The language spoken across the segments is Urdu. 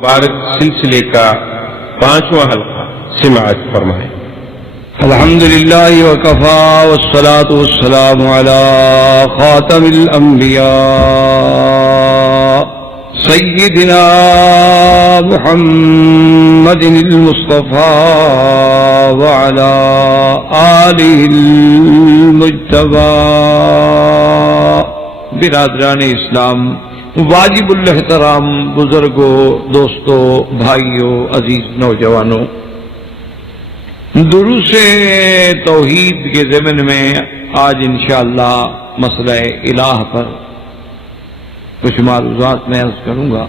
مبارک سلسلے کا 5واں حلقہ سماعت فرمائیں۔ الحمدللہ وکفا والصلاة والسلام علی خاتم الانبیاء سیدنا محمد المصطفى وعلى آلہ المجتبى۔ برادران اسلام، واجب الاحترام بزرگوں، دوستوں، بھائیوں، عزیز نوجوانوں، دروس توحید کے ضمن میں آج انشاءاللہ مسئلہ الہ پر کچھ معروضات میں عرض کروں گا۔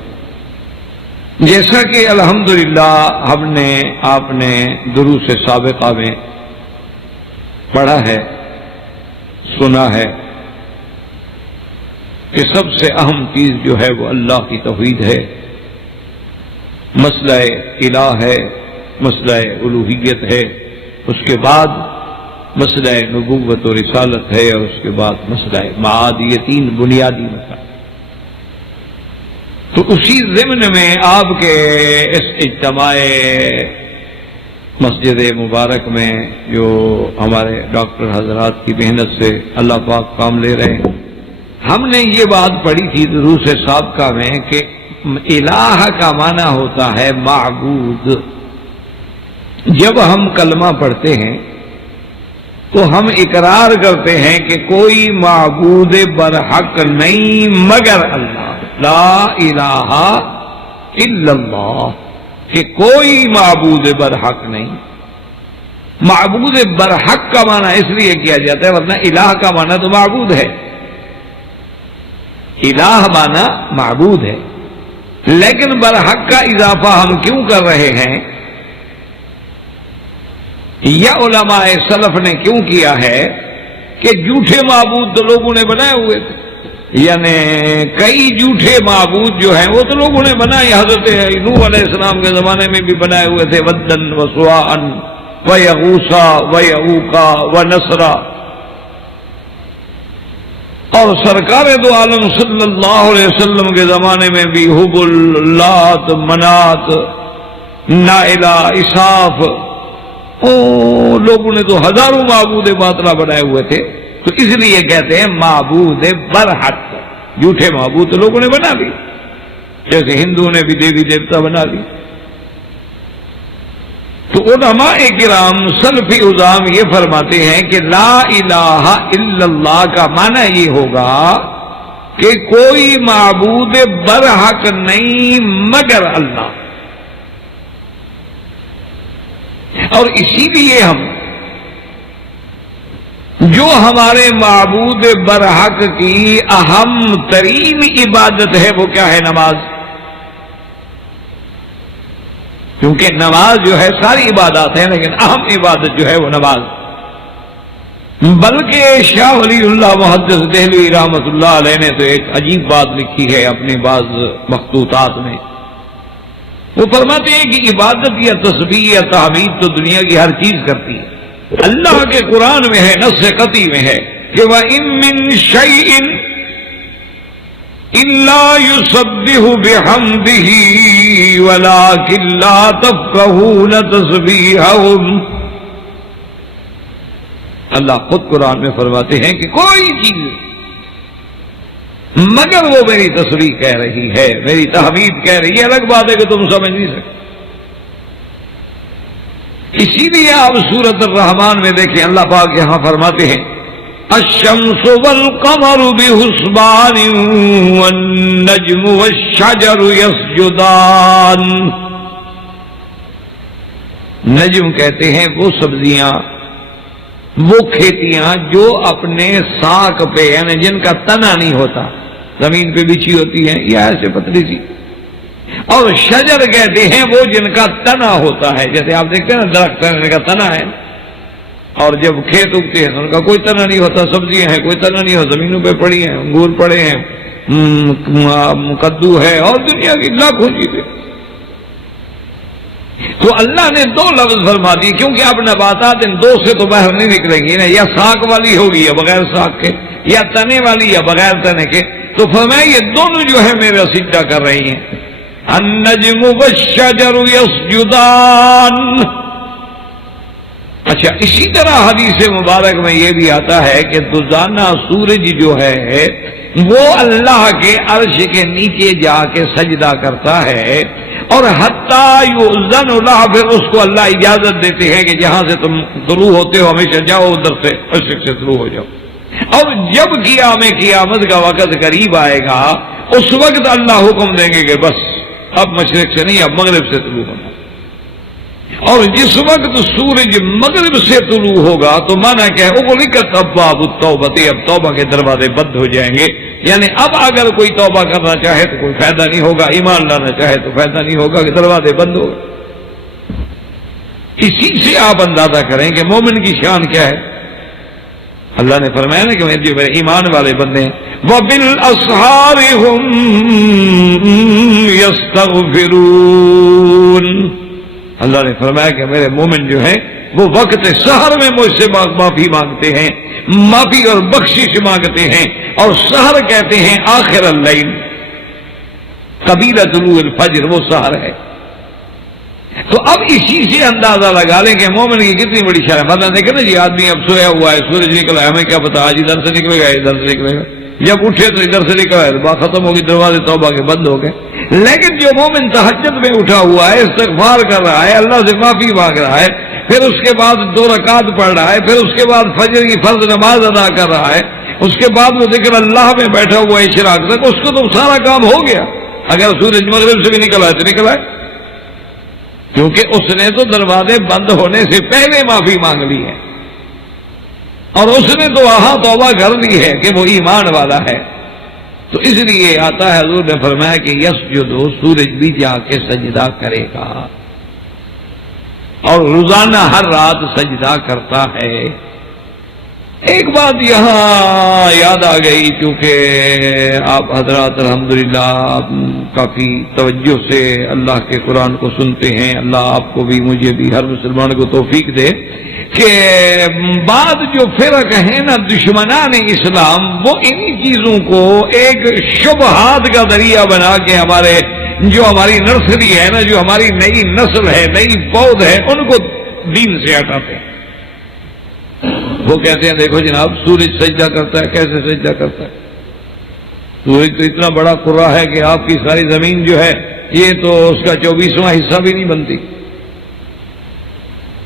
جیسا کہ الحمدللہ ہم نے آپ نے دروس سابقہ میں پڑھا ہے، سنا ہے کہ سب سے اہم چیز جو ہے وہ اللہ کی توحید ہے، مسئلہ الہ ہے، مسئلہ الوہیت ہے، اس کے بعد مسئلہ نبوت و رسالت ہے، اور اس کے بعد مسئلہ معاد، یہ تین بنیادی مسائل۔ تو اسی ضمن میں آپ کے اس اجتماع مسجد مبارک میں جو ہمارے ڈاکٹر حضرات کی محنت سے اللہ پاک کام لے رہے ہیں، ہم نے یہ بات پڑھی تھی دروس سابقہ میں کہ الہ کا معنی ہوتا ہے معبود۔ جب ہم کلمہ پڑھتے ہیں تو ہم اقرار کرتے ہیں کہ کوئی معبود برحق نہیں مگر اللہ، لا الہ الا اللہ، کہ کوئی معبود برحق نہیں۔ معبود برحق کا معنی اس لیے کیا جاتا ہے، ورنہ الہ کا معنی تو معبود ہے، الہ معنی معبود ہے، لیکن برحق کا اضافہ ہم کیوں کر رہے ہیں، یا علماء سلف نے کیوں کیا ہے کہ جھوٹے معبود تو لوگوں نے بنائے ہوئے تھے، یعنی کئی جھوٹے معبود جو ہیں وہ تو لوگوں نے بنائے، حضرت نوح علیہ السلام کے زمانے میں بھی بنائے ہوئے تھے، ودن و سواعن و یغوثا و یعوقا و نصرا، اور سرکار دو عالم صلی اللہ علیہ وسلم کے زمانے میں بھی حبل، لات، منات، نائلہ، اساف، لوگوں نے تو ہزاروں معبود باطلہ بنائے ہوئے تھے۔ تو اس لیے کہتے ہیں معبود برحق، جھوٹے معبود تو لوگوں نے بنا لی، جیسے ہندوؤں نے بھی دیوی دیوتا بنا لی۔ تو علماء کرام سلفی عظام یہ فرماتے ہیں کہ لا الہ الا اللہ کا معنی یہ ہوگا کہ کوئی معبود برحق نہیں مگر اللہ، اور اسی لیے ہم جو ہمارے معبود برحق کی اہم ترین عبادت ہے وہ کیا ہے، نماز۔ کیونکہ نماز جو ہے ساری عبادات ہیں، لیکن اہم عبادت جو ہے وہ نماز۔ بلکہ شاہ ولی اللہ محدث دہلوی رحمۃ اللہ علیہ نے تو ایک عجیب بات لکھی ہے اپنی بعض مخطوطات میں، وہ فرماتے ہیں کہ عبادت یا تسبیح یا تحمید تو دنیا کی ہر چیز کرتی ہے، اللہ کے قرآن میں ہے، نص قطعی میں ہے کہ وَإِن مِّن شَيْءٍ إِلَّا يُسَبِّحُ بِحَمْدِهِ وَلَٰكِن لَّا تَفْقَهُونَ تَسْبِيحَهُمْ۔ اللہ خود قرآن میں فرماتے ہیں کہ کوئی چیز مگر وہ میری تسبیح کہہ رہی ہے، میری تحمید کہہ رہی ہے، الگ بات ہے کہ تم سمجھ نہیں سکتے۔ اسی لیے آپ سورۃ الرحمن میں دیکھیں، اللہ پاک یہاں فرماتے ہیں الشمس والقمر بحسبان والنجم والشجر یسجدان۔ نجم کہتے ہیں وہ سبزیاں، وہ کھیتیاں جو اپنے ساق پہ، یعنی جن کا تنا نہیں ہوتا، زمین پہ بچھی ہوتی ہیں یا ایسے پتلی سی، اور شجر کہتے ہیں وہ جن کا تنا ہوتا ہے، جیسے آپ دیکھتے ہیں نا درخت کا تنا ہے، اور جب کھیت اگتے ہیں ان کا کوئی تنا نہیں ہوتا، سبزیاں ہیں کوئی تنا نہیں ہو، زمینوں پہ پڑی ہیں، انگور پڑے ہیں، کدو ہے، اور دنیا کی لاکھوں چیزیں۔ تو اللہ نے دو لفظ فرما دی، کیونکہ اب نباتات ان دو سے تو باہر نہیں نکلیں گی نا، یا ساق والی ہوگی یا بغیر ساق کے، یا تنے والی یا بغیر تنے کے، تو فرمایا یہ دونوں جو ہے میرا سجدہ کر رہی ہیں۔ النجم والشجر یسجدان. اچھا، اسی طرح حدیث مبارک میں یہ بھی آتا ہے کہ روزانہ سورج جو ہے وہ اللہ کے عرش کے نیچے جا کے سجدہ کرتا ہے، اور حتیٰ یؤذن لہ، پھر اس کو اللہ اجازت دیتے ہیں کہ جہاں سے تم طلوع ہوتے ہو ہمیشہ جاؤ ادھر سے، مشرق سے طلوع ہو جاؤ. اور جب قیامت کا وقت قریب آئے گا اس وقت اللہ حکم دیں گے کہ بس اب مشرق سے نہیں، اب مغرب سے طلوع ہونا. اور جس وقت سورج مغرب سے طلوع ہوگا تو مانا کہ اغلقت ابواب التوبۃ، اب توبہ کے دروازے بند ہو جائیں گے. یعنی اب اگر کوئی توبہ کرنا چاہے تو کوئی فائدہ نہیں ہوگا، ایمان لانا چاہے تو فائدہ نہیں ہوگا کہ دروازے بند ہو. اسی سے آپ اندازہ کریں کہ مومن کی شان کیا ہے. اللہ نے فرمایا نا کہ جو میرے ایمان والے بندے ہیں وَبِالْأَسْحَارِ هُمْ يَسْتَغْفِرُونَ، اللہ نے فرمایا کہ میرے مومن جو ہیں وہ وقت سحر میں مجھ سے معافی مانگتے ہیں، معافی اور بخشش مانگتے ہیں. اور سحر کہتے ہیں آخر اللیل، قبیل طلوع الفجر، وہ سحر ہے. تو اب اسی سے اندازہ لگا لیں کہ مومن کی کتنی بڑی شان ہے. مطلب دیکھیں نا جی، آدمی اب سویا ہوا ہے، سورج نکلا ہے، ہمیں کیا پتا آج ادھر سے نکلے گا ادھر سے نکلے گا. جب اٹھے تو ادھر سے نکلا ہے، بات ختم ہوگی، دروازے توبہ کے بند ہو گئے. لیکن جو مومن تہجد میں اٹھا ہوا ہے، استغفار کر رہا ہے، اللہ سے معافی مانگ رہا ہے، پھر اس کے بعد 2 رکعت پڑھ رہا ہے، پھر اس کے بعد فجر کی فرض نماز ادا کر رہا ہے، اس کے بعد وہ ذکر اللہ میں بیٹھا ہوا ہے اشراق تک، اس کو تو سارا کام ہو گیا. اگر سورج مغرب سے بھی نکلا ہے تو نکلا ہے، کیونکہ اس نے تو دروازے بند ہونے سے پہلے معافی مانگ لی ہے، اور اس نے تو وہاں توبہ کر لی ہے کہ وہ ایمان والا ہے. تو اس لیے آتا ہے، حضور نے فرمایا کہ یسجد، سورج بھی جا کے سجدہ کرے گا، اور روزانہ ہر رات سجدہ کرتا ہے. ایک بات یہاں یاد آ گئی، کیونکہ آپ حضرات الحمدللہ کافی توجہ سے اللہ کے قرآن کو سنتے ہیں. اللہ آپ کو بھی، مجھے بھی، ہر مسلمان کو توفیق دے کہ بعد جو فرق ہیں نا دشمنان اسلام، وہ انہی چیزوں کو ایک شبہات کا ذریعہ بنا کے ہماری نرسری ہے نا، جو ہماری نئی نسل ہے، نئی پود ہے، ان کو دین سے ہٹاتے ہیں. وہ کہتے ہیں دیکھو جناب سورج سجدہ کرتا ہے. کیسے سجدہ کرتا ہے؟ سورج تو اتنا بڑا کرہ ہے کہ آپ کی ساری زمین جو ہے یہ تو اس کا 24واں حصہ بھی نہیں بنتی،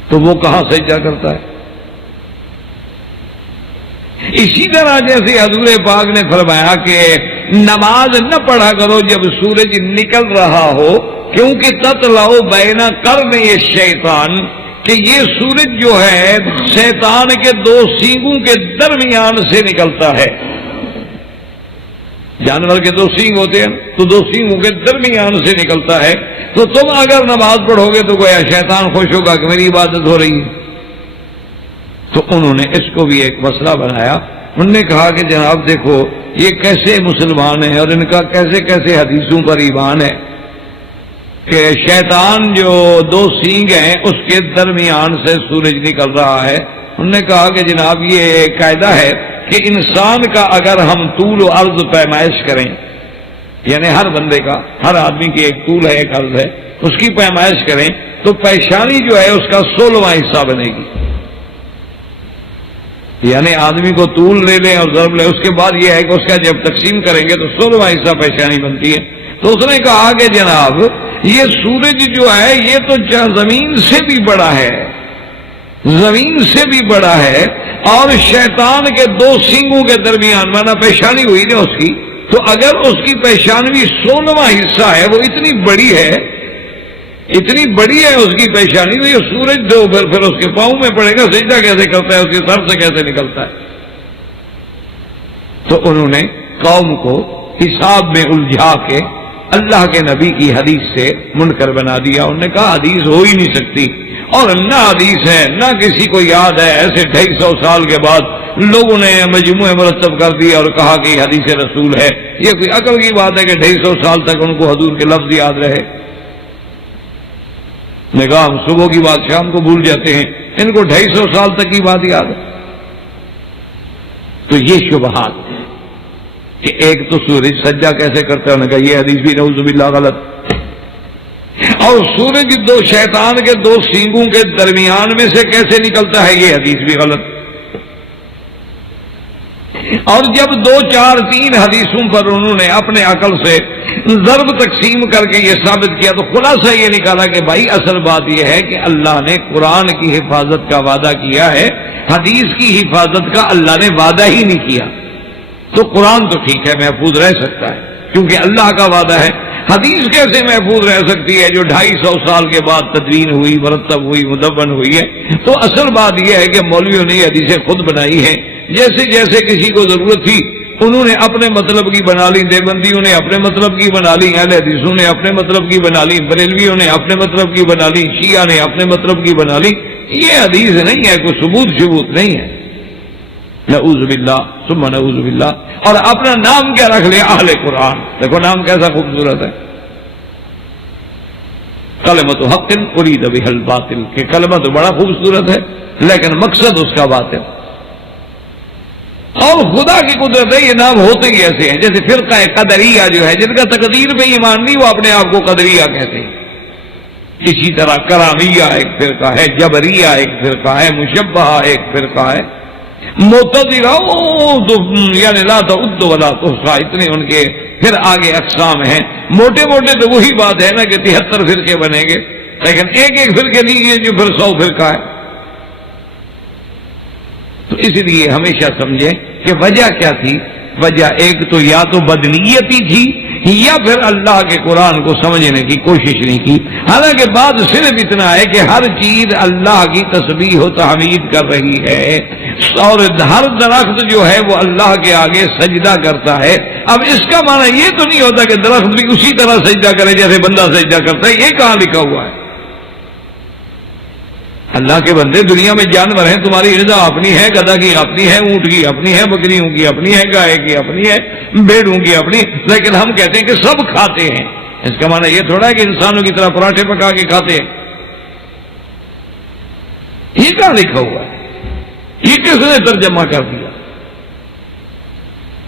تو وہ کہاں سجدہ کرتا ہے؟ اسی طرح جیسے حضور پاک نے فرمایا کہ نماز نہ پڑھا کرو جب سورج نکل رہا ہو، کیونکہ تطلع بین قرن الشیطان، کہ یہ سورج جو ہے شیطان کے 2 سینگوں کے درمیان سے نکلتا ہے. جانور کے 2 سینگ ہوتے ہیں تو 2 سینگوں کے درمیان سے نکلتا ہے. تو تم اگر نماز پڑھو گے تو گویا شیطان خوش ہوگا کہ میری عبادت ہو رہی ہے. تو انہوں نے اس کو بھی ایک مسئلہ بنایا. انہوں نے کہا کہ جناب دیکھو یہ کیسے مسلمان ہیں اور ان کا کیسے کیسے حدیثوں پر ایمان ہے کہ شیطان جو 2 سینگ ہیں اس کے درمیان سے سورج نکل رہا ہے. انہوں نے کہا کہ جناب یہ قاعدہ ہے کہ انسان کا اگر ہم طول و عرض پیمائش کریں، یعنی ہر بندے کا، ہر آدمی کی ایک طول ہے ایک عرض ہے، اس کی پیمائش کریں تو پیشانی جو ہے اس کا 16واں حصہ بنے گی. یعنی آدمی کو طول لے لیں اور ضرب لیں، اس کے بعد یہ ہے کہ اس کا جب تقسیم کریں گے تو 16واں حصہ پیشانی بنتی ہے. تو اس نے کہا کہ جناب یہ سورج جو ہے یہ تو زمین سے بھی بڑا ہے، زمین سے بھی بڑا ہے، اور شیطان کے 2 سینگوں کے درمیان مانا پیشانی ہوئی نا اس کی، تو اگر اس کی پیشانوی 16واں حصہ ہے، وہ اتنی بڑی ہے اس کی پیشانی، تو یہ سورج دو پھر اس کے پاؤں میں پڑے گا، سجدہ کیسے کرتا ہے، اس کے سر سے کیسے نکلتا ہے. تو انہوں نے قوم کو حساب میں الجھا کے اللہ کے نبی کی حدیث سے منکر بنا دیا. انہوں نے کہا حدیث ہو ہی نہیں سکتی، اور نہ حدیث ہے نہ کسی کو یاد ہے. ایسے 250 سال کے بعد لوگوں نے مجموعے مرتب کر دیا اور کہا کہ یہ حدیث رسول ہے. یہ کوئی عقل کی بات ہے کہ 250 سال تک ان کو حضور کے لفظ یاد رہے؟ نے کہا ہم صبح کی بات شام کو بھول جاتے ہیں، ان کو 250 سال تک کی بات یاد ہے. تو یہ شبہات کہ ایک تو سورج سجدہ کیسے کرتا ہے، انہوں نے کہا یہ حدیث بھی نعوذ باللہ غلط. اور سورج دو شیطان کے دو سینگوں کے درمیان میں سے کیسے نکلتا ہے، یہ حدیث بھی غلط۔ اور جب 2 4 3 حدیثوں پر انہوں نے اپنے عقل سے ضرب تقسیم کر کے یہ ثابت کیا تو خلاصہ یہ نکالا کہ بھائی اصل بات یہ ہے کہ اللہ نے قرآن کی حفاظت کا وعدہ کیا ہے، حدیث کی حفاظت کا اللہ نے وعدہ ہی نہیں کیا۔ تو قرآن تو ٹھیک ہے محفوظ رہ سکتا ہے کیونکہ اللہ کا وعدہ ہے، حدیث کیسے محفوظ رہ سکتی ہے جو 250 سال کے بعد تدوین ہوئی، مرتب ہوئی، مدون ہوئی ہے؟ تو اصل بات یہ ہے کہ مولویوں نے یہ حدیثیں خود بنائی ہیں، جیسے جیسے کسی کو ضرورت تھی انہوں نے اپنے مطلب کی بنا لی، دیوبندیوں نے اپنے مطلب کی بنا لی، اہل حدیثوں نے اپنے مطلب کی بنا لی، بریلویوں نے اپنے مطلب کی بنا لی، شیعہ نے اپنے مطلب کی بنا لی۔ یہ حدیث نہیں ہے، کوئی ثبوت نہیں ہے، نعوذ باللہ ثم نعوذ باللہ۔ اور اپنا نام کیا رکھ لیا؟ اہل قرآن۔ دیکھو نام کیسا خوبصورت ہے، کلمۃ حق ارید بہ الباطل، کہ کلمہ تو بڑا خوبصورت ہے لیکن مقصد اس کا باطل۔ اور خدا کی قدرت ہے، یہ نام ہوتے ہی ایسے ہیں، جیسے فرقہ قدریہ جو ہے جن کا تقدیر پہ ایمان نہیں، وہ اپنے آپ کو قدریہ کہتے ہیں۔ اسی طرح کرامیہ ایک فرقہ ہے، جبریہ ایک فرقہ ہے، مشبہہ ایک فرقہ ہے، معتزلہ یعنی لا تعد ولا تحصى، اتنے ان کے پھر آگے اقسام ہیں۔ موٹے موٹے تو وہی بات ہے نا کہ 73 فرقے بنیں گے، لیکن ایک ایک فرقے نہیں ہے جو پھر 100 فرقہ ہے۔ تو اس لیے ہمیشہ سمجھیں کہ وجہ کیا تھی، وجہ ایک تو یا تو بدنیتی تھی یا پھر اللہ کے قرآن کو سمجھنے کی کوشش نہیں کی۔ حالانکہ بات صرف اتنا ہے کہ ہر چیز اللہ کی تسبیح و تحمید کر رہی ہے، اور ہر درخت جو ہے وہ اللہ کے آگے سجدہ کرتا ہے۔ اب اس کا معنی یہ تو نہیں ہوتا کہ درخت بھی اسی طرح سجدہ کرے جیسے بندہ سجدہ کرتا ہے، یہ کہاں لکھا ہوا ہے؟ اللہ کے بندے دنیا میں جانور ہیں، تمہاری غذا اپنی ہے، گدھا کی اپنی ہے، اونٹ کی اپنی ہے، بکریوں کی اپنی ہے، گائے کی اپنی ہے، بھیڑوں کی اپنی، لیکن ہم کہتے ہیں کہ سب کھاتے ہیں۔ اس کا معنی یہ تھوڑا ہے کہ انسانوں کی طرح پراٹھے پکا کے کھاتے ہیں، یہ کہاں لکھا ہوا ہے؟ یہ کس نے ترجمہ کر دیا؟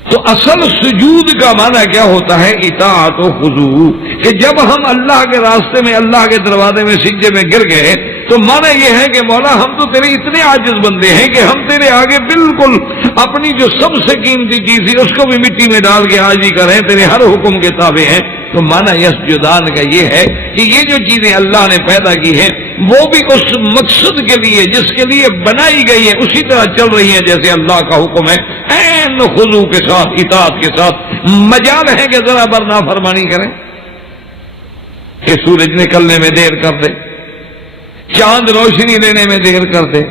تو اصل سجود کا معنی کیا ہوتا ہے؟ اطاعت و خضوع، کہ جب ہم اللہ کے راستے میں، اللہ کے دروازے میں سجدے میں گر گئے تو معنی یہ ہے کہ مولا ہم تو تیرے اتنے عاجز بندے ہیں کہ ہم تیرے آگے بالکل اپنی جو سب سے قیمتی چیز تھی اس کو بھی مٹی میں ڈال کے عاجزی کریں، تیرے ہر حکم کے تابع ہیں۔ تو معنی یسجدان کا یہ ہے کہ یہ جو چیزیں اللہ نے پیدا کی ہیں وہ بھی اس مقصد کے لیے جس کے لیے بنائی گئی ہے اسی طرح چل رہی ہیں جیسے اللہ کا حکم ہے، عین خضوع کے ساتھ، اطاعت کے ساتھ۔ مجال ہے کہ ذرا بر نافرمانی کریں، کہ سورج نکلنے میں دیر کر دے، چاند روشنی لینے میں دیر کر دے،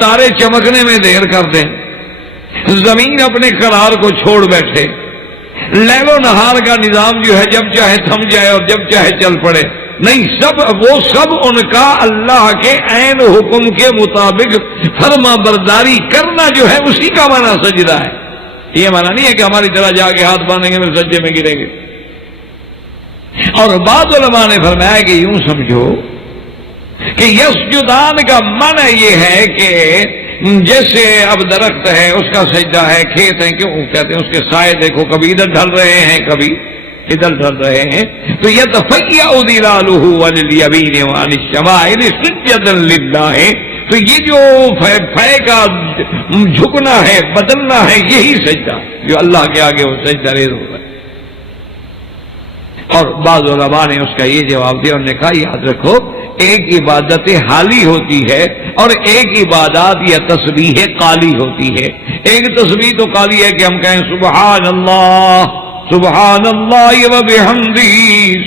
تارے چمکنے میں دیر کر دیں، زمین اپنے قرار کو چھوڑ بیٹھے، لیل و نہار کا نظام جو ہے جب چاہے تھم جائے اور جب چاہے چل پڑے، نہیں، وہ سب ان کا اللہ کے عین حکم کے مطابق فرما برداری کرنا جو ہے اسی کا معنی سجدہ ہے۔ یہ معنی نہیں ہے کہ ہماری طرح جا کے ہاتھ باندھیں گے پھر سجدے میں گریں گے۔ اور بعض علماء نے فرمایا کہ یوں سمجھو کہ یسجدان کا معنی یہ ہے کہ جیسے اب درخت ہے اس کا سجدہ ہے، کھیت ہے، کیوں کہتے ہیں اس کے سائے دیکھو کبھی ادھر ڈھل رہے ہیں کبھی ادھر ڈھل رہے ہیں، تو یتفیأ ظلالہ عن الیمین وعن الشمائل سجدا للہ، تو یہ جو فے کا جھکنا ہے، بدلنا ہے، یہی سجدہ جو اللہ کے آگے وہ سجدہ ریز ہو رہا ہے۔ اور بعض علماء نے اس کا یہ جواب دیا، انہوں نے کہا یاد رکھو ایک عبادت حالی ہوتی ہے اور ایک عبادات یا تسبیح قالی ہوتی ہے۔ ایک تسبیح تو قالی ہے کہ ہم کہیں سبحان اللہ سبحان اللہ وبحمدہ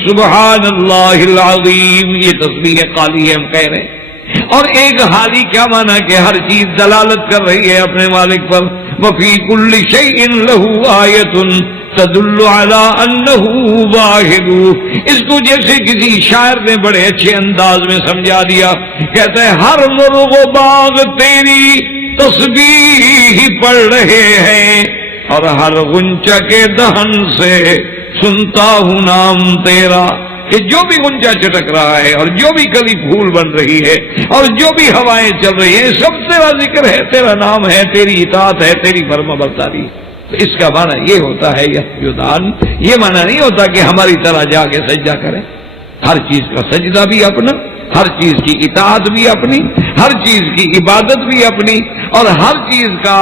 سبحان اللہ العظیم، یہ تسبیح قالی ہے ہم کہہ رہے ہیں۔ اور ایک حالی کیا معنی کہ ہر چیز دلالت کر رہی ہے اپنے مالک پر، وفی کل شیء لہ آیۃ تدل علی انہ واحد، اس کو جیسے کسی شاعر نے بڑے اچھے انداز میں سمجھا دیا، کہتا ہے ہر مرغ و باغ تیری تسبیح پڑھ رہے ہیں اور ہر غنچہ کے دہن سے سنتا ہوں نام تیرا، کہ جو بھی غنچہ چٹک رہا ہے اور جو بھی کلی پھول بن رہی ہے اور جو بھی ہوائیں چل رہی ہیں سب تیرا ذکر ہے، تیرا نام ہے، تیری اطاعت ہے، تیری فرما برداری۔ تو اس کا معنی یہ ہوتا ہے یسجدان، یہ معنی نہیں ہوتا کہ ہماری طرح جا کے سجدہ کریں، ہر چیز کا سجدہ بھی اپنا، ہر چیز کی اطاعت بھی اپنی، ہر چیز کی عبادت بھی اپنی، اور ہر چیز کا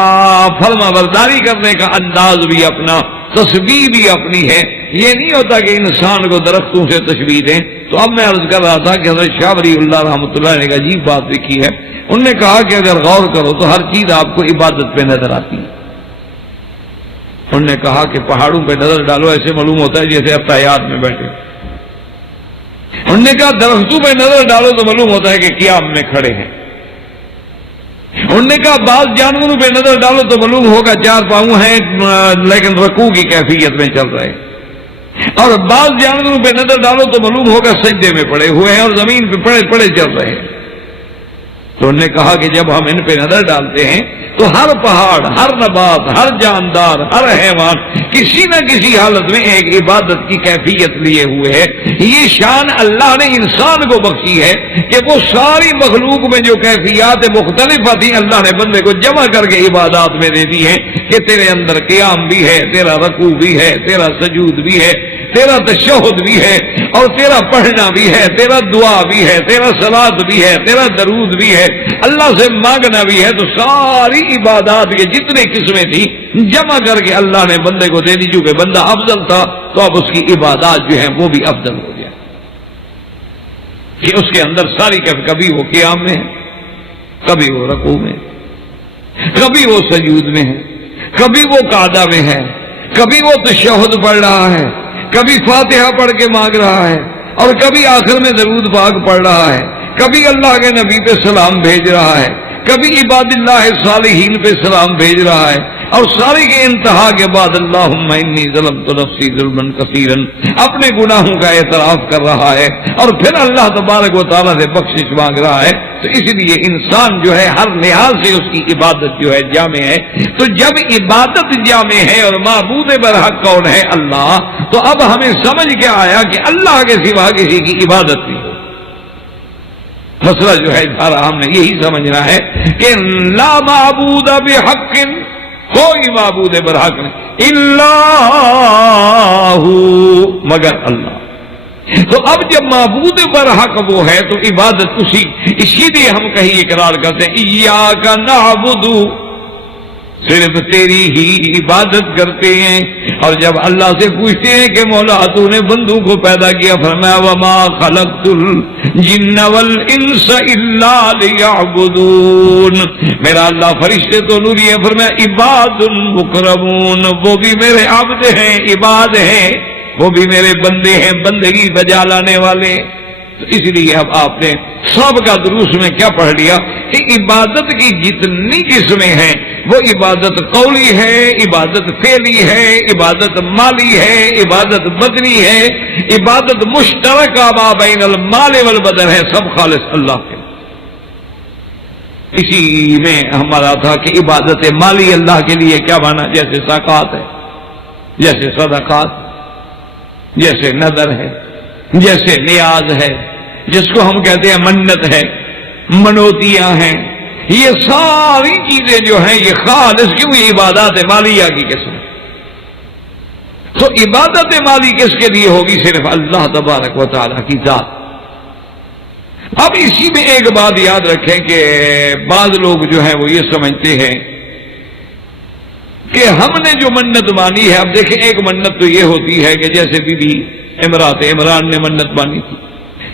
فرما برداری کرنے کا انداز بھی اپنا، تسبیح بھی اپنی ہے۔ یہ نہیں ہوتا کہ انسان کو درختوں سے تشبیہ دیں۔ تو اب میں عرض کر رہا تھا کہ حضرت شاہ ولی اللہ رحمۃ اللہ نے ایک عجیب بات لکھی ہے۔ انہوں نے کہا کہ اگر غور کرو تو ہر چیز آپ کو عبادت پہ نظر آتی ہے۔ انہوں نے کہا کہ پہاڑوں پہ نظر ڈالو، ایسے معلوم ہوتا ہے جیسے اب تحیات میں بیٹھے۔ انہوں نے کہا درختوں پہ نظر ڈالو تو معلوم ہوتا ہے کہ قیام میں کھڑے ہیں۔ انہوں نے کہا بعض جانوروں پہ نظر ڈالو تو معلوم ہوگا 4 پاؤں ہیں لیکن رکوع کی کیفیت میں چل رہے ہیں، اور بعض جانوروں پہ نظر ڈالو تو معلوم ہوگا سجدے میں پڑے ہوئے ہیں اور زمین پہ پڑے پڑے چل رہے ہیں۔ تو انہوں نے کہا کہ جب ہم ان پہ نظر ڈالتے ہیں تو ہر پہاڑ، ہر نبات، ہر جاندار، ہر حیوان کسی نہ کسی حالت میں ایک عبادت کی کیفیت لیے ہوئے ہے۔ یہ شان اللہ نے انسان کو بخشی ہے کہ وہ ساری مخلوق میں جو کیفیات مختلف تھیں اللہ نے بندے کو جمع کر کے عبادات میں دے دی ہیں کہ تیرے اندر قیام بھی ہے، تیرا رکوع بھی ہے، تیرا سجود بھی ہے، تیرا تشہد بھی ہے، اور تیرا پڑھنا بھی ہے، تیرا دعا بھی ہے، تیرا صلاۃ بھی ہے، تیرا درود بھی ہے، اللہ سے مانگنا بھی ہے۔ تو ساری عبادات کے جتنے قسمیں تھیں جمع کر کے اللہ نے بندے کو دے دی۔ چونکہ بندہ افضل تھا تو اب اس کی عبادات جو ہیں وہ بھی افضل ہو گیا کہ اس کے اندر ساری کبھی وہ قیام میں ہے، کبھی وہ رکوع میں، کبھی وہ سجود میں ہے، کبھی وہ قعدہ میں ہے، کبھی وہ تشہد پڑھ رہا ہے، کبھی فاتحہ پڑھ کے مانگ رہا ہے، اور کبھی آخر میں درود پاک پڑھ رہا ہے، کبھی اللہ کے نبی پہ سلام بھیج رہا ہے، کبھی عباد اللہ صالحین پہ سلام بھیج رہا ہے، اور ساری کے انتہا کے بعد اللہم انی ظلمت نفسی ظلما کثیرا اپنے گناہوں کا اعتراف کر رہا ہے، اور پھر اللہ تبارک و تعالیٰ سے بخشش مانگ رہا ہے۔ تو اس لیے انسان جو ہے ہر لحاظ سے اس کی عبادت جو ہے جامع ہے۔ تو جب عبادت جامع ہے اور معبود برحق کون ہے؟ اللہ، تو اب ہمیں سمجھ کے آیا کہ اللہ کے سوا کسی کی عبادت نہیں۔ مسئلہ جو ہے ہم نے یہی سمجھنا ہے کہ لا معبود بحق، کوئی معبود برحق نہیں، اللہ مگر اللہ۔ تو اب جب معبود برحق وہ ہے تو عبادت اسی لیے ہم کہیں اقرار کرتے ہیں ایاک نعبد، صرف تیری ہی عبادت کرتے ہیں۔ اور جب اللہ سے پوچھتے ہیں کہ مولا تو نے بندوں کو پیدا کیا، فرمایا وما خلقت الجن والانس الا لیعبدون، میرا اللہ فرشتے تو نوری ہے، فرمایا عباد مکرمون، وہ بھی میرے عبد ہیں، عباد ہیں، وہ بھی میرے بندے ہیں، بندگی بجا لانے والے۔ تو اس لیے اب آپ نے سب کا دروس میں کیا پڑھ لیا کہ عبادت کی جتنی قسمیں ہیں وہ عبادت قولی ہے، عبادت فعلی ہے، عبادت مالی ہے، عبادت بدنی ہے، عبادت مشترکہ ما بین المال والبدن ہے، سب خالص اللہ کے۔ اسی میں ہمارا تھا کہ عبادت مالی اللہ کے لیے کیا مانا، جیسے زکوٰۃ ہے، جیسے صدقات، جیسے نذر ہے، جیسے نیاز ہے، جس کو ہم کہتے ہیں منت ہے، منوتیاں ہیں، یہ ساری چیزیں جو ہیں یہ خالص کیوں یہ عبادات مالیہ کی قسم۔ تو عبادت مالی کس کے لیے ہوگی؟ صرف اللہ تبارک و تعالیٰ کی ذات۔ اب اسی میں ایک بات یاد رکھیں کہ بعض لوگ جو ہیں وہ یہ سمجھتے ہیں کہ ہم نے جو منت مانی ہے، اب دیکھیں ایک منت تو یہ ہوتی ہے کہ جیسے بی بی امرات عمران نے منت مانی تھی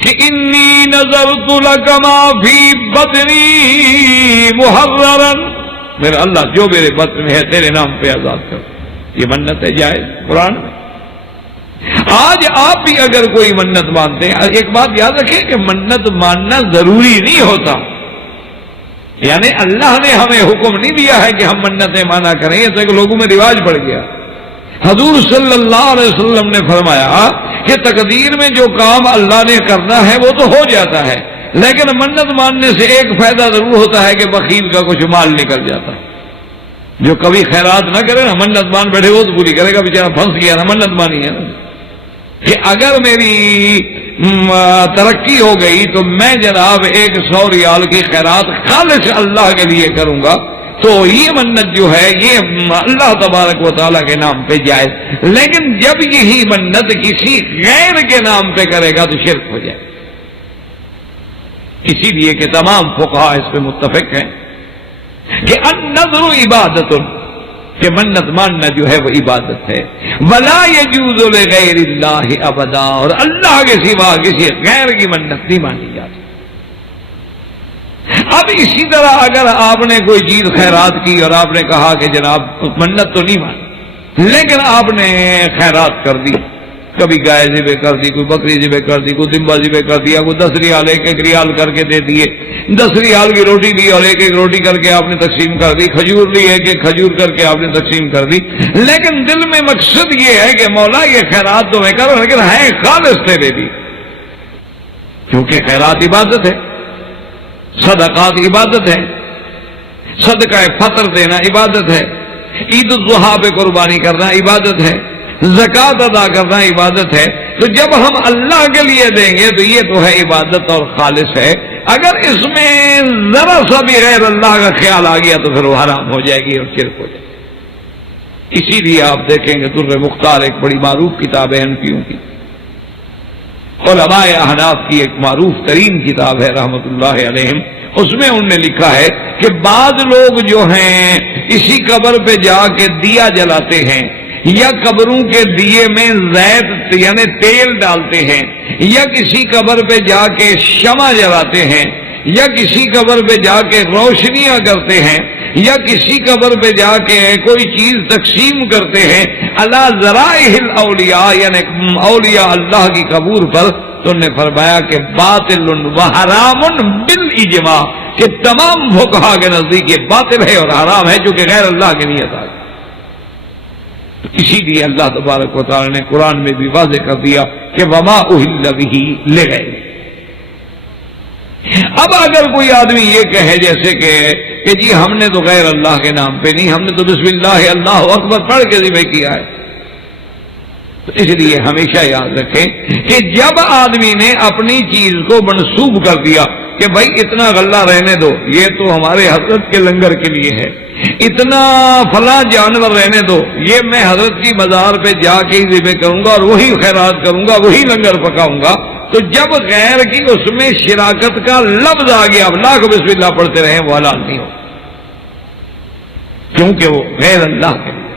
کہ انی نذرت لک ما فی بطنی محررا، میرا اللہ جو میرے بطن میں ہے تیرے نام پہ آزاد کر، یہ منت ہے جائز قرآن میں۔ آج آپ بھی اگر کوئی منت مانتے ہیں، ایک بات یاد رکھیں کہ منت ماننا ضروری نہیں ہوتا، یعنی اللہ نے ہمیں حکم نہیں دیا ہے کہ ہم منتیں مانا کریں، یہ تو لوگوں میں رواج پڑ گیا۔ حضور صلی اللہ علیہ وسلم نے فرمایا کہ تقدیر میں جو کام اللہ نے کرنا ہے وہ تو ہو جاتا ہے، لیکن منت ماننے سے ایک فائدہ ضرور ہوتا ہے کہ بخیل کا کچھ مال نکل جاتا ہے۔ جو کبھی خیرات نہ کرے نا، منت مان بیٹھے وہ تو پوری کرے گا، بیچارہ پھنس گیا نا، منت مانی ہے نا کہ اگر میری ترقی ہو گئی تو میں جناب 100 ریال کی خیرات خالص اللہ کے لیے کروں گا، تو یہ منت جو ہے یہ اللہ تبارک و تعالیٰ کے نام پہ جائز، لیکن جب یہی منت کسی غیر کے نام پہ کرے گا تو شرک ہو جائے۔ اسی لیے کہ تمام فقہاء اس پہ متفق ہیں کہ النذر عبادت، کہ منت ماننا جو ہے وہ عبادت ہے، ولا یجوز لغیر اللہ ابدا، اور اللہ کے سوا کسی غیر کی منت نہیں مانی جاتی۔ اب اسی طرح اگر آپ نے کوئی چیز خیرات کی اور آپ نے کہا کہ جناب منت تو نہیں مانی، لیکن آپ نے خیرات کر دی، کبھی گائے ذبح کر دی، کوئی بکری ذبح کر دی، کوئی دمبا ذبح کر دیا، کوئی 10 ریال 1 ریال کر کے دے دیے، 10 ریال کی روٹی لی اور 1 روٹی کر کے آپ نے تقسیم کر دی، کھجور لی 1 کھجور کر کے آپ نے تقسیم کر دی، لیکن دل میں مقصد یہ ہے کہ مولا یہ خیرات تو میں کروں، لیکن ہے خالص تیرے لیے، کیونکہ خیرات عبادت ہے، صدقات عبادت ہے، صدقہ فطر دینا عبادت ہے، عید الاضحیٰ پہ قربانی کرنا عبادت ہے، زکوٰۃ ادا کرنا عبادت ہے، تو جب ہم اللہ کے لیے دیں گے تو یہ تو ہے عبادت اور خالص ہے، اگر اس میں ذرا سا بھی غیر اللہ کا خیال آ گیا تو پھر وہ حرام ہو جائے گی اور شرک ہو جائے گی۔ اسی لیے آپ دیکھیں گے در مختار ایک بڑی معروف کتاب ہے حنفیوں کی، علماء احناف کی ایک معروف ترین کتاب ہے رحمت اللہ علیہم، اس میں انہوں نے لکھا ہے کہ بعض لوگ جو ہیں اسی قبر پہ جا کے دیا جلاتے ہیں، یا قبروں کے دیے میں زیت یعنی تیل ڈالتے ہیں، یا کسی قبر پہ جا کے شمع جلاتے ہیں، یا کسی قبر پہ جا کے روشنیاں کرتے ہیں، یا کسی قبر پہ جا کے کوئی چیز تقسیم کرتے ہیں اللہ ذرائع الاولیاء، یعنی اولیاء اللہ کی قبور پر، تو نے فرمایا کہ باطل و حرام بالاجماع، کہ تمام فقہا کے نزدیک یہ باطل ہے اور حرام ہے چونکہ غیر اللہ کی نیت آ گئی۔ اسی لیے اللہ تبارک و تعالی نے قرآن میں بھی واضح کر دیا کہ وما اہل بہ لغیر۔ اب اگر کوئی آدمی یہ کہے جیسے کہ جی ہم نے تو غیر اللہ کے نام پہ نہیں، ہم نے تو بسم اللہ اللہ اکبر پڑھ کے ذبح کیا ہے، تو اس لیے ہمیشہ یاد رکھیں کہ جب آدمی نے اپنی چیز کو منسوب کر دیا کہ بھائی اتنا غلہ رہنے دو، یہ تو ہمارے حضرت کے لنگر کے لیے ہے، اتنا فلاں جانور رہنے دو، یہ میں حضرت کی مزار پہ جا کے ہی ذبح کروں گا اور وہی خیرات کروں گا، وہی لنگر پکاؤں گا، تو جب غیر کی اس میں شراکت کا لفظ آ گیا، اب لاکھ بسم اللہ پڑھتے رہیں، وہ حلال نہیں ہو، کیونکہ وہ غیر اللہ کے لیے۔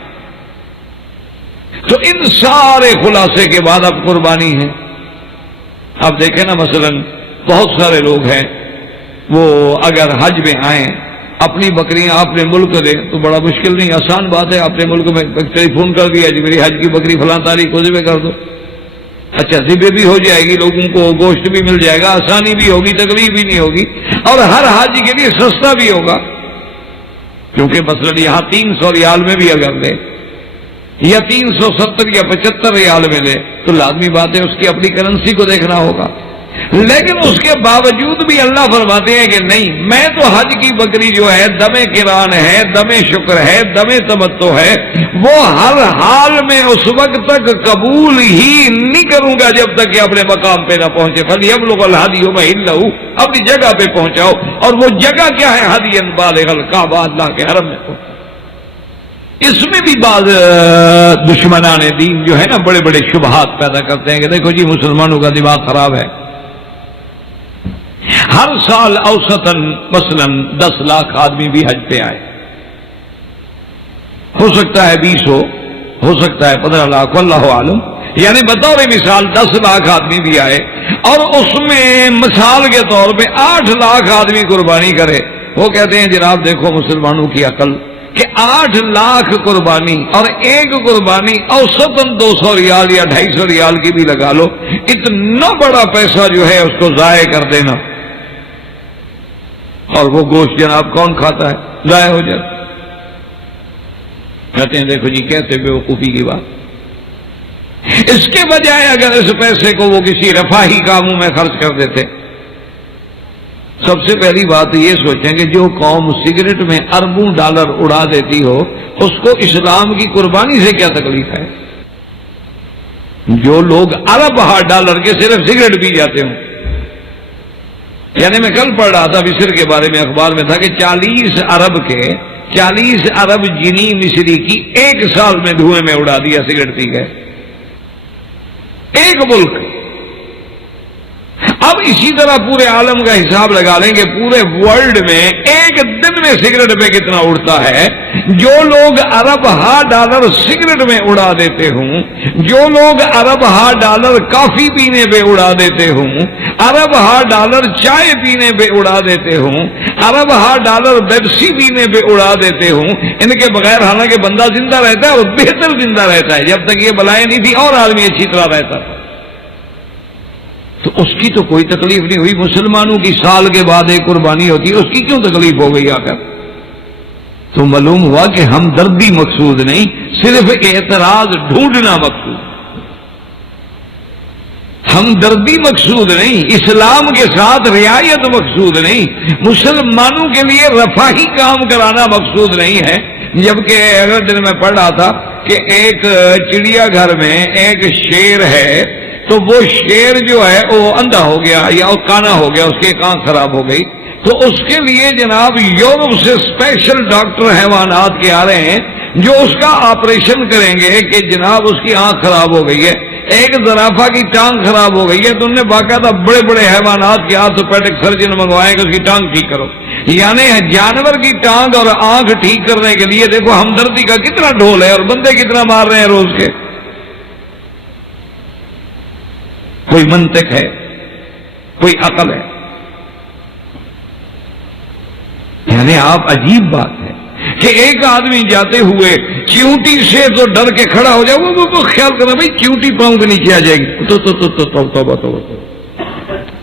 تو ان سارے خلاصے کے بعد اب قربانی ہے۔ اب دیکھیں نا مثلا بہت سارے لوگ ہیں وہ اگر حج میں آئیں اپنی بکریاں اپنے ملک دیں تو بڑا مشکل نہیں، آسان بات ہے، اپنے ملک میں ٹیلی فون کر دیا جی میری حج کی بکری فلاں تاریخ کو ذبح کر دو، اچھا ذبح بھی ہو جائے گی، لوگوں کو گوشت بھی مل جائے گا، آسانی بھی ہوگی، تکلیف بھی نہیں ہوگی، اور ہر حج کے لیے سستا بھی ہوگا، کیونکہ مثلا یہاں 300 ریال میں بھی اگر لے یا 370 یا 75 ریال میں لے تو لازمی بات ہے اس کی اپنی کرنسی کو دیکھنا ہوگا، لیکن اس کے باوجود بھی اللہ فرماتے ہیں کہ نہیں، میں تو حج کی بکری جو ہے دم قران ہے، دم شکر ہے، دم تمتع ہے، وہ ہر حال میں اس وقت تک قبول ہی نہیں کروں گا جب تک کہ اپنے مقام پہ نہ پہنچے۔ فَلْيَبْلُغْ الْهَدْيُ مَحِلَّهُ، اپنی جگہ پہ پہنچاؤ، اور وہ جگہ کیا ہے؟ هَدْيًا بَالِغَ الْكَعْبَةِ، اللہ کے حرم میں پہنچاؤ۔ اس میں بھی بعض دشمنان دین جو ہے نا بڑے بڑے شبہات پیدا کرتے ہیں کہ دیکھو جی مسلمانوں کا دماغ خراب ہے، ہر سال اوسطاً مثلا 10 لاکھ آدمی بھی حج پہ آئے، ہو سکتا ہے 20 ہو سکتا ہے 15 لاکھ، واللہ عالم، یعنی بطور مثال 10 لاکھ آدمی بھی آئے اور اس میں مثال کے طور پہ 8 لاکھ آدمی قربانی کرے، وہ کہتے ہیں جناب دیکھو مسلمانوں کی عقل کہ 8 لاکھ قربانی اور ایک قربانی اوسطاً 200 ریال یا 250 ریال کی بھی لگا لو، اتنا بڑا پیسہ جو ہے اس کو ضائع کر دینا، اور وہ گوشت جناب کون کھاتا ہے؟ ضائع ہو جاتا۔ کہتے ہیں دیکھو جی کہتے بیوقوفی کی بات، اس کے بجائے اگر اس پیسے کو وہ کسی رفاہی کاموں میں خرچ کر دیتے، سب سے پہلی بات یہ سوچیں کہ جو قوم سگریٹ میں اربوں ڈالر اڑا دیتی ہو اس کو اسلام کی قربانی سے کیا تکلیف ہے؟ جو لوگ ارب ڈالر کے صرف سگریٹ پی جاتے ہوں، یعنی میں کل پڑھ رہا تھا مصر کے بارے میں، اخبار میں تھا کہ 40 ارب کے 40 ارب جنی مصری کی ایک سال میں دھوئیں میں اڑا دیا، سگریٹ پی گئے ایک ملک۔ اب اسی طرح پورے عالم کا حساب لگا لیں کہ پورے ورلڈ میں ایک دن میں سگریٹ پہ کتنا اڑتا ہے۔ جو لوگ ارب ہا ڈالر سگریٹ میں اڑا دیتے ہوں، جو لوگ ارب ہا ڈالر کافی پینے پہ اڑا دیتے ہوں، ارب ہا ڈالر چائے پینے پہ اڑا دیتے ہوں، ارب ہا ڈالر پیپسی پینے پہ اڑا دیتے ہوں، ان کے بغیر حالانکہ بندہ زندہ رہتا ہے اور بہتر زندہ رہتا ہے، جب تک یہ بلائیں نہیں تھی اور آدمی اچھی طرح رہتا تھا، تو اس کی تو کوئی تکلیف نہیں ہوئی۔ مسلمانوں کی سال کے بعد ایک قربانی ہوتی ہے، اس کی کیوں تکلیف ہو گئی آخر؟ تو معلوم ہوا کہ ہمدردی مقصود نہیں، صرف اعتراض ڈھونڈنا مقصود، ہمدردی مقصود نہیں، اسلام کے ساتھ رعایت مقصود نہیں، مسلمانوں کے لیے رفاہی کام کرانا مقصود نہیں ہے۔ جبکہ اگر دن میں پڑھ رہا تھا کہ ایک چڑیا گھر میں ایک شیر ہے، تو وہ شیر جو ہے وہ اندھا ہو گیا یا وہ کانا ہو گیا، اس کی ایک آنکھ خراب ہو گئی، تو اس کے لیے جناب یورپ سے اسپیشل ڈاکٹر حیوانات کے آ رہے ہیں جو اس کا آپریشن کریں گے کہ جناب اس کی آنکھ خراب ہو گئی ہے، ایک زرافہ کی ٹانگ خراب ہو گئی ہے، تو انہوں نے باقاعدہ بڑے بڑے حیوانات کے آرتھوپیڈک سرجن منگوائے کہ اس کی ٹانگ ٹھیک کرو۔ یعنی جانور کی ٹانگ اور آنکھ ٹھیک کرنے کے لیے دیکھو ہمدردی کا کتنا ڈھول ہے، اور بندے کتنا مار رہے ہیں روز کے۔ کوئی منطق ہے، کوئی عقل ہے؟ یعنی آپ عجیب بات ہے کہ ایک آدمی جاتے ہوئے چیونٹی سے تو ڈر کے کھڑا ہو جائے، وہ خیال کرنا بھائی چیونٹی پاؤں کے نیچے آ جائے گی، تو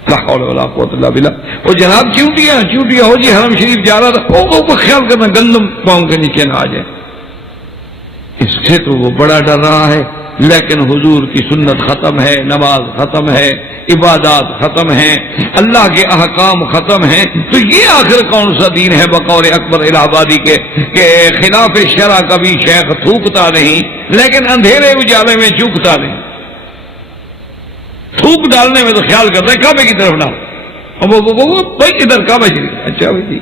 لا حول ولا قوت الا باللہ، وہ جناب چیونٹیاں ہو جی حرم شریف جا رہا تھا، وہ خیال کرنا گندم پاؤں کے نیچے نہ آ جائے، اس سے تو وہ بڑا ڈر رہا ہے۔ لیکن حضور کی سنت ختم ہے، نماز ختم ہے، عبادات ختم ہیں، اللہ کے احکام ختم ہیں، تو یہ آخر کون سا دین ہے بقول اکبر الہ آبادی کے کہ خلاف شرع کبھی شیخ تھوکتا نہیں لیکن اندھیرے اجالے میں چوکتا نہیں۔ تھوک ڈالنے میں تو خیال کرتا ہے کعبے کی طرف ڈال، وہ بھائی ادھر کعبہ شریف، اچھا بھائی جی۔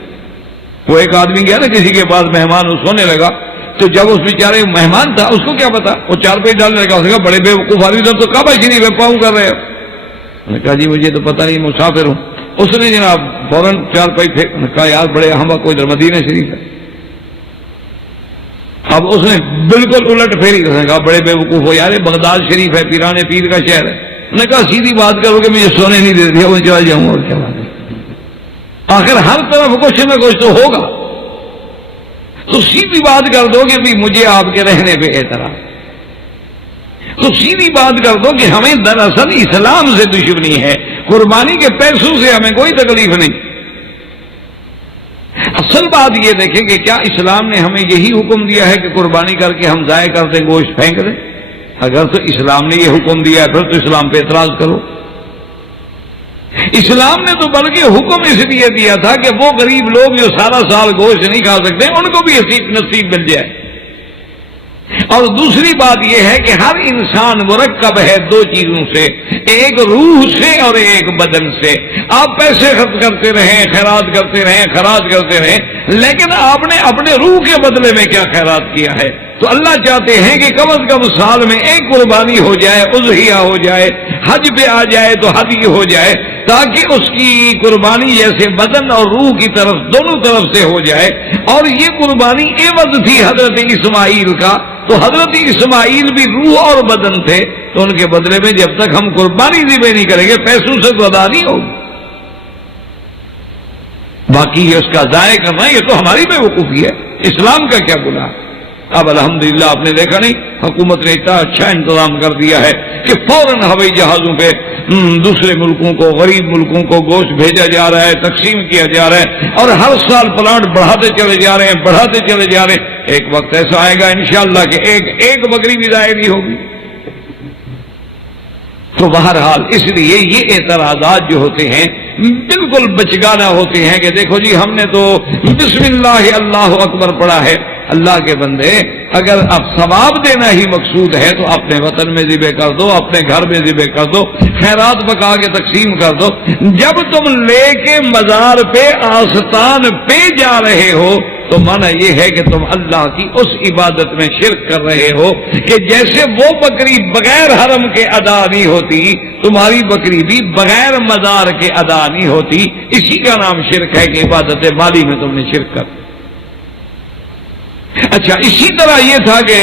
وہ ایک آدمی گیا نا کسی کے پاس مہمان، وہ سونے لگا، تو جب اس بیچارے مہمان تھا اس کو کیا پتا، وہ چار پہ ڈالنے لگا، اس نے کہا بڑے بے وقوف آدمی ادھر تو کعبہ شریف ہے، پاؤں کر رہے ہو۔ انہوں نے کہا جی مجھے تو پتہ نہیں، مسافر ہوں۔ اس نے جناب فوراً چار پائی پھینک، کہا یار بڑے ہم کو ادھر مدینہ شریف ہے۔ اب اس نے بالکل الٹ پھیری، اس نے کہا بڑے بے وقوف ہو یار، بغداد شریف ہے، پیرانے پیر کا شہر ہے۔ انہوں نے کہا سیدھی بات کرو کہ مجھے سونے نہیں دے دیا، وہ چلا جاؤں اور کیا بات ہے، آخر ہر طرف کچھ نہ کچھ تو ہوگا، تو سیدھی بات کر دو کہ بھی مجھے آپ کے رہنے پہ اعتراض، تو سیدھی بات کر دو کہ ہمیں دراصل اسلام سے دشمنی ہے، قربانی کے پیسوں سے ہمیں کوئی تکلیف نہیں۔ اصل بات یہ دیکھیں کہ کیا اسلام نے ہمیں یہی حکم دیا ہے کہ قربانی کر کے ہم ضائع کر دیں، گوشت پھینک دیں؟ اگر تو اسلام نے یہ حکم دیا ہے پھر تو اسلام پہ اعتراض کرو۔ اسلام نے تو بلکہ حکم اس لیے دیا تھا کہ وہ غریب لوگ جو سارا سال گوشت نہیں کھا سکتے ان کو بھی نصیب مل جائے۔ اور دوسری بات یہ ہے کہ ہر انسان مرکب ہے دو چیزوں سے، ایک روح سے اور ایک بدن سے۔ آپ پیسے خرچ کرتے رہیں، خیرات کرتے رہیں، خراج کرتے رہیں، لیکن آپ نے اپنے روح کے بدلے میں کیا خیرات کیا ہے؟ تو اللہ چاہتے ہیں کہ کم از کم سال میں ایک قربانی ہو جائے، اضحیہ ہو جائے، حج پہ آ جائے تو حدی ہو جائے، تاکہ اس کی قربانی جیسے بدن اور روح کی طرف دونوں طرف سے ہو جائے۔ اور یہ قربانی عوض تھی حضرت اسماعیل کا، تو حضرت اسماعیل بھی روح اور بدن تھے، تو ان کے بدلے میں جب تک ہم قربانی ذبح نہیں کریں گے پیسوں سے تو ادا نہیں ہوگی۔ باقی یہ اس کا ضائع کرنا یہ تو ہماری بے وقوفی ہے، اسلام کا کیا گناہ؟ اب الحمدللہ آپ نے دیکھا نہیں، حکومت نے اتنا اچھا انتظام کر دیا ہے کہ فوراً ہوائی جہازوں پہ دوسرے ملکوں کو، غریب ملکوں کو گوشت بھیجا جا رہا ہے، تقسیم کیا جا رہا ہے، اور ہر سال پلانٹ بڑھاتے چلے جا رہے ہیں، بڑھاتے چلے جا رہے ہیں۔ ایک وقت ایسا آئے گا انشاءاللہ کہ ایک بکری بھی ضائع نہیں ہوگی۔ تو بہرحال اس لیے یہ اعتراضات جو ہوتے ہیں بالکل بچگانہ ہوتے ہیں کہ دیکھو جی ہم نے تو بسم اللہ اللہ اکبر پڑھا ہے۔ اللہ کے بندے، اگر اب ثواب دینا ہی مقصود ہے تو اپنے وطن میں ذبح کر دو، اپنے گھر میں ذبح کر دو، خیرات پکا کے تقسیم کر دو۔ جب تم لے کے مزار پہ آستان پہ جا رہے ہو تو معنی یہ ہے کہ تم اللہ کی اس عبادت میں شرک کر رہے ہو کہ جیسے وہ بکری بغیر حرم کے ادا نہیں ہوتی، تمہاری بکری بھی بغیر مزار کے ادا نہیں ہوتی۔ اسی کا نام شرک ہے کہ عبادت مالی میں تم نے شرک کر۔ اچھا، اسی طرح یہ تھا کہ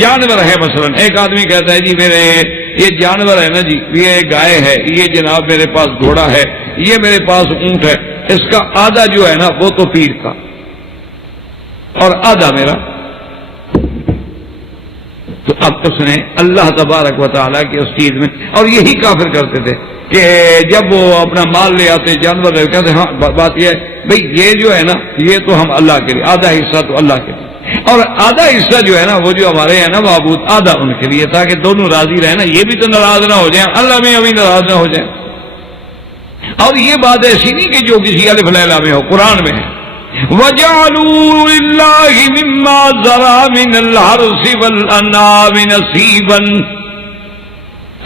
جانور ہے، مثلا ایک آدمی کہتا ہے جی میرے یہ جانور ہے نا جی، یہ گائے ہے، یہ جناب میرے پاس گھوڑا ہے، یہ میرے پاس اونٹ ہے، اس کا آدھا جو ہے نا وہ تو پیر کا اور آدھا میرا۔ تو اب اس نے اللہ تبارک و تعالیٰ کی اس چیز میں، اور یہی کافر کرتے تھے کہ جب وہ اپنا مال لے آتے جانور لے کہتے ہاں بات یہ ہے بھئی یہ جو ہے نا یہ تو ہم اللہ کے لیے، آدھا حصہ تو اللہ کے لیے، اور آدھا حصہ جو ہے نا وہ جو ہمارے ہیں نا معبود، آدھا ان کے لیے، تاکہ دونوں راضی رہیں نا، یہ بھی تو ناراض نہ ہو جائیں، اللہ میں ابھی ناراض نہ ہو جائیں۔ اور یہ بات ایسی نہیں کہ جو کسی الف لیلا میں ہو، قرآن میں ہے وَجَعَلُوا لِلَّهِ مِمَّا ذَرَأَ مِنَ الْحَرْثِ وَالْأَنْعَامِ نَصِيبًا۔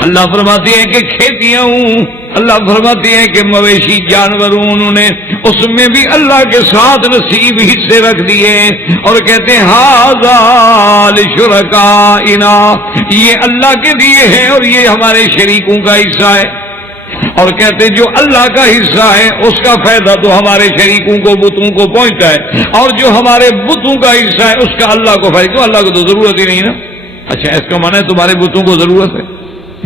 اللہ فرماتے ہیں کہ کھیتیاں ہوں، اللہ فرماتے ہیں کہ مویشی جانور ہوں، انہوں نے اس میں بھی اللہ کے ساتھ نصیب حصے رکھ دیے، اور کہتے ہیں ھذا لشرکائنا، یہ اللہ کے لیے ہے اور یہ ہمارے شریکوں کا حصہ ہے، اور کہتے جو اللہ کا حصہ ہے اس کا فائدہ تو ہمارے شریکوں کو بتوں کو پہنچتا ہے، اور جو ہمارے بتوں کا حصہ ہے اس کا اللہ کو فائدہ، تو اللہ کو تو ضرورت ہی نہیں نا۔ اچھا، اس کا معنی ہے تمہارے بتوں کو ضرورت ہے؟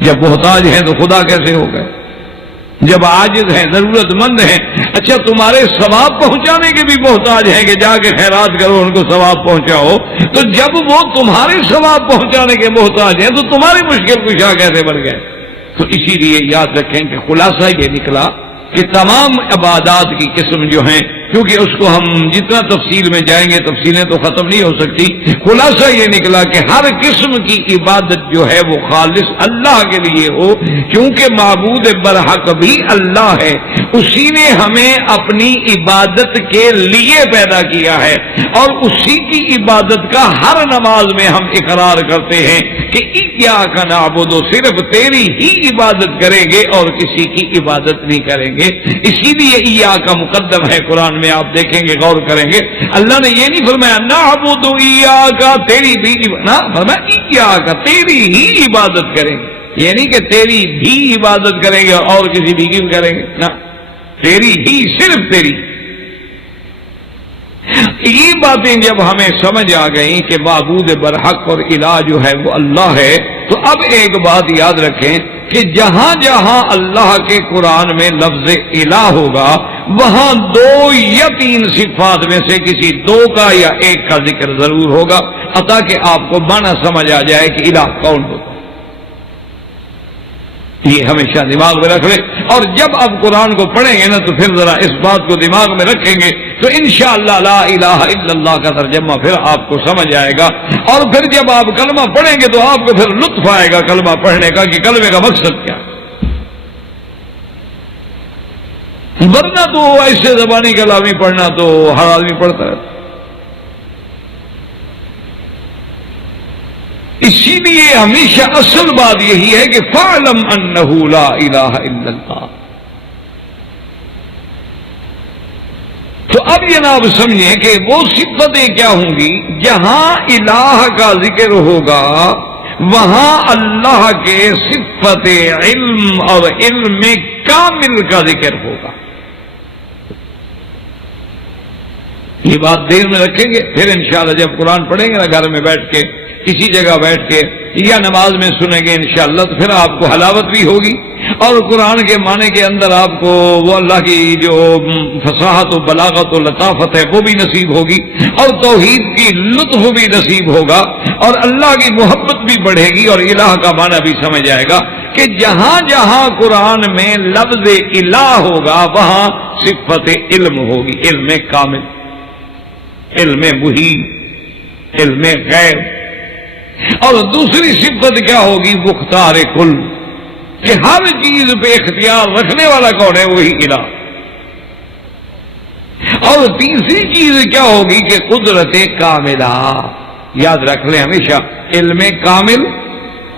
جب محتاج ہیں تو خدا کیسے ہو گئے؟ جب عاجز ہیں، ضرورت مند ہیں، اچھا تمہارے ثواب پہنچانے کے بھی محتاج ہیں کہ جا کے خیرات کرو ان کو ثواب پہنچاؤ، تو جب وہ تمہارے ثواب پہنچانے کے محتاج ہیں تو تمہاری مشکل کشا کیسے بڑھ گئے؟ تو اسی لیے یاد رکھیں کہ خلاصہ یہ نکلا کہ تمام عبادات کی قسم جو ہیں، کیونکہ اس کو ہم جتنا تفصیل میں جائیں گے تفصیلیں تو ختم نہیں ہو سکتی، خلاصہ یہ نکلا کہ ہر قسم کی عبادت جو ہے وہ خالص اللہ کے لیے ہو، کیونکہ معبود برحق بھی اللہ ہے، اسی نے ہمیں اپنی عبادت کے لیے پیدا کیا ہے، اور اسی کی عبادت کا ہر نماز میں ہم اقرار کرتے ہیں کہ ایاک نعبد، صرف تیری ہی عبادت کریں گے اور کسی کی عبادت نہیں کریں گے۔ اسی لیے ایاک مقدم ہے قرآن میں، آپ دیکھیں گے غور کریں گے، اللہ نے یہ نہیں فرمایا نعبد ایاک تیری بھی، نہ فرمایا ایاک تیری ہی عبادت کریں گے، یہ نہیں کہ تیری بھی عبادت کریں گے اور کسی بھی کی کریں گے، نہ تیری ہی، صرف تیری۔ یہ باتیں جب ہمیں سمجھ آ گئیں کہ معبود برحق اور الہ جو ہے وہ اللہ ہے، تو اب ایک بات یاد رکھیں کہ جہاں جہاں اللہ کے قرآن میں لفظ الہ ہوگا وہاں دو یا تین صفات میں سے کسی دو کا یا ایک کا ذکر ضرور ہوگا، تاکہ آپ کو معنی سمجھ آ جائے کہ الہ کون ہوتا ہے۔ یہ ہمیشہ دماغ میں رکھ لیں، اور جب آپ قرآن کو پڑھیں گے نا تو پھر ذرا اس بات کو دماغ میں رکھیں گے تو انشاءاللہ لا الہ الا اللہ کا ترجمہ پھر آپ کو سمجھ آئے گا، اور پھر جب آپ کلمہ پڑھیں گے تو آپ کو پھر لطف آئے گا کلمہ پڑھنے کا کہ کلمے کا مقصد کیا ہے۔ ورنہ تو ایسے زبانی کلامی پڑھنا تو ہر آدمی پڑھتا ہے۔ اسی لیے ہمیشہ اصل بات یہی ہے کہ فَاعْلَمْ أَنَّهُ لَا إِلَٰهَ إِلَّا اللَّهُ۔ تو اب جناب سمجھیں کہ وہ صفتیں کیا ہوں گی، جہاں الہ کا ذکر ہوگا وہاں اللہ کے صفت علم اور علم کامل کا ذکر ہوگا۔ یہ بات دیر میں رکھیں گے، پھر انشاءاللہ جب قرآن پڑھیں گے نا گھر میں بیٹھ کے، کسی جگہ بیٹھ کے یا نماز میں سنیں گے انشاءاللہ، تو پھر آپ کو حلاوت بھی ہوگی، اور قرآن کے معنی کے اندر آپ کو وہ اللہ کی جو فصاحت و بلاغت و لطافت ہے وہ بھی نصیب ہوگی، اور توحید کی لطف بھی نصیب ہوگا، اور اللہ کی محبت بھی بڑھے گی، اور الہ کا معنی بھی سمجھ آئے گا کہ جہاں جہاں قرآن میں لفظ الہ ہوگا وہاں صفت علم ہوگی، علم کامل، علم محیط، علم غیب۔ اور دوسری صفت کیا ہوگی، مختار کل، کہ ہر چیز پہ اختیار رکھنے والا کون ہے، وہی الہ۔ اور تیسری چیز کیا ہوگی کہ قدرت کاملہ، یاد رکھ لیں ہمیشہ، علم کامل،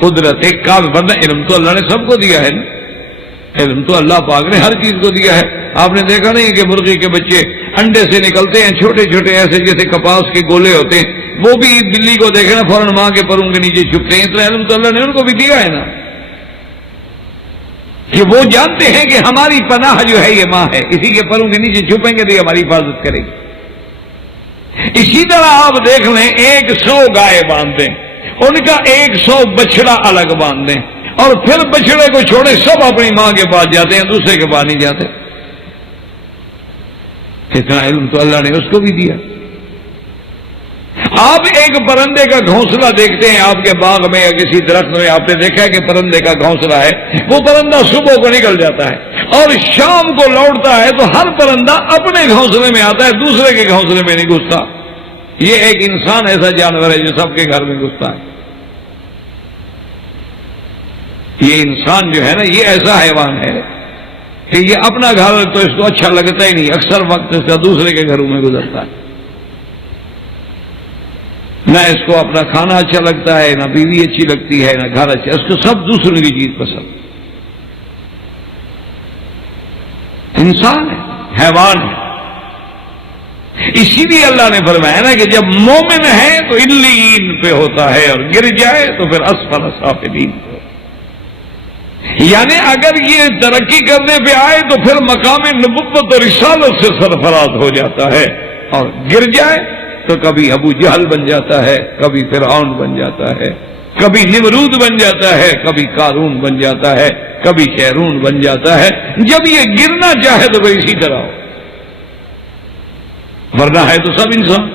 قدرت کامل، ورنہ علم تو اللہ نے سب کو دیا ہے نا، علم تو اللہ پاک نے ہر چیز کو دیا ہے۔ آپ نے دیکھا نہیں کہ مرغی کے بچے انڈے سے نکلتے ہیں چھوٹے چھوٹے ایسے جیسے کپاس کے گولے ہوتے ہیں، وہ بھی بلی کو دیکھنا فوراً ماں کے پروں کے نیچے چھپتے ہیں. اتنا علم تو اللہ نے ان کو بھی دیا ہے نا کہ وہ جانتے ہیں کہ ہماری پناہ جو ہے یہ ماں ہے، اسی کے پروں کے نیچے چھپیں گے تو یہ ہماری حفاظت کرے گی. اسی طرح آپ دیکھ لیں 100 گائے باندھ دیں، ان کا 100 بچڑا الگ باندھ دیں اور پھر بچڑے کو چھوڑے سب اپنی ماں کے پاس جاتے ہیں، دوسرے کے پاس نہیں جاتے. اتنا علم تو اللہ نے اس کو بھی دیا. آپ ایک پرندے کا گھونسلہ دیکھتے ہیں آپ کے باغ میں یا کسی درخت میں، آپ نے دیکھا ہے کہ پرندے کا گھونسلہ ہے، وہ پرندہ صبح کو نکل جاتا ہے اور شام کو لوٹتا ہے تو ہر پرندہ اپنے گھونسلے میں آتا ہے، دوسرے کے گھونسلے میں نہیں گھستا. یہ ایک انسان ایسا جانور ہے جو سب کے گھر میں گھستا ہے. یہ انسان جو ہے نا یہ ایسا حیوان ہے کہ یہ اپنا گھر تو اس کو اچھا لگتا ہی نہیں، اکثر وقت اس کا دوسرے کے گھروں میں گزرتا ہے. نہ اس کو اپنا کھانا اچھا لگتا ہے، نہ بیوی اچھی لگتی ہے، نہ گھر اچھا، اس کو سب دوسروں کی چیز پسند. انسان ہے، حیوان ہے. اسی لیے اللہ نے فرمایا نا کہ جب مومن ہے تو علیین پہ ہوتا ہے اور گر جائے تو پھر اسفل سافلین پہ. یعنی اگر یہ ترقی کرنے پہ آئے تو پھر مقام نبوت اور رسالت سے سرفراز ہو جاتا ہے، اور گر جائے تو کبھی ابو جہل بن جاتا ہے، کبھی فرعون بن جاتا ہے، کبھی نمرود بن جاتا ہے، کبھی قارون بن جاتا ہے، کبھی قیرون بن جاتا ہے. جب یہ گرنا چاہے تو وہ اسی طرح ہو، ورنہ ہے تو سب انسان.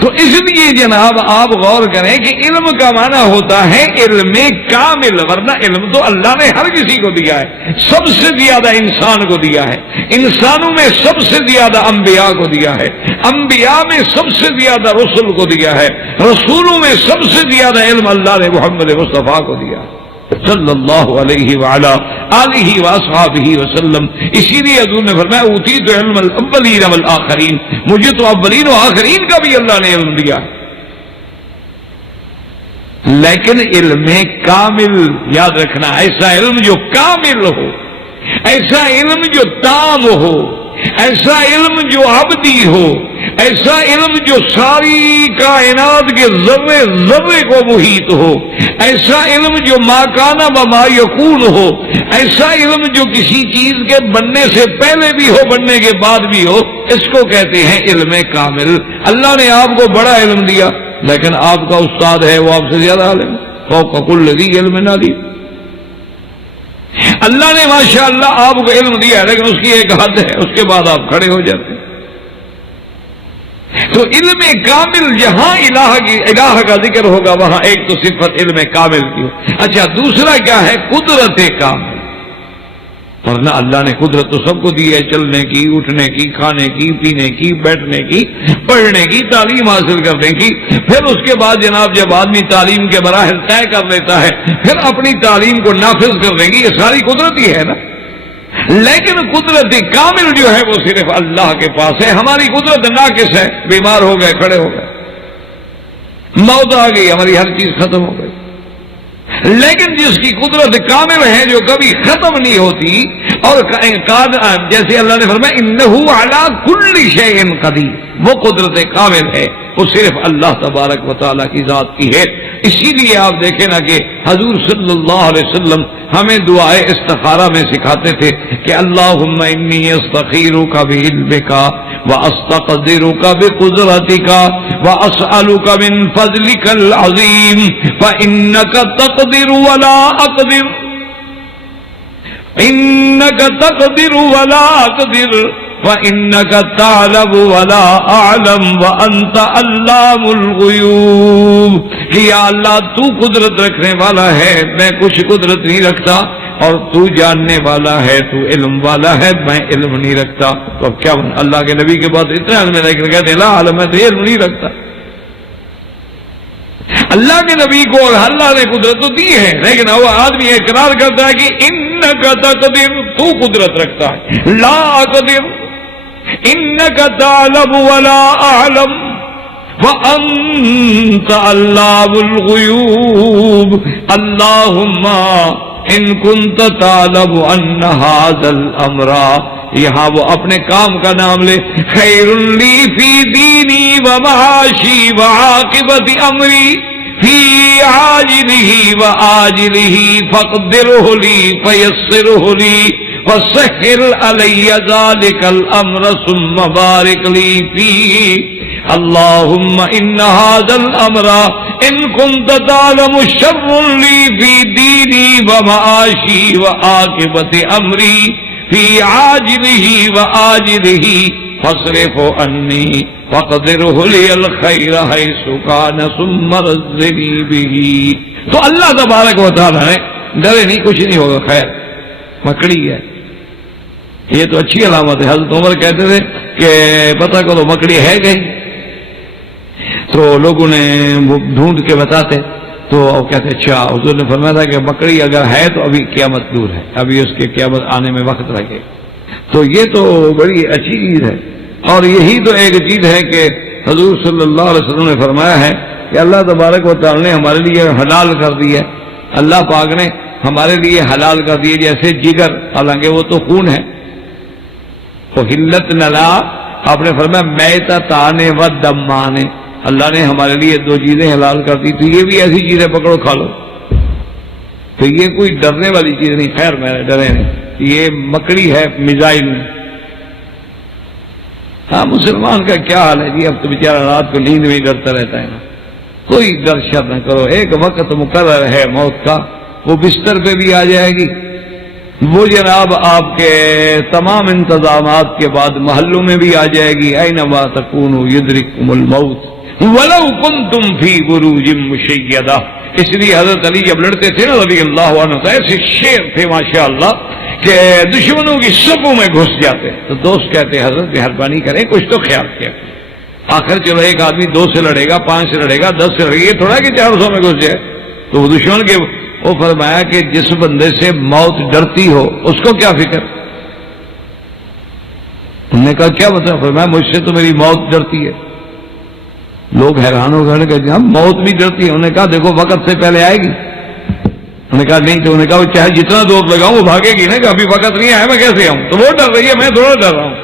تو اس لیے جناب آپ غور کریں کہ علم کا معنی ہوتا ہے علم کامل، ورنہ علم تو اللہ نے ہر کسی کو دیا ہے، سب سے زیادہ انسان کو دیا ہے، انسانوں میں سب سے زیادہ انبیاء کو دیا ہے، انبیاء میں سب سے زیادہ رسول کو دیا ہے، رسولوں میں سب سے زیادہ علم اللہ نے محمد مصطفیٰ کو دیا ہے صلی اللہ علیہ وعلا آلہ واصحابہ وسلم. اسی لیے حضور نے فرمایا اوتیت علم الاولین والآخرین، مجھے تو اولین و آخرین کا بھی اللہ نے علم دیا ہے. لیکن علم کامل یاد رکھنا، ایسا علم جو کامل ہو، ایسا علم جو تام ہو، ایسا علم جو ابدی ہو، ایسا علم جو ساری کائنات کے ذرے ذرے کو محیط ہو، ایسا علم جو ما کان و ما یکون ہو، ایسا علم جو کسی چیز کے بننے سے پہلے بھی ہو بننے کے بعد بھی ہو، اس کو کہتے ہیں علم کامل. اللہ نے آپ کو بڑا علم دیا، لیکن آپ کا استاد ہے وہ آپ سے زیادہ عالم، فوق کل ذی علم علیم. اللہ نے ماشاءاللہ آپ کو علم دیا ہے لیکن اس کی ایک حد ہے، اس کے بعد آپ کھڑے ہو جاتے ہیں. تو علم کامل جہاں الہ کا ذکر ہوگا وہاں ایک تو صفت علم کامل کی ہو. اچھا دوسرا کیا ہے؟ قدرت کامل. ورنہ اللہ نے قدرت تو سب کو دی ہے، چلنے کی، اٹھنے کی، کھانے کی، پینے کی، بیٹھنے کی، پڑھنے کی، تعلیم حاصل کرنے کی. پھر اس کے بعد جناب جب آدمی تعلیم کے مراحل طے کر لیتا ہے پھر اپنی تعلیم کو نافذ کرنے کی، یہ ساری قدرت ہی ہے نا. لیکن قدرت کامل جو ہے وہ صرف اللہ کے پاس ہے. ہماری قدرت ناقص ہے، بیمار ہو گئے، کھڑے ہو گئے، موت آ گئی، ہماری ہر چیز ختم ہو گئی. لیکن جس کی قدرت کامل ہے جو کبھی ختم نہیں ہوتی، اور جیسے اللہ نے فرمایا انہ علی کل شیء قدیر، وہ قدرت کامل ہے، وہ صرف اللہ تبارک و تعالیٰ کی ذات کی ہے. اسی لیے آپ دیکھیں نا کہ حضور صلی اللہ علیہ وسلم ہمیں دعائے استخارہ میں سکھاتے تھے کہ اللہم انی استخیرک بعلمک واستقدرک بقدرتک واسألک من فضلک العظیم فانک تقدر ولا اقدر، انک تقدر ولا اقدر وَإِنَّكَ تَعْلَمُ وَلَا أَعْلَمُ وَأَنْتَ عَلَّامُ الْغُيُوبِ. کہ یا اللہ تو قدرت رکھنے والا ہے، میں کچھ قدرت نہیں رکھتا، اور تو جاننے والا ہے، تو علم والا ہے، میں علم نہیں رکھتا. تو اب کیا اللہ کے نبی کے بعد اتنا علم ہے لیکن کہتے ہیں لا علم ہے تو علم نہیں رکھتا. اللہ کے نبی کو اللہ نے قدرت تو دی ہے لیکن وہ آدمی اقرار کرتا ہے کہ انک تقدر، تو قدرت رکھتا ہے، لا اقدر، انک تعلم ولا اعلم وانت علام الغیوب. اللہم ان كنت تعلم ان هذا الامر یہاں وہ اپنے کام کا نام لے. خیر لی فی دینی و معاشی و عاقبت امری فی عاجلہ و آجلہ فاقدرہ لی فیسرہ لی وسخر علی ذلک الامر ثم بارک لی فیہ. اللهم ان هذا الامر ان كنت تعلم شر لي في ديني ومعاشي وعاقبة امري في عاجله واجله فاصرف عني واقدره لي الخير حيث كان ثم رزقني به. تو اللہ تبارک و تعالی نے ڈرے نہیں کچھ نہیں ہوگا. خیر مکڑی ہے یہ تو اچھی علامت ہے. حضرت عمر کہتے تھے کہ پتہ کرو مکڑی ہے کہیں, تو لوگوں نے ڈھونڈ کے بتاتے تو کہتے اچھا. حضور نے فرمایا تھا کہ مکڑی اگر ہے تو ابھی قیامت دور ہے, ابھی اس کے قیامت آنے میں وقت لگے. تو یہ تو بڑی اچھی چیز ہے. اور یہی تو ایک چیز ہے کہ حضور صلی اللہ علیہ وسلم نے فرمایا ہے کہ اللہ تبارک و تعالی نے ہمارے لیے حلال کر دی ہے. اللہ پاک نے ہمارے لیے حلال کر دی ہے جیسے جگر, حالانکہ وہ تو خون ہے. تو حلت نلا آپ نے فرمایا میتا تانے و دمانے, اللہ نے ہمارے لیے دو چیزیں حلال کر دی. تو یہ بھی ایسی چیزیں پکڑو کھا لو. تو یہ کوئی ڈرنے والی چیز نہیں. خیر میں ڈرے نہیں, یہ مکڑی ہے میزائل میں. ہاں مسلمان کا کیا حال ہے جی, اب تو بیچارہ رات کو نیند میں ڈرتا رہتا ہے نا. کوئی ڈر شر نہ کرو. ایک وقت مقرر ہے موت کا, وہ بستر پہ بھی آ جائے گی. وہ جناب آپ کے تمام انتظامات کے بعد محلوں میں بھی آ جائے گی. اینما تکونوا یدرککم الموت ولو کنتم فی بروج مشیدہ. اس لیے حضرت علی جب لڑتے تھے نا رضی اللہ عنہ, ایسے شیر تھے ماشاء اللہ کہ دشمنوں کی صفوں میں گھس جاتے. تو دوست کہتے حضرت مہربانی کریں کچھ تو خیال کیا. آخر چلو ایک آدمی 2 سے لڑے گا, 5 سے لڑے گا, 10 سے لڑے گا, یہ تھوڑا کہ 400 میں گھس جائے. تو وہ دشمن کے وہ فرمایا کہ جس بندے سے موت ڈرتی ہو اس کو کیا فکر. انہوں نے کہا کیا مطلب. فرمایا مجھ سے تو میری موت ڈرتی ہے. لوگ حیران ہو گئے کہ ہم موت بھی ڈرتی ہے. انہوں نے کہا دیکھو وقت سے پہلے آئے گی. انہوں نے کہا نہیں. تو انہوں نے کہا چاہے جتنا دور لگاؤں وہ بھاگے گی نا, کہ ابھی وقت نہیں آیا میں کیسے آؤں. تو وہ ڈر رہی ہے, میں تھوڑا ڈر رہا ہوں.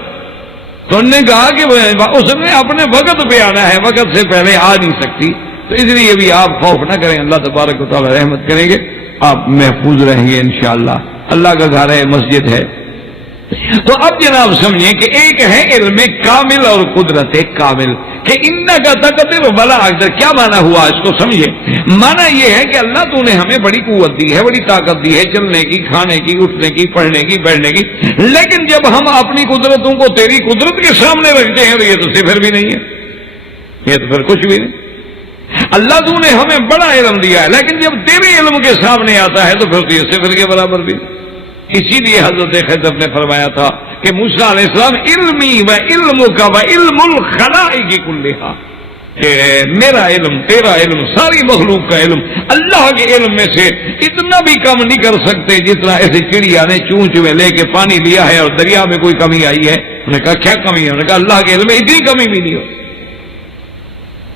تو انہوں نے کہا کہ اس نے اپنے وقت پہ آنا ہے, وقت سے پہلے آ نہیں سکتی. تو اس لیے بھی آپ خوف نہ کریں, اللہ تبارک و تعالی رحمت کریں گے, آپ محفوظ رہیں گے انشاءاللہ. اللہ کا گھر ہے, مسجد ہے. تو اب جناب سمجھیں کہ ایک ہے علم کامل اور قدرت کامل. کہ انکا تقدر ولا اقدر, کیا معنی ہوا اس کو سمجھے. معنی یہ ہے کہ اللہ تو نے ہمیں بڑی قوت دی ہے, بڑی طاقت دی ہے, چلنے کی, کھانے کی, اٹھنے کی, پڑھنے کی, بیٹھنے کی. لیکن جب ہم اپنی قدرتوں کو تیری قدرت کے سامنے رکھتے ہیں تو یہ تو صفر بھی نہیں ہے, یہ تو پھر کچھ بھی نہیں. اللہ تو نے ہمیں بڑا علم دیا ہے, لیکن جب تیرے علم کے سامنے آتا ہے تو پھر تو یہ صفر کے برابر بھی. اسی لیے حضرت خضر نے فرمایا تھا کہ موسیٰ علیہ السلام علمی و علمک و علم الخلائق کلھا, کہ میرا علم, تیرا علم, ساری مخلوق کا علم اللہ کے علم میں سے اتنا بھی کم نہیں کر سکتے جتنا ایسے چڑیا نے چونچ میں لے کے پانی لیا ہے اور دریا میں کوئی کمی آئی ہے. انہوں نے کہا کیا کمی ہے. انہوں نے کہا اللہ کے علم میں اتنی کمی بھی نہیں ہو.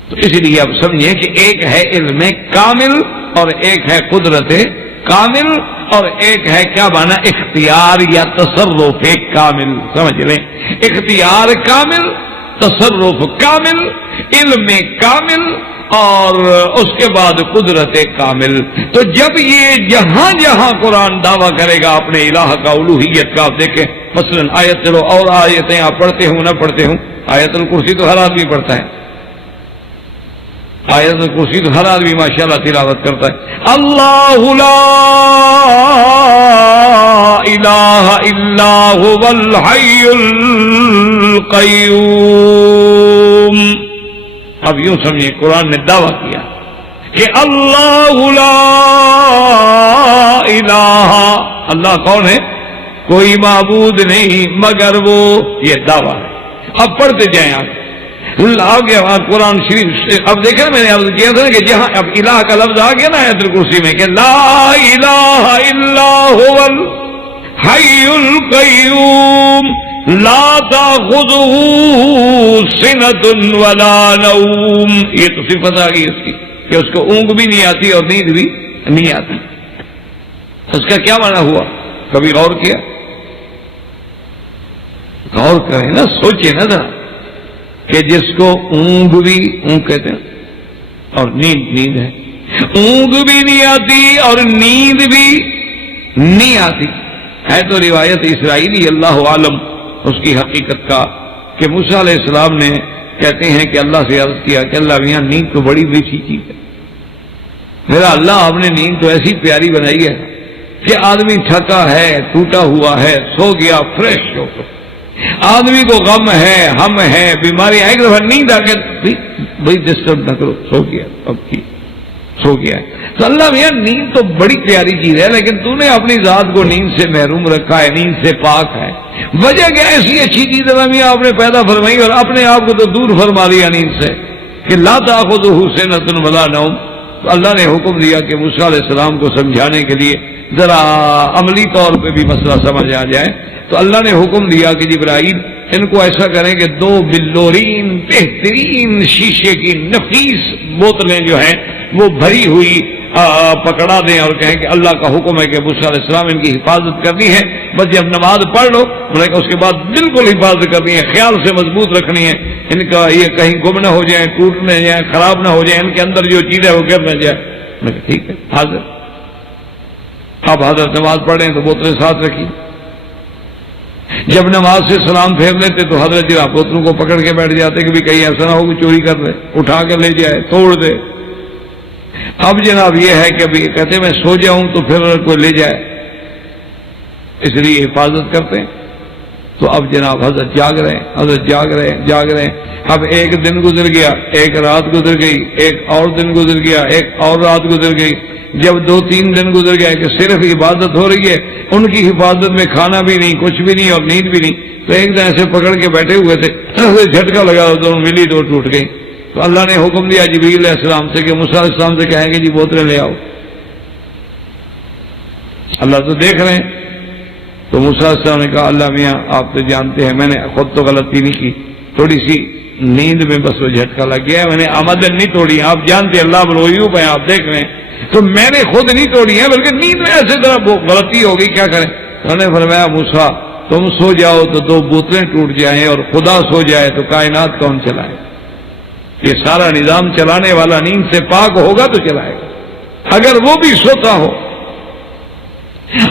تو اس لیے اب سمجھیں کہ ایک ہے علم کامل اور ایک ہے قدرت کامل اور ایک ہے کیا مانا اختیار یا تصرف کامل. سمجھ لیں, اختیار کامل, تصرف کامل, علم کامل اور اس کے بعد قدرت کامل. تو جب یہ جہاں جہاں قرآن دعویٰ کرے گا اپنے الہ کا, الوہیت کا, آپ دیکھیں مثلا آیت, چلو اور آیتیں آپ پڑھتے ہوں نہ پڑھتے ہوں, آیت الکرسی تو ہر آدمی پڑھتا ہے, آیت الکرسی تو ہر آدمی ماشاءاللہ تلاوت کرتا ہے. اللہ لا الہ الا هو الحی القیوم. اب یوں سمجھیں قرآن نے دعویٰ کیا کہ اللہ لا الہ, اللہ کون ہے, کوئی معبود نہیں مگر وہ, یہ دعویٰ ہے. اب پڑھتے جائیں آپ آ گیا قرآن شریف. اب دیکھیں میں نے عرض کیا تھا کہ جہاں اب الہ کا لفظ آ گیا نا آیت الکرسی میں کہ لا الہ الا هو الحی القیوم لا تأخذہ سنۃ ولا نوم. یہ تو صفت آ گئی اس کی کہ اس کو اونگ بھی نہیں آتی اور نیند بھی نہیں آتی. اس کا کیا معنی ہوا, کبھی غور کیا؟ غور کریں نا، سوچیں نا ذرا کہ جس کو اونگ بھی اونگ کہتے ہیں اور نیند نیند ہے، اونگ بھی نہیں آتی اور نیند بھی نہیں آتی ہے، تو روایت اسرائیلی اللہ عالم اس کی حقیقت کا کہ موسیٰ علیہ السلام نے کہتے ہیں کہ اللہ سے عرض کیا کہ اللہ میاں نیند تو بڑی میٹھی چیز ہے، میرا اللہ آپ نے نیند تو ایسی پیاری بنائی ہے کہ آدمی تھکا ہے، ٹوٹا ہوا ہے، سو گیا فریش ہو کر، آدمی کو غم ہے، ہم ہے، بیماری ایک دفعہ نیند آ کے بھائی ڈسٹرب نہ کرو، سو گیا، اب کی سو گیا ہے۔ تو اللہ میاں نیند تو بڑی پیاری چیز ہے، لیکن تو نے اپنی ذات کو نیند سے محروم رکھا ہے، نیند سے پاک ہے، وجہ کیا ایسی اچھی چیز اللہ میاں آپ نے پیدا فرمائی اور اپنے آپ کو تو دور فرما لیا نیند سے کہ لا تأخذہ سنۃ ولا نوم۔ تو اللہ نے حکم دیا کہ موسیٰ علیہ السلام کو سمجھانے کے لیے ذرا عملی طور پہ بھی مسئلہ سمجھ آ جائے، تو اللہ نے حکم دیا کہ جبرائیل ان کو ایسا کریں کہ 2 بلورین بہترین شیشے کی نفیس بوتلیں جو ہیں وہ بھری ہوئی پکڑا دیں اور کہیں کہ اللہ کا حکم ہے کہ موسیٰ علیہ السلام ان کی حفاظت کرنی ہے، بس جب نماز پڑھ لو اس کے بعد بالکل حفاظت کرنی ہے، خیال سے مضبوط رکھنی ہے، ان کا یہ کہیں گم نہ ہو جائیں، ٹوٹ نہ جائیں، خراب نہ ہو جائیں، ان کے اندر جو چیز ہے وہ گر نہ جائے۔ میں کہ ٹھیک ہے حاضر۔ اب حضرت نماز پڑھیں تو بوتلیں ساتھ رکھی، جب نماز سے سلام پھیر لیتے تو حضرت جی بوتلوں کو پکڑ کے بیٹھ جاتے کہ بھی کہیں ایسا نہ ہو کہ چوری کر لے، اٹھا کے لے جائے، توڑ دے۔ اب جناب یہ ہے کہ ابھی کہتے میں سو جاؤں تو پھر کوئی لے جائے، اس لیے حفاظت کرتے ہیں۔ تو اب جناب حضرت جاگ رہے ہیں، حضرت جاگ رہے ہیں۔ اب ایک دن گزر گیا، ایک رات گزر گئی، ایک اور دن گزر گیا، ایک اور رات گزر گئی۔ جب 2-3 دن گزر گئے کہ صرف عبادت ہو رہی ہے، ان کی حفاظت میں کھانا بھی نہیں، کچھ بھی نہیں اور نیند بھی نہیں، تو ایک دن ایسے پکڑ کے بیٹھے ہوئے تھے، جھٹکا لگا تو ملی تو ٹوٹ گئی۔ تو اللہ نے حکم دیا جبریل علیہ السلام سے کہ موسیٰ علیہ السلام سے کہیں گے جی بوتلیں لے آؤ۔ اللہ تو دیکھ رہے ہیں۔ تو موسیٰ علیہ السلام نے کہا اللہ میاں آپ تو جانتے ہیں میں نے خود تو غلطی نہیں کی، تھوڑی سی نیند میں بس وہ جھٹکا لگ گیا، میں نے آمدن نہیں توڑی، آپ جانتے اللہ بلویوب ہیں، آپ دیکھ رہے ہیں، تو میں نے خود نہیں توڑی ہے بلکہ نیند میں ایسے طرح غلطی ہو گئی، کیا کریں؟ انہوں نے فرمایا موسیٰ تم سو جاؤ تو 2 بوتلیں ٹوٹ جائیں اور خدا سو جائے تو کائنات کون چلائے؟ یہ سارا نظام چلانے والا نیند سے پاک ہوگا تو چلائے گا، اگر وہ بھی سوتا ہو۔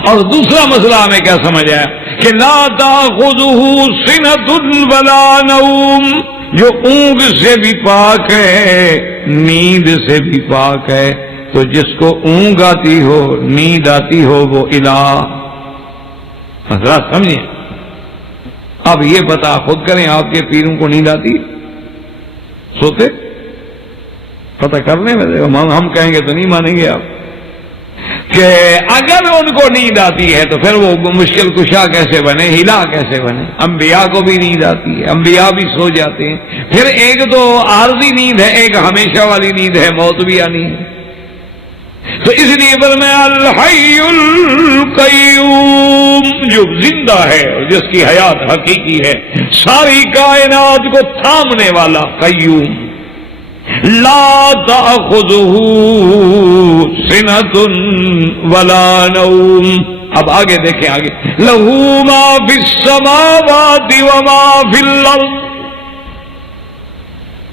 اور دوسرا مسئلہ ہمیں کیا سمجھ آیا کہ لا تأخذہ سنۃ ولا نوم، جو اونگ سے بھی پاک ہے، نیند سے بھی پاک ہے، تو جس کو اونگ آتی ہو، نیند آتی ہو، وہ الہ۔ مسئلہ سمجھیں۔ اب یہ بتا خود کریں آپ کے پیروں کو نیند آتی ہے؟ سوتے؟ پتہ کرنے میں ہم کہیں گے تو نہیں مانیں گے آپ کہ اگر ان کو نیند آتی ہے تو پھر وہ مشکل کشا کیسے بنے، ہلا کیسے بنے؟ انبیاء کو بھی نیند آتی ہے، انبیاء بھی سو جاتے ہیں، پھر ایک تو عارضی نیند ہے، ایک ہمیشہ والی نیند ہے، موت بھی آنی ہے۔ تو اس لیے فرمایا الحی القیوم، جو زندہ ہے اور جس کی حیات حقیقی ہے، ساری کائنات کو تھامنے والا قیوم، لا تأخذہ سنۃ ولا نوم۔ اب آگے دیکھیں، آگے لہ ما فی السماوات وما فی الارض،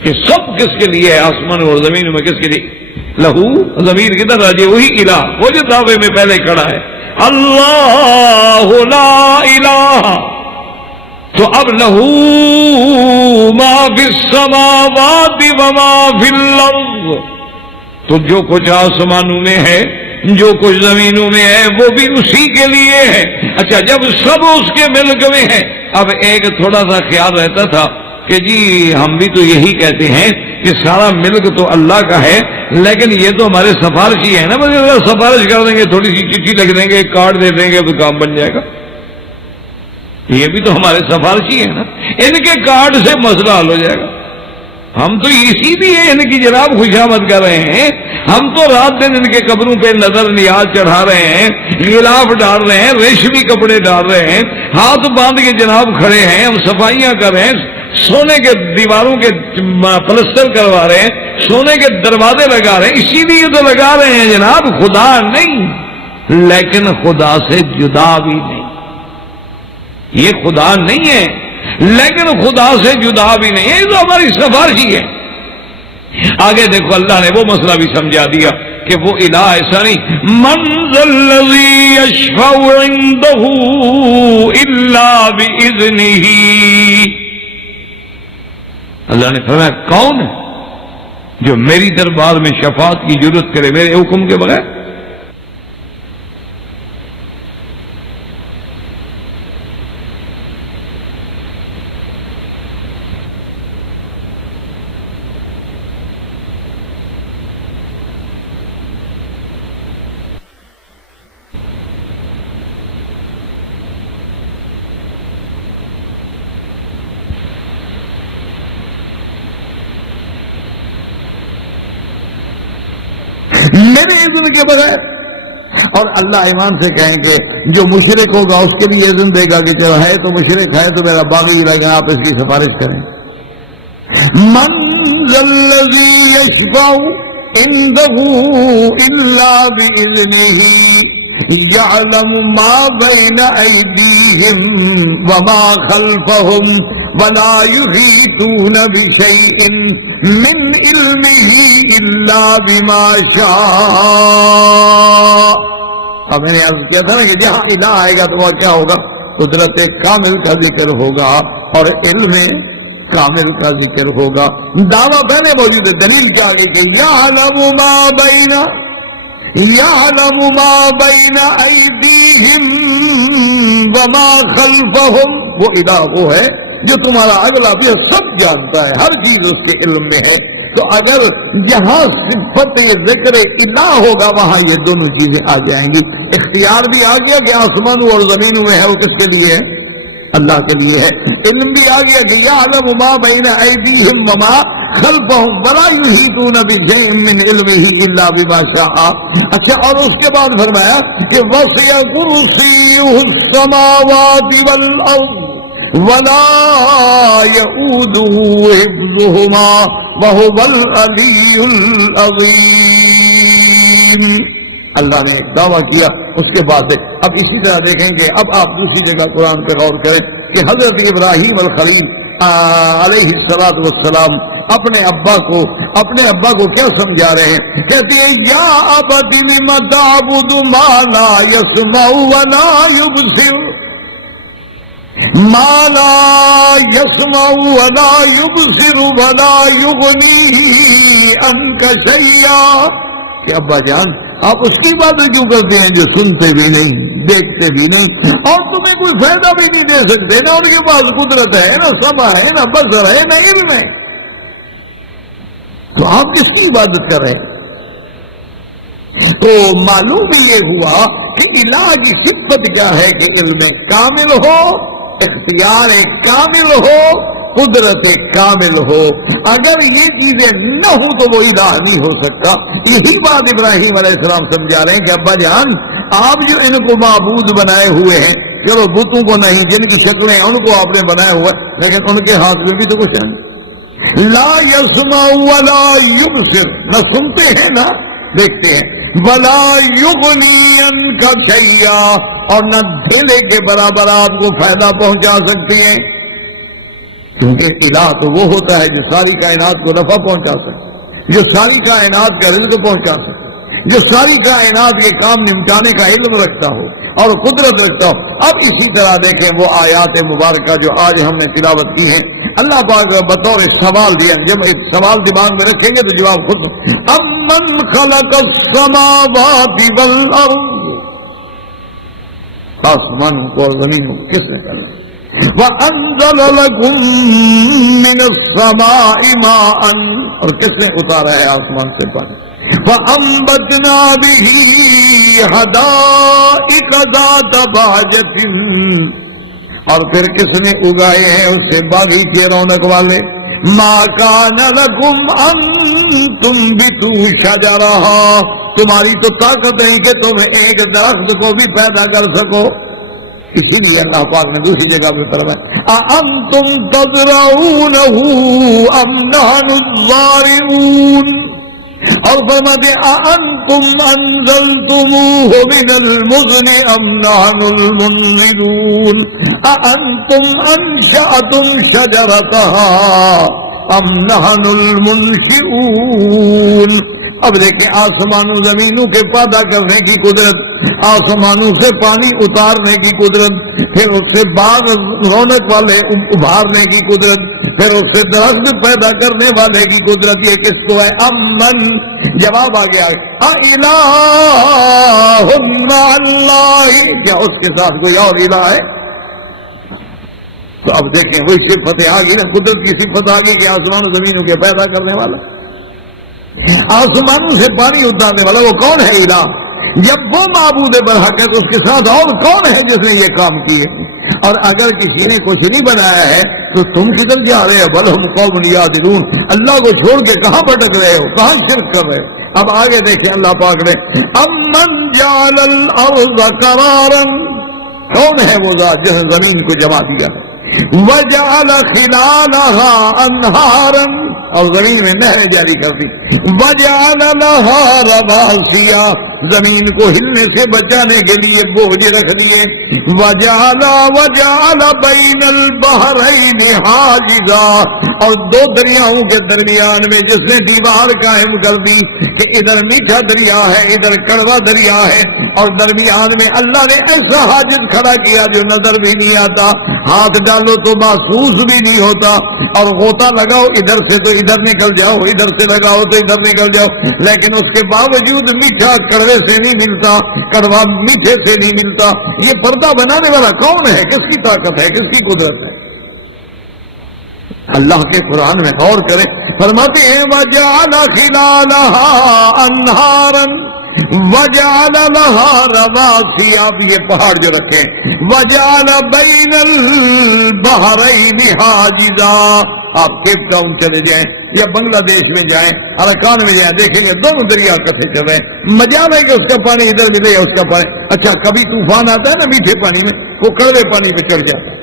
کہ سب کس کے لیے ہے، آسمان اور زمین میں کس کے لیے؟ لہو، ضمیر کدھر راجے؟ وہی الہ، وہ جو دعوے میں پہلے کھڑا ہے، اللہ لا الہ۔ تو اب لہو ما فی السماوات وما فی الارض، تو جو کچھ آسمانوں میں ہے، جو کچھ زمینوں میں ہے، وہ بھی اسی کے لیے ہے۔ اچھا، جب سب اس کے ملک میں ہے، اب ایک تھوڑا سا خیال رہتا تھا کہ جی ہم بھی تو یہی کہتے ہیں کہ سارا ملک تو اللہ کا ہے، لیکن یہ تو ہمارے سفارشی ہے نا، بس اگر سفارش کر دیں گے، تھوڑی سی چٹھی لکھ دیں گے، کارڈ دے دیں گے تو کام بن جائے گا۔ یہ بھی تو ہمارے سفارشی ہیں نا، ان کے کارڈ سے مسئلہ حل ہو جائے گا۔ ہم تو اسی لیے ان کی جناب خوشامد کر رہے ہیں، ہم تو رات دن ان کے قبروں پہ نظر نیاز چڑھا رہے ہیں، غلاف ڈال رہے ہیں، ریشمی کپڑے ڈال رہے ہیں، ہاتھ باندھ کے جناب کھڑے ہیں، ہم صفائیاں کر رہے ہیں، سونے کے دیواروں کے پلستر کروا رہے ہیں، سونے کے دروازے لگا رہے ہیں، اسی لیے تو لگا رہے ہیں جناب، خدا نہیں، لیکن خدا سے جدا بھی نہیں۔ یہ خدا نہیں ہے لیکن خدا سے جدا بھی نہیں. یہ تو ہماری سفارش ہی ہے. آگے دیکھو اللہ نے وہ مسئلہ بھی سمجھا دیا کہ وہ الہ ایسا نہیں. من ذا الذی یشفع عنده الا باذنہ. اللہ نے فرمایا کون ہے جو میری دربار میں شفاعت کی ضرورت کرے میرے حکم کے بغیر؟ میرے اذن کے بغیر. اور اللہ ایمان سے کہیں کہ جو مشرک ہوگا اس کے لیے اذن دے گا کہ چلو ہے تو مشرک ہے تو میرا باغی لگا آپ اس کی سفارش کریں. من ذا الذی یشفع عنده الا باذنہ یعلم ما بین ایدیہم وما خلفہم ولا يحيطون بشيء من علمه إلا بما شاء. اب میں نے عرض کیا تھا کہ جہاں الہ آئے گا تو وہ کیا ہوگا؟ قدرت کامل کا ذکر ہوگا اور علم کامل کا ذکر ہوگا. دعویٰ پہلے موجود ہے. دلیل کیا آگے کہ يعلم ما بين أيديهم وما خلفهم. وہ الہ وہ ہے جو تمہارا اگلا بھی سب جانتا ہے، ہر چیز اس کے علم میں ہے. تو اگر جہاں صفت ذکر الہ ہوگا وہاں یہ دونوں چیزیں آ جائیں گی. اختیار بھی آ گیا کہ آسمانوں اور زمینوں میں ہے وہ کس کے لیے ہے؟ اللہ کے لیے ہے. علم بھی آ گیا کہ یعلم ما بین ایدیہم وما خلفہم ولا یحیطون بشیء من علمہ الا بما شاء. اچھا، اور اس کے بعد فرمایا کہ وسع کرسیہ السماوات والارض ولا يؤوده حفظهما وهو العلی العظیم. اللہ نے ایک دعویٰ کیا. اس کے بعد اب اسی طرح دیکھیں گے. اب آپ دوسری جگہ قرآن پہ غور کریں کہ حضرت ابراہیم الخلیل علیہ السلام اپنے ابا کو کیا سمجھا رہے ہیں؟ کہتے ہیں یا ابت لم تعبد ما لا يسمع ولا يبصر ما لا يسمع ولا يبصر ولا يغني عنك شيئا. کہ ابا جان آپ اس کی باتیں کیوں کرتے ہیں جو سنتے بھی نہیں، دیکھتے بھی نہیں، اور تمہیں کوئی فائدہ بھی نہیں دے سکتے؟ نہ ان کے پاس قدرت ہے، نہ سمع ہے، نہ بصر ہے، نہ علم ہے. تو آپ کس کی عبادت کر رہے ہیں؟ تو معلوم یہ ہوا کہ الہ کی صفت کیا ہے کہ علم کامل ہو، اختیار کامل ہو، قدرت کامل ہو. اگر یہ چیزیں نہ ہوں تو وہ الہ نہیں ہو سکتا. یہی بات ابراہیم علیہ السلام سمجھا رہے ہیں کہ ابا جان آپ جو ان کو معبود بنائے ہوئے ہیں، چلو بتوں کو نہیں، جن کی شکلیں ان کو آپ نے بنایا ہوا، لیکن ان کے ہاتھ میں بھی تو کچھ ہے. لا يسمع ولا يبصر، نہ سنتے ہیں نہ دیکھتے ہیں. ولا يغني عنك شيئا، اور نہ ڈھیلے کے برابر آپ کو فائدہ پہنچا سکتے ہیں. کیونکہ الہ تو وہ ہوتا ہے جو ساری کائنات کو نفع پہنچا سکے، جو ساری کائنات کا رزق پہنچا سکے، جو ساری کائنات کے کام نمٹانے کا علم رکھتا ہو اور قدرت رکھتا ہو. اب اسی طرح دیکھیں وہ آیات مبارکہ جو آج ہم نے تلاوت کی ہیں. اللہ پاک بطور سوال دیا، جب ایک سوال دماغ میں رکھیں گے تو جواب خود. امن خلق السماوات والارض، آسمانوں کو اور زمینوں کو کس نے کرا؟ وَأَنزَلَ لَكُم مِّنَ السَّمَاءِ مَاءً، اور کس نے اتارا ہے آسمان سے پانی. وَأَنبَتْنَا بِهِ حَدَائِقَ ذَاتَ بَهْجَةٍ، اور پھر کس نے اگائے ہیں اس سے باغیچے رونق والے. مَا كَانَ لَكُمْ أَن تُنبِتُوا شَجَرَهَا، تمہاری تو طاقت نہیں کہ تم ایک درخت کو بھی پیدا کر سکو. اسی لیے اللہ پاک نے دوسری جگہ پہ فرمایا اَأَنتُمْ تَزْرَعُونَهُ أَمْ نَحْنُ الزَّارِعُونَ، اور فرماتے اَأَنتُمْ أأنتم أنزلتموه من المزن أم نحن المنزلون أأنتم أنشأتم شجرتها أم نحن المنشئون. اب دیکھیں آسمانوں زمینوں کے پیدا کرنے کی قدرت، آسمانوں سے پانی اتارنے کی قدرت، پھر اس سے باغ رونق والے ابھارنے کی قدرت، پھر اس سے درخت پیدا کرنے والے کی قدرت، یہ کس کو ہے؟ امن. جواب آ گیا الہ مع اللہ، کیا اس کے ساتھ کوئی اور الہ ہے؟ تو اب دیکھیں وہی صفت آ گئی نا، قدرت کی صفت آ گئی کہ آسمان و زمینوں کے پیدا کرنے والا، آسمانوں سے پانی اتارنے والا، وہ کون ہے الہ؟ جب وہ معبود برحق ہے تو اس کے ساتھ اور کون ہے جس نے یہ کام کیے؟ اور اگر کسی نے کچھ نہیں بنایا ہے تو تم کدھر جا رہے ہو؟ بل ہم قوم یعدلون، اللہ کو چھوڑ کے کہاں بھٹک رہے ہو، کہاں شرک کر رہے ہو؟ اب آگے دیکھیں اللہ پاک نے امن جعل الارض قرارا، کون ہے وہ ذات جس نے زمین کو جما دیا، وجعل خلالها انہارا، اور زمین میں نہریں جاری کر دی، وجعل لها رواسیا، زمین کو ہلنے سے بچانے کے لیے بوجھ رکھ دیے، وجعل بین البحرین حاجزا، اور دو دریاؤں کے درمیان میں جس نے دیوار قائم کر دی کہ ادھر میٹھا دریا ہے ادھر کڑوا دریا ہے، اور درمیان میں اللہ نے ایسا حاجز کھڑا کیا جو نظر بھی نہیں آتا، ہاتھ ڈالو تو محسوس بھی نہیں ہوتا، اور غوطہ لگاؤ ادھر سے تو ادھر نکل جاؤ، ادھر سے لگاؤ تو ادھر نکل جاؤ، لیکن اس کے باوجود میٹھا کڑوے سے نہیں ملتا، کڑوا میٹھے سے نہیں ملتا۔ یہ پردہ بنانے والا کون ہے؟ کس کی طاقت ہے؟ کس کی قدرت ہے؟ اللہ کے قرآن میں غور کریں، فرماتے ہیں وَجَعَلَ خِلَالَهَا أَنْهَارًا وَجَعَلَ لَهَا رَوَاسِيَ، اب یہ پہاڑ جو رکھیں، وَجَعَلَ بَيْنَ الْبَحْرَيْنِ حَاجِزًا، آپ کیپ ٹاؤن چلے جائیں یا بنگلہ دیش میں جائیں، اراکان میں جائیں، دیکھیں گے دونوں دریا کٹھے چل رہے ہیں، مجال ہے کہ اس کا پانی ادھر ملے یا اس کا پانی۔ اچھا کبھی طوفان آتا ہے نا میٹھے پانی میں، وہ کڑوے پانی پہ چڑھ جاتا ہے،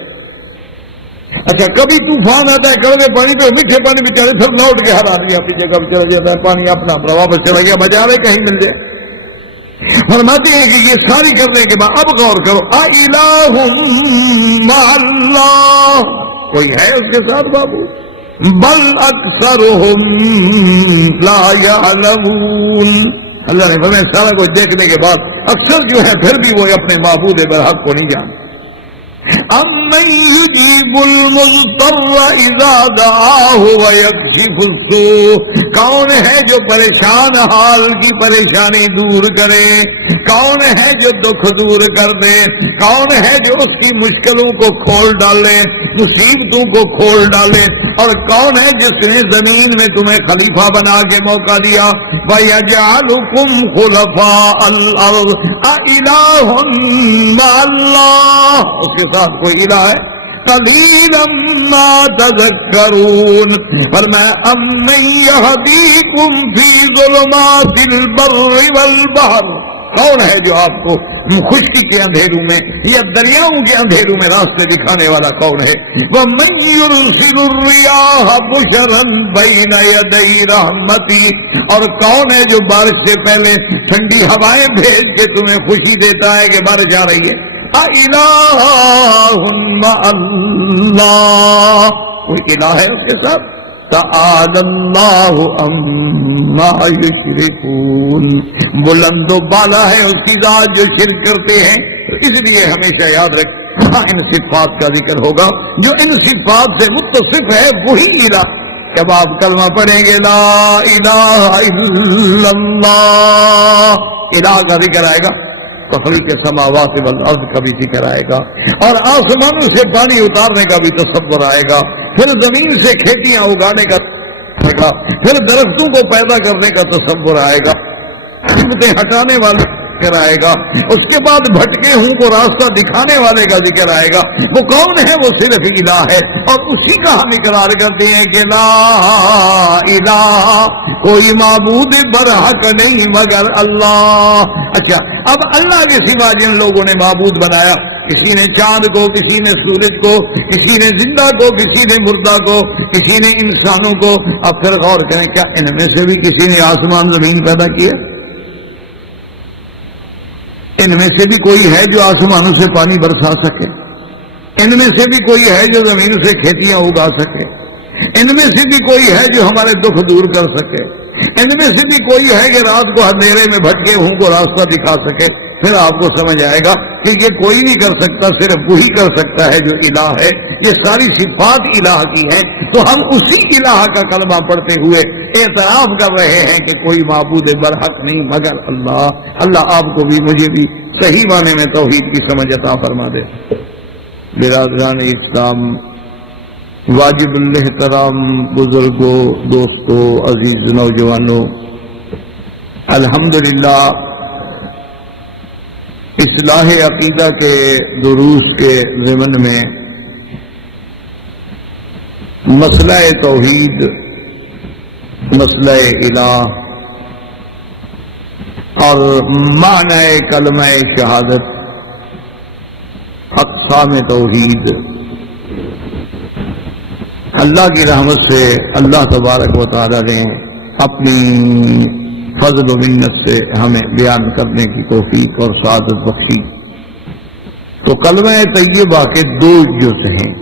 اچھا کبھی طوفان آتا ہے کڑوے پانی پہ، میٹھے پانی پہ چڑھے، پھر لوٹ کے ہر آدمی اپنی جگہ پہ چلا جاتا ہے، پانی اپنا اپنا واپس چلا گیا، بجا رہے کہیں مل جائے۔ فرماتے ہیں کہ یہ ساری کرنے کے بعد اب غور کرو، اِلٰہٌ مع اللہ، کوئی ہے اس کے ساتھ بابو؟ بل اکثرهم لا يعلمون، اللہ نے فرمایا سارا کچھ دیکھنے کے بعد اکثر جو ہے پھر بھی وہ اپنے معبود برحق کو نہیں جانتے۔ امن یجیب المضطر اذا دعاہ ویکشف السوء، کون ہے جو پریشان حال کی پریشانی دور کرے، کون ہے جو دکھ دور کر دے، کون ہے جو اس کی مشکلوں کو کھول ڈالے، مصیبتوں کو کھول ڈالے، اور کون ہے جس نے زمین میں تمہیں خلیفہ بنا کے موقع دیا، وَيَجْعَلُكُمْ خُلَفَاءَ الْأَرْضِ أَإِلَٰهٌ مَّعَ اللَّهِ، اس کے ساتھ کوئی الہ ہے؟ قَلِيلًا مَّا تَذَكَّرُونَ، فرمایا أَمَّن يَهْدِيكُمْ فِي ظُلُمَاتِ الْبَرِّ وَالْبَحْرِ، کون ہے جو آپ کو خشکی کے اندھیروں میں یا دریاؤں کے اندھیروں میں راستے دکھانے والا کون ہے؟ وَمَن يُرْسِلُ الرِّيَاحَ بُشْرًا بَيْنَ يَدَيْ رَحْمَتِهِ، اور کون ہے جو بارش سے پہلے ٹھنڈی ہوائیں بھیج کے تمہیں خوشی دیتا ہے کہ بارش آ رہی ہے۔ اِلٰہٌ مَّعَ اللَّهِ، کوئی الہ ہے اس کے ساتھ؟ تعالی اللہ عما یشرکون، بلند و بالا ہے اس کی ذات جو شرک کرتے ہیں، اس لیے ہمیشہ یاد رکھ ان صفات کا ذکر ہوگا، جو ان صفات سے متصف ہے وہی الہ۔ جب آپ کلمہ پڑھیں گے لا الہ الا اللہ، الہ کا ذکر آئے گا، تخلیق السماوات والارض کا بھی ذکر آئے گا، اور آسمانوں سے پانی اتارنے کا بھی تصور آئے گا، پھر زمین سے کھیتیاں اگانے کا تصور، پھر درختوں کو پیدا کرنے کا تصور آئے گا، مصیبتیں ہٹانے والے ذکر آئے گا، اس کے بعد بھٹکے ہوں کو راستہ دکھانے والے کا ذکر آئے گا۔ وہ کون ہے؟ وہ صرف الہ ہے، اور اسی کا ہم اقرار کرتے ہیں کہ لا الہ، کوئی معبود برحق نہیں مگر اللہ۔ اچھا اب اللہ کے سوا جن لوگوں نے معبود بنایا، کسی نے چاند کو، کسی نے سورج کو، کسی نے زندہ کو، کسی نے مردہ کو، کسی نے انسانوں کو، اب پھر غور کریں کیا ان میں سے بھی کسی نے آسمان زمین پیدا کیا؟ ان میں سے بھی کوئی ہے جو آسمانوں سے پانی برسا سکے؟ ان میں سے بھی کوئی ہے جو زمین سے کھیتیاں اگا سکے؟ ان میں سے بھی کوئی ہے جو ہمارے دکھ دور کر سکے؟ ان میں سے بھی کوئی ہے کہ رات کو اندھیرے میں بھٹکے ہوں کو راستہ دکھا سکے؟ پھر آپ کو سمجھ آئے گا کہ یہ کوئی نہیں کر سکتا، صرف وہی کر سکتا ہے جو الہ ہے۔ یہ ساری صفات الہ کی ہیں، تو ہم اسی الہ کا کلمہ پڑھتے ہوئے اعتراف کر رہے ہیں کہ کوئی معبود برحق نہیں مگر اللہ۔ اللہ آپ کو بھی مجھے بھی صحیح معنی میں توحید کی سمجھ عطا فرما دے۔ برادران اسلام، واجب الاحترام بزرگوں، دوستوں، عزیز نوجوانوں، الحمدللہ اصلاح عقیدہ کے دروس کے ضمن میں مسئلہ توحید، مسئلہ الہ اور معنی کلمہ شہادت، اقسام توحید، اللہ کی رحمت سے اللہ تبارک و تعالی نے اپنی فضل و منت سے ہمیں بیان کرنے کی توفیق اور سعادت بخشی۔ تو کلمہ طیبہ کے دو جز ہیں،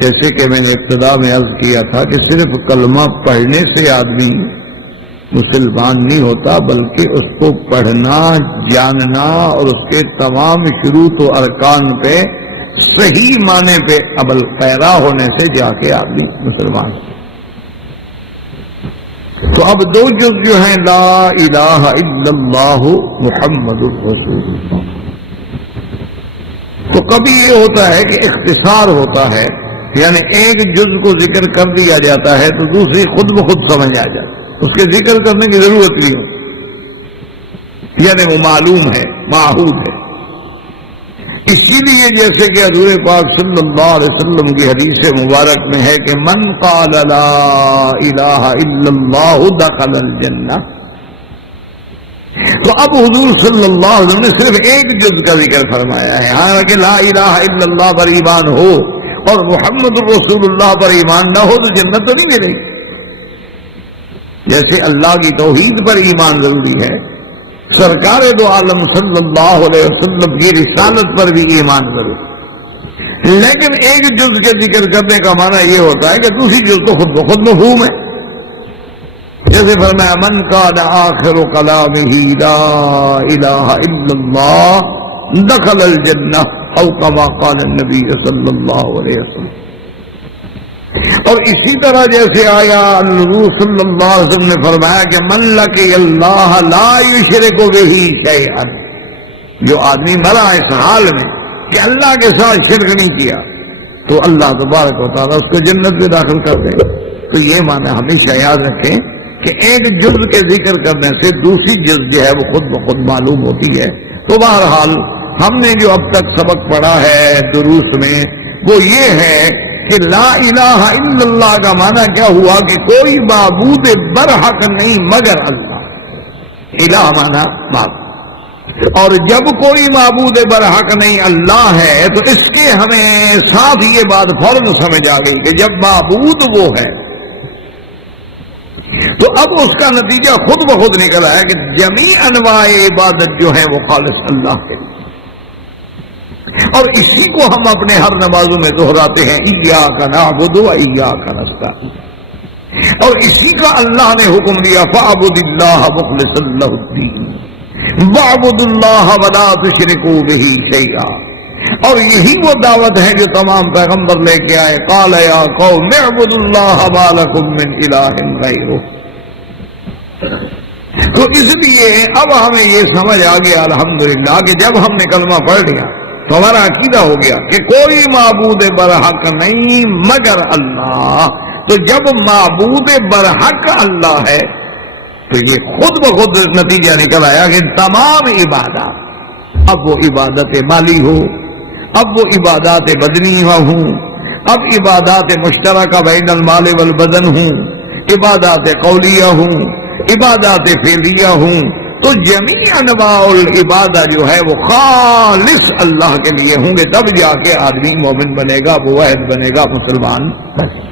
جیسے کہ میں نے ابتدا میں عرض کیا تھا کہ صرف کلمہ پڑھنے سے آدمی مسلمان نہیں ہوتا، بلکہ اس کو پڑھنا، جاننا اور اس کے تمام شروط و ارکان پہ صحیح معنی پہ عمل پیرا ہونے سے جا کے آدمی مسلمان۔ تو اب دو جز جو ہیں، لا الہ الا اللہ محمد رسول اللہ۔ تو کبھی یہ ہوتا ہے کہ اختصار ہوتا ہے، یعنی ایک جز کو ذکر کر دیا جاتا ہے تو دوسری خود بخود سمجھ آ جائے، اس کے ذکر کرنے کی ضرورت نہیں ہو، یعنی وہ معلوم ہے، معہود ہے۔ اسی لیے جیسے کہ حضور پاک صلی اللہ علیہ وسلم کی حدیث مبارک میں ہے کہ من قال لا الہ الا اللہ دخل الجنہ، تو اب حضور صلی اللہ علیہ وسلم نے صرف ایک جز کا ذکر فرمایا ہے۔ حالانکہ لا الہ الا اللہ پر ایمان ہو اور محمد رسول اللہ پر ایمان نہ ہو تو جنت تو نہیں ملے گی۔ جیسے اللہ کی توحید پر ایمان ضروری ہے، سرکار دو عالم صلی اللہ علیہ وسلم کی رسالت پر بھی ایمان ضروری، لیکن ایک جز کے ذکر کرنے کا معنی یہ ہوتا ہے کہ دوسری جز تو خود بخود مفہوم ہے۔ جیسے فرمایا من کان آخر کلامہ لا الہ الا اللہ دخل الجنہ، او کما قال النبی صلی اللہ علیہ وسلم۔ اور اسی طرح جیسے آیا حضور صلی اللہ علیہ وسلم نے فرمایا کہ من لقی اللہ لا یشرک بہ شیئا، جو آدمی مرا اس حال میں کہ اللہ کے ساتھ شرک نہیں کیا تو اللہ تبارک و تعالیٰ اس کو جنت میں داخل کر دے۔ تو یہ معنی ہمیشہ یاد رکھیں کہ ایک جز کے ذکر کرنے سے دوسری جز جو ہے وہ خود بخود معلوم ہوتی ہے۔ تو بہرحال ہم نے جو اب تک سبق پڑھا ہے دروس میں وہ یہ ہے کہ لا الہ الا اللہ کا معنی کیا ہوا کہ کوئی معبود برحق نہیں مگر اللہ۔ الہ معنی معبود، اور جب کوئی معبود برحق نہیں اللہ ہے تو اس کے ہمیں ساتھ یہ بات فوراً سمجھ آ گئی کہ جب معبود وہ ہے تو اب اس کا نتیجہ خود بخود نکل آیا کہ جمیع انواع عبادت جو ہے وہ خالص اللہ کے لیے، اور اسی کو ہم اپنے ہر نمازوں میں دہراتے ہیں، ایاک نعبد و ایاک نستعین، اور اسی کا اللہ نے حکم دیا فاعبد اللہ مخلصا لہ الدین واعبد اللہ ولا تشرکوا بہ شیئا، اور یہی وہ دعوت ہے جو تمام پیغمبر لے کے آئے، قال یا قوم اعبدوا اللہ ما لکم من الہ غیرہ۔ تو اس لیے اب ہمیں یہ سمجھ آ گیا الحمدللہ کہ جب ہم نے کلمہ پڑھ لیا تو ہمارا عقیدہ ہو گیا کہ کوئی معبود برحق نہیں مگر اللہ۔ تو جب معبود برحق اللہ ہے تو یہ خود بخود نتیجہ نکل آیا کہ تمام عبادات، اب وہ عبادت مالی ہو، اب وہ عبادات بدنی ہوں، اب عبادات مشترکہ بین المال والبدن ہوں، عبادات قولیہ ہوں، عبادات فعلیہ ہوں، تو جمیع انواع العبادہ جو ہے وہ خالص اللہ کے لیے ہوں گے، تب جا کے آدمی مومن بنے گا، موحد بنے گا، مسلمان بنے گا۔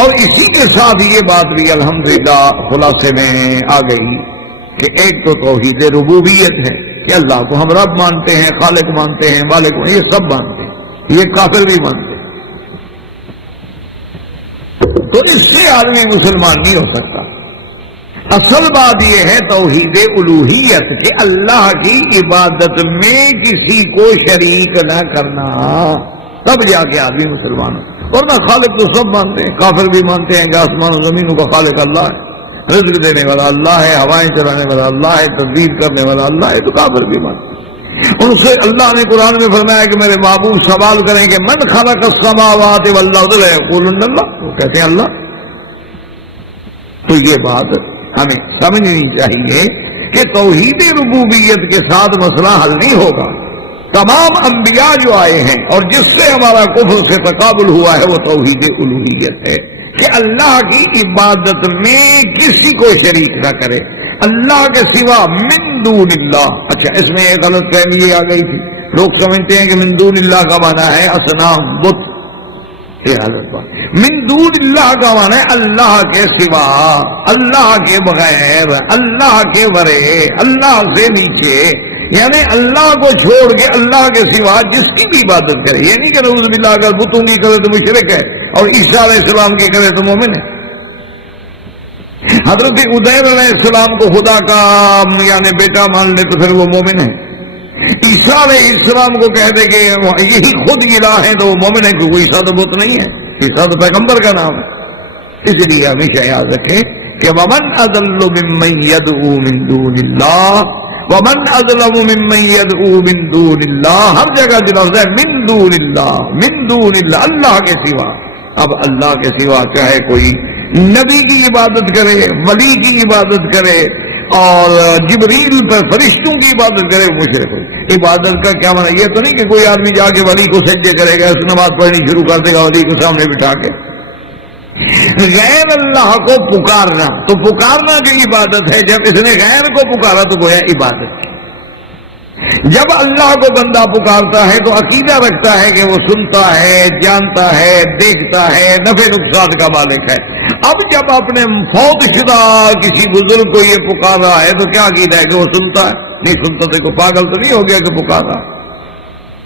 اور اسی کے ساتھ یہ بات بھی الحمدللہ خلاصے میں آ گئی کہ ایک تو توحید ربوبیت ہے کہ اللہ کو ہم رب مانتے ہیں، خالق مانتے ہیں، مالک، یہ سب مانتے ہیں، یہ کافر بھی مانتے ہیں۔ تو اس سے آدمی مسلمان نہیں ہو سکتا۔ اصل بات یہ ہے توحید الوہیت کہ اللہ کی عبادت میں کسی کو شریک نہ کرنا، تب جا کے آدمی مسلمان ہو۔ ورنہ خالق تو سب مانتے ہیں، کافر بھی مانتے ہیں کہ آسمان و زمینوں کا خالق اللہ ہے، رزق دینے والا اللہ ہے، ہوائیں چلانے والا اللہ ہے، تدبیر کرنے والا اللہ ہے، تو کافر بھی مانتے ہیں۔ ان سے اللہ نے قرآن میں فرمایا کہ میرے محبوب سوال کریں کہ من خلق السماوات والارض یقولون اللہ، وہ کہتے ہیں اللہ۔ تو یہ بات ہمیں سمجھنی چاہیے کہ توحید ربوبیت کے ساتھ مسئلہ حل نہیں ہوگا۔ تمام انبیاء جو آئے ہیں اور جس سے ہمارا کفر سے تقابل ہوا ہے وہ توحید الوہیت ہے کہ اللہ کی عبادت میں کسی کو شریک نہ کرے، اللہ کے سوا من دون اللہ۔ اچھا، اس میں ایک غلط فہمی یہ آ گئی تھی، لوگ سمجھتے ہیں کہ من دون اللہ کا معنی ہے اصنام، بت۔ یہ غلط بات۔ من دون اللہ کا معنی ہے اللہ کے سوا، اللہ کے بغیر، اللہ کے ورے، اللہ سے نیچے، یعنی اللہ کو چھوڑ کے اللہ کے سوا جس کی بھی عبادت کرے۔ یہ نہیں کہ نعوذ باللہ اگر بتوں کی کرے تو مشرک ہے اور عیسیٰ علیہ السلام کی کرے تو مومن ہے۔ حضرت عزیر علیہ السلام کو خدا کا یعنی بیٹا مان لے تو پھر وہ مومن ہے۔ عیسیٰ علیہ السلام کو کہہ دے کہ یہی خود الہ ہے تو وہ مومن ہے، کیونکہ عیسیٰ تو بت نہیں ہے، عیسیٰ تو پیغمبر کا نام ہے۔ اس لیے ہمیشہ یاد رکھیں کہ ومن اضل ممن يدعو من دون اللہ، ومن اظلم ممن يدعو من دون اللہ، ہر جگہ جو لفظ ہے من دون اللہ، من دون اللہ، اللہ کے سوا۔ اب اللہ کے سوا چاہے کوئی نبی کی عبادت کرے، ولی کی عبادت کرے اور جبریل پر فرشتوں کی عبادت کرے، مشرک ہو۔ عبادت کا کیا معنی؟ یہ تو نہیں کہ کوئی آدمی جا کے ولی کو سجدے کرے گا، اس نماز پڑھنی شروع کر دے گا ولی کو سامنے بٹھا کے۔ غیر اللہ کو پکارنا، تو پکارنا جو عبادت ہے، جب اس نے غیر کو پکارا تو گویا عبادت۔ جب اللہ کو بندہ پکارتا ہے تو عقیدہ رکھتا ہے کہ وہ سنتا ہے، جانتا ہے، دیکھتا ہے، نفع نقصان کا مالک ہے۔ اب جب اپنے فوت شدہ کسی بزرگ کو یہ پکار رہا ہے تو کیا عقیدہ ہے کہ وہ سنتا ہے؟ نہیں سنتا تو کوئی پاگل تو نہیں ہو گیا کہ پکارا۔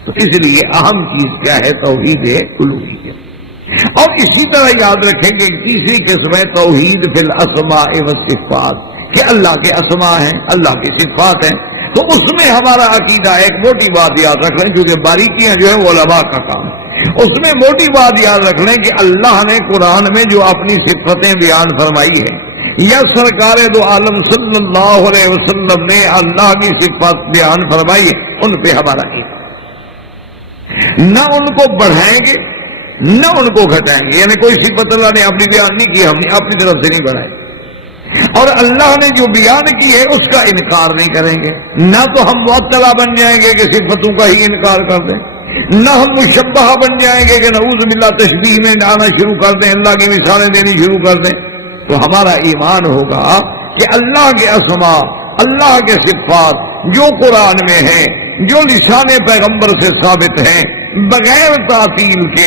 تو اس لیے اہم چیز کیا ہے؟ توحید الوہیت۔ اور اسی طرح یاد رکھیں کہ تیسری قسم ہے توحید فی الاسماء والصفات، کہ اللہ کے اسماء ہیں، اللہ کی صفات ہیں، تو اس میں ہمارا عقیدہ ایک موٹی بات یاد رکھ لیں، کیونکہ باریکیاں جو ہے وہ علماء کا کام ہے۔ اس میں موٹی بات یاد رکھ لیں کہ اللہ نے قرآن میں جو اپنی صفتیں بیان فرمائی ہیں، یا سرکار دو عالم صلی اللہ علیہ وسلم نے اللہ کی صفات بیان فرمائی ہے، ان پہ ہمارا نہ ان کو بڑھائیں گے نہ ان کو گھٹائیں گے، یعنی کوئی صفت اللہ نے اپنی بیان نہیں کی، ہم نے اپنی طرف سے نہیں بڑھائی، اور اللہ نے جو بیان کی ہے اس کا انکار نہیں کریں گے۔ نہ تو ہم معطلہ بن جائیں گے کہ صفتوں کا ہی انکار کر دیں، نہ ہم مشبہ بن جائیں گے کہ نعوذ باللہ تشبیہ میں آنا شروع کر دیں، اللہ کی مثالیں دینی شروع کر دیں۔ تو ہمارا ایمان ہوگا کہ اللہ کے اسماء، اللہ کے صفات جو قرآن میں ہیں، جو لسان پیغمبر سے ثابت ہیں، بغیر تعطیل کے،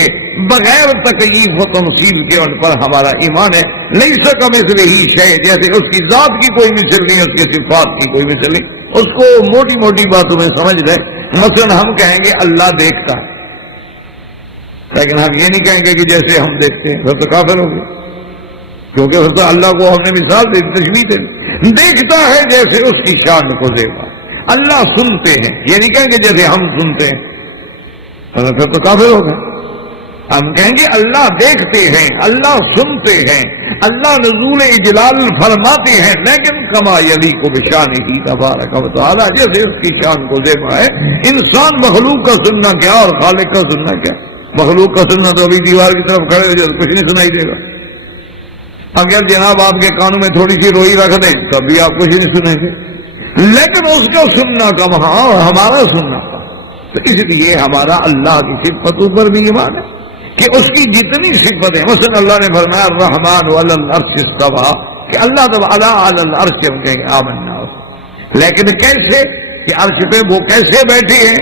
بغیر تکییف و تمثیل کے، ان پر ہمارا ایمان ہے۔ لیس کمثلہ شیء، جیسے اس کی ذات کی کوئی مثل نہیں، اس کی صفات کی کوئی مثل نہیں۔ اس کو موٹی موٹی باتوں میں سمجھ لیں۔ مثلا ہم کہیں گے اللہ دیکھتا ہے، لیکن ہم یہ نہیں کہیں گے کہ جیسے ہم دیکھتے ہیں، پھر تو کافر ہو گئے، کیونکہ پھر تو اللہ کو ہم نے مثال دی، تشبیہ دی۔ دیکھتا ہے جیسے اس کی شان کو دیکھا۔ اللہ سنتے ہیں، یہ نہیں کہیں گے جیسے ہم سنتے ہیں، پھر تو کافر ہو گئے۔ ہم کہیں گے اللہ دیکھتے ہیں، اللہ سنتے ہیں، اللہ نزول اجلال فرماتے ہیں، لیکن کما یلیق بشانہ تبارک و تعالی، جیسے اس کی شان کو زیبا ہے۔ انسان مخلوق کا سننا کیا اور خالق کا سننا کیا؟ مخلوق کا سننا تو ابھی دیوار کی طرف کھڑے ہو جائے کچھ نہیں سنائی دے گا۔ اگر جناب آپ کے کانوں میں تھوڑی سی روئی رکھ دیں تب بھی آپ کچھ نہیں سنیں گے، لیکن اس کا سننا کم اور ہمارا سننا کم۔ تو اس لیے ہمارا اللہ کی صفتوں پر بھی ایمان ہے کہ اس کی جتنی صفتیں، مثلا اللہ نے فرمایا الرحمن علی العرش استویٰ، کہ اللہ تعالیٰ علی العرش، ہم کہیں گے آمنا، لیکن کیسے کہ عرش پہ وہ کیسے بیٹھے ہیں،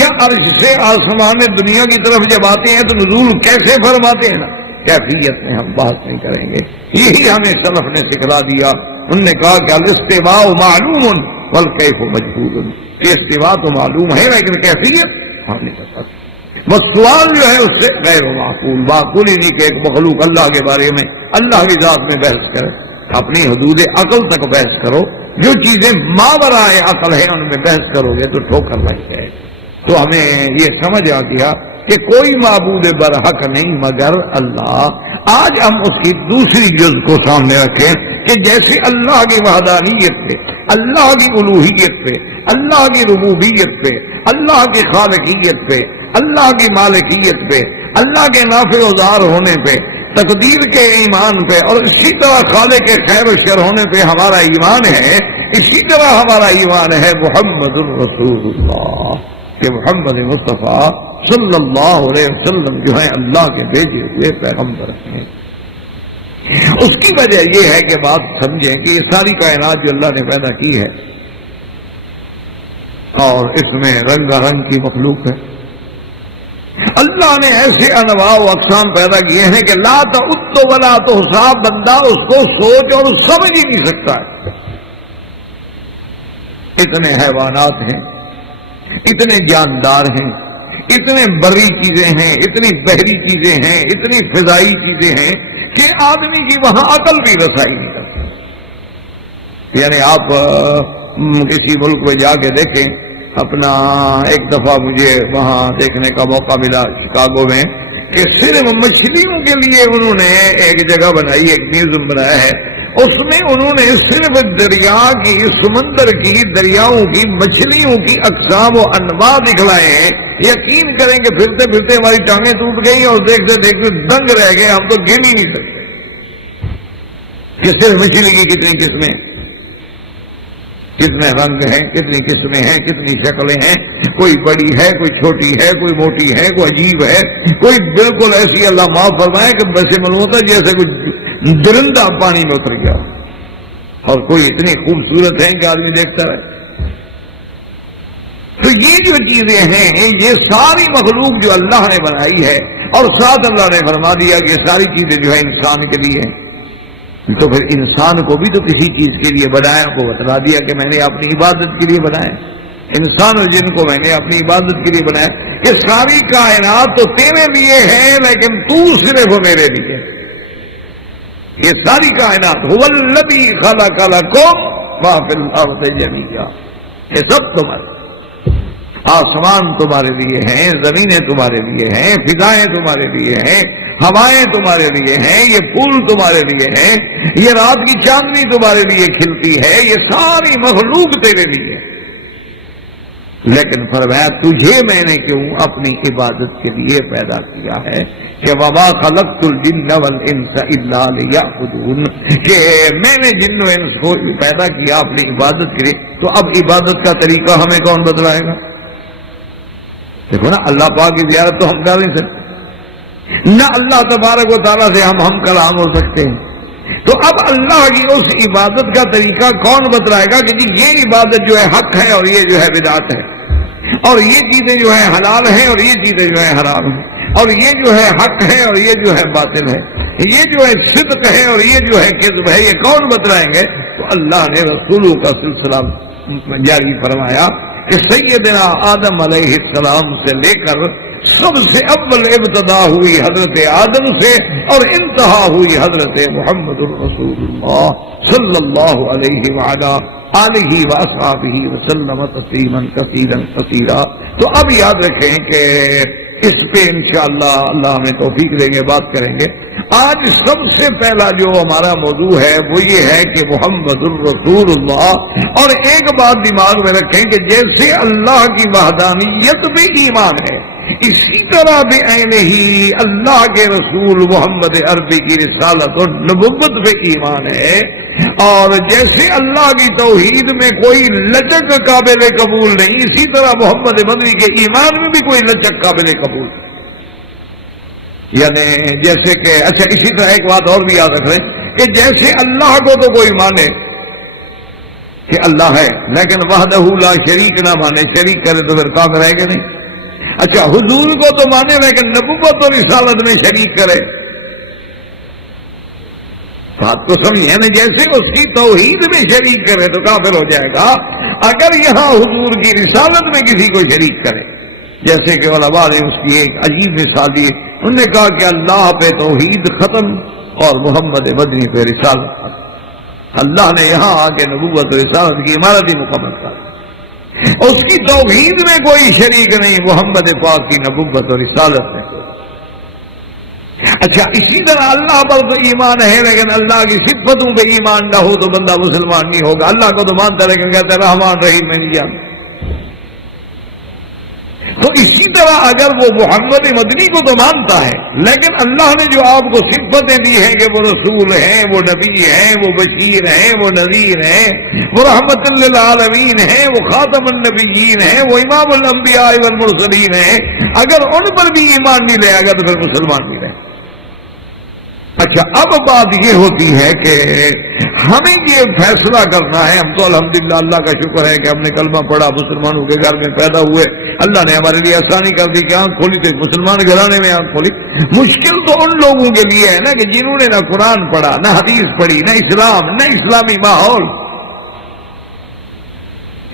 یا عرش سے آسمان دنیا کی طرف جب آتے ہیں تو نزول کیسے فرماتے ہیں نا، کیفیت میں ہم بات نہیں کریں گے۔ یہی ہمیں سلف نے سکھلا دیا انہوں نے کہا کہ الاستواء معلوم والکیف مجہول، یہ استواء تو معلوم ہے لیکن کیفیت ہم نہیں کر سکتے۔ بس سوال جو ہے اس سے غیر معقول، معقول ہی نہیں کہ ایک مخلوق اللہ کے بارے میں اللہ کی ذات میں بحث کرے۔ اپنی حدود عقل تک بحث کرو، جو چیزیں ماورائے عقل ہیں ان میں بحث کرو گے تو ٹھوکر لگ جائے۔ تو ہمیں یہ سمجھ آ گیا کہ کوئی معبود برحق نہیں مگر اللہ۔ آج ہم اس کی دوسری جز کو سامنے رکھیں کہ جیسے اللہ کی وحدانیت پہ، اللہ کی الوہیت پہ، اللہ کی ربوبیت پہ، اللہ کی خالقیت پہ، اللہ کی مالکیت پہ، اللہ کے نافع و ضار ہونے پہ، تقدیر کے ایمان پہ، اور اسی طرح خالق کے خیر و شر ہونے پہ ہمارا ایمان ہے، اسی طرح ہمارا ایمان ہے محمد الرسول اللہ، کہ محمد مصطفیٰ صلی اللہ علیہ وسلم جو ہے اللہ کے بھیجے ہوئے پیغمبر ہیں۔ اس کی وجہ یہ ہے کہ بات سمجھیں کہ یہ ساری کائنات جو اللہ نے پیدا کی ہے اور اس میں رنگا رنگ کی مخلوق ہے، اللہ نے ایسے انواع و اقسام پیدا کیے ہیں کہ لا تعد ولا تحصى، بندہ اس کو سوچ اور سمجھ ہی نہیں سکتا ہے۔ اتنے حیوانات ہیں، اتنے جاندار ہیں، اتنے بری چیزیں ہیں، اتنی بحری چیزیں ہیں، اتنی فضائی چیزیں ہیں کہ آدمی کی وہاں عقل بھی رسائی نہیں کرتی۔ یعنی آپ کسی ملک میں جا کے دیکھیں، اپنا ایک دفعہ مجھے وہاں دیکھنے کا موقع ملا شکاگو میں کہ صرف مچھلیوں کے لیے انہوں نے ایک جگہ بنائی، ایک میوزیم بنایا ہے، اس میں انہوں نے صرف دریا کی، سمندر کی، دریاؤں کی، مچھلیوں کی اقسام و انواع دکھلائے ہیں۔ یقین کریں کہ پھرتے پھرتے ہماری ٹانگیں ٹوٹ گئی اور دیکھتے دیکھتے دنگ رہ گئے، ہم تو گن ہی نہیں سکتے کہ صرف مچھلی کی کتنی قسمیں، کتنے رنگ ہیں، کتنی قسمیں ہیں، کتنی شکلیں ہیں، کوئی بڑی ہے، کوئی چھوٹی ہے، کوئی موٹی ہے، کوئی عجیب ہے، کوئی بالکل ایسی اللہ معاف فرمائے کہ ویسے معلوم ہوتا ہے جیسے کوئی درندہ پانی میں اتر گیا، اور کوئی اتنی خوبصورت ہے کہ آدمی دیکھتا رہے۔ تو یہ جو چیزیں ہیں یہ ساری مخلوق جو اللہ نے بنائی ہے، اور ساتھ اللہ نے فرما دیا کہ ساری چیزیں جو ہے انسان کے لیے ہیں، تو پھر انسان کو بھی تو کسی چیز کے لیے بنایا، کو بتلا دیا کہ میں نے اپنی عبادت کے لیے بنایا۔ انسان اور جن کو میں نے اپنی عبادت کے لیے بنایا کہ ساری کائنات تو تیرے لیے ہے لیکن تو صرف میرے لیے۔ یہ ساری کائنات هو الذی خلق لکم ما فی الارض جمیعا، یہ سب تمہارے، آسمان تمہارے لیے ہیں، زمینیں تمہارے لیے ہیں، فضائیں تمہارے لیے ہیں، ہوائیں تمہارے لیے ہیں، یہ پھول تمہارے لیے ہیں، یہ رات کی چاندنی تمہارے لیے کھلتی ہے، یہ ساری مخلوق تیرے لیے۔ لیکن فرمایا تجھے میں نے کیوں اپنی عبادت کے لیے پیدا کیا ہے کہ وما خلقت الجن والانس الا لیعبدون، کہ میں نے جن و انس کو پیدا کیا اپنی عبادت کے لیے۔ تو اب عبادت کا طریقہ ہمیں کون بتلائے گا؟ دیکھو نا، اللہ پاک کی زیارت تو ہم کر نہیں سکتے، نہ اللہ تبارک و تعالیٰ سے ہم کلام ہو سکتے ہیں۔ تو اب اللہ کی اس عبادت کا طریقہ کون بتلائے گا کہ جی یہ عبادت جو ہے حق ہے اور یہ جو ہے بدعت ہے، اور یہ چیزیں جو ہے حلال ہیں اور یہ چیزیں جو ہے حرام ہیں، اور یہ جو ہے حق ہے اور یہ جو ہے باطل ہے، یہ جو ہے صدق ہے اور یہ جو ہے کذب ہے، یہ کون بتلائیں گے؟ تو اللہ نے رسولوں کا سلسلہ جاری فرمایا کہ سیدنا آدم علیہ السلام سے لے کر سب سے اول ابتدا ہوئی حضرت آدم سے اور انتہا ہوئی حضرت محمد رسول اللہ صلی اللہ علیہ وعلا آلہ واصحابہ وسلم تسلیما کثیرا کثیرا۔ تو اب یاد رکھیں کہ اس پہ انشاءاللہ اللہ ہمیں توفیق دیں گے، بات کریں گے۔ آج سب سے پہلا جو ہمارا موضوع ہے وہ یہ ہے کہ محمد الرسول اللہ، اور ایک بات دماغ میں رکھیں کہ جیسے اللہ کی وحدانیت بھی ایمان ہے، اسی طرح بھی ہی اللہ کے رسول محمد عربی کی رسالت اور نبوت پہ ایمان ہے، اور جیسے اللہ کی توحید میں کوئی لچک قابل قبول نہیں، اسی طرح محمد مدنی کے ایمان میں بھی کوئی لچک قابل قبول نہیں۔ یعنی جیسے کہ اچھا، اسی طرح ایک بات اور بھی یاد رکھ لیں کہ جیسے اللہ کو تو کوئی مانے کہ اللہ ہے لیکن وحدہ لا شریک نہ مانے، شریک کرے تو پھر کام رہے گا نہیں۔ اچھا، حضور کو تو مانے لیکن نبوت اور رسالت میں شریک کرے بات کو سمجھے نا، جیسے اس کی توحید میں شریک کرے تو کافر ہو جائے گا، اگر یہاں حضور کی رسالت میں کسی کو شریک کرے، جیسے کہ علماء نے اس کی ایک عجیب مثال دی، انہوں نے کہا کہ اللہ پہ توحید ختم اور محمد مدنی پہ رسالت ختم۔ اللہ نے یہاں آ کے نبوت و رسالت کی عمارت ہی مکمل کر، اس کی توحید میں کوئی شریک نہیں، محمد پاک کی نبوت و رسالت میں۔ اچھا، اسی طرح اللہ پر تو ایمان ہے لیکن اللہ کی صفتوں پہ ایمان نہ ہو تو بندہ مسلمان نہیں ہوگا۔ اللہ کو تو مانتا لیکن کہتا ہے رحمان رحیم میں نہیں جانتا۔ تو اسی طرح اگر وہ محمد مدنی کو تو مانتا ہے لیکن اللہ نے جو آپ کو صفتیں دی ہیں کہ وہ رسول ہیں، وہ نبی ہیں، وہ بشیر ہیں، وہ نذیر ہیں، وہ رحمت للعالمین ہیں، وہ خاتم النبیین ہیں، وہ امام الانبیاء والمرسلین ہیں، اگر ان پر بھی ایمان نہیں لے گا تو پھر مسلمان نہیں رہے۔ اچھا، اب بات یہ ہوتی ہے کہ ہمیں یہ فیصلہ کرنا ہے، ہم تو الحمدللہ اللہ کا شکر ہے کہ ہم نے کلمہ پڑھا، مسلمانوں کے گھر میں پیدا ہوئے، اللہ نے ہمارے لیے آسانی کر دی کہ آنکھ کھولی تو مسلمان گھرانے میں آنکھ کھولی۔ مشکل تو ان لوگوں کے لیے ہے نا کہ جنہوں نے نہ قرآن پڑھا، نہ حدیث پڑھی، نہ اسلام، نہ اسلامی ماحول۔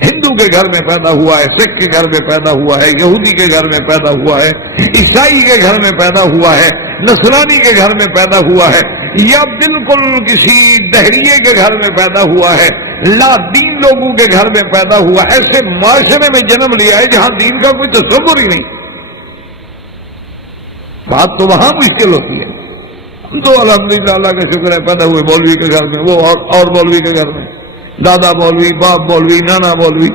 ہندو کے گھر میں پیدا ہوا ہے، سکھ کے گھر میں پیدا ہوا ہے، یہودی کے گھر میں پیدا ہوا ہے، عیسائی کے گھر میں پیدا ہوا ہے، نصرانی کے گھر میں پیدا ہوا ہے، یا بالکل کسی دہریے کے گھر میں پیدا ہوا ہے، لا دین لوگوں کے گھر میں پیدا ہوا، ایسے معاشرے میں جنم لیا ہے جہاں دین کا کوئی تصور ہی نہیں۔ بات تو وہاں مشکل ہوتی ہے۔ ہم تو الحمدللہ اللہ کا شکر ہے پیدا ہوئے مولوی کے گھر میں، وہ اور مولوی کے گھر میں، دادا مولوی، باپ مولوی، نانا مولوی۔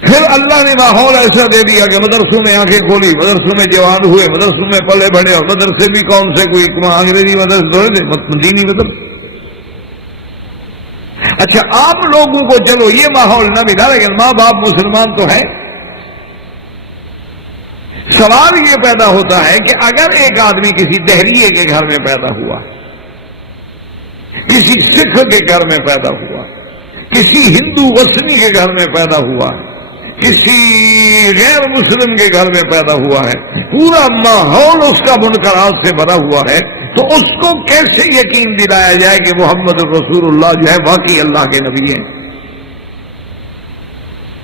پھر اللہ نے ماحول ایسا دے دیا کہ مدرسوں میں آنکھیں کھولی، مدرسوں میں جوان ہوئے، مدرسوں میں پلے بڑھے، اور مدرسے بھی کون سے، کوئی انگریزی مدرسے، دینی مدرسے۔ اچھا، عام لوگوں کو چلو یہ ماحول نہ ملا لیکن ماں باپ مسلمان تو ہے۔ سوال یہ پیدا ہوتا ہے کہ اگر ایک آدمی کسی دہریے کے گھر میں پیدا ہوا، کسی سکھ کے گھر میں پیدا ہوا، کسی ہندو وثنی کے گھر میں پیدا ہوا، کسی غیر مسلم کے گھر میں پیدا ہوا ہے، پورا ماحول اس کا منکرات سے بھرا ہوا ہے، تو اس کو کیسے یقین دلایا جائے کہ محمد رسول اللہ جو ہے واقعی اللہ کے نبی ہیں؟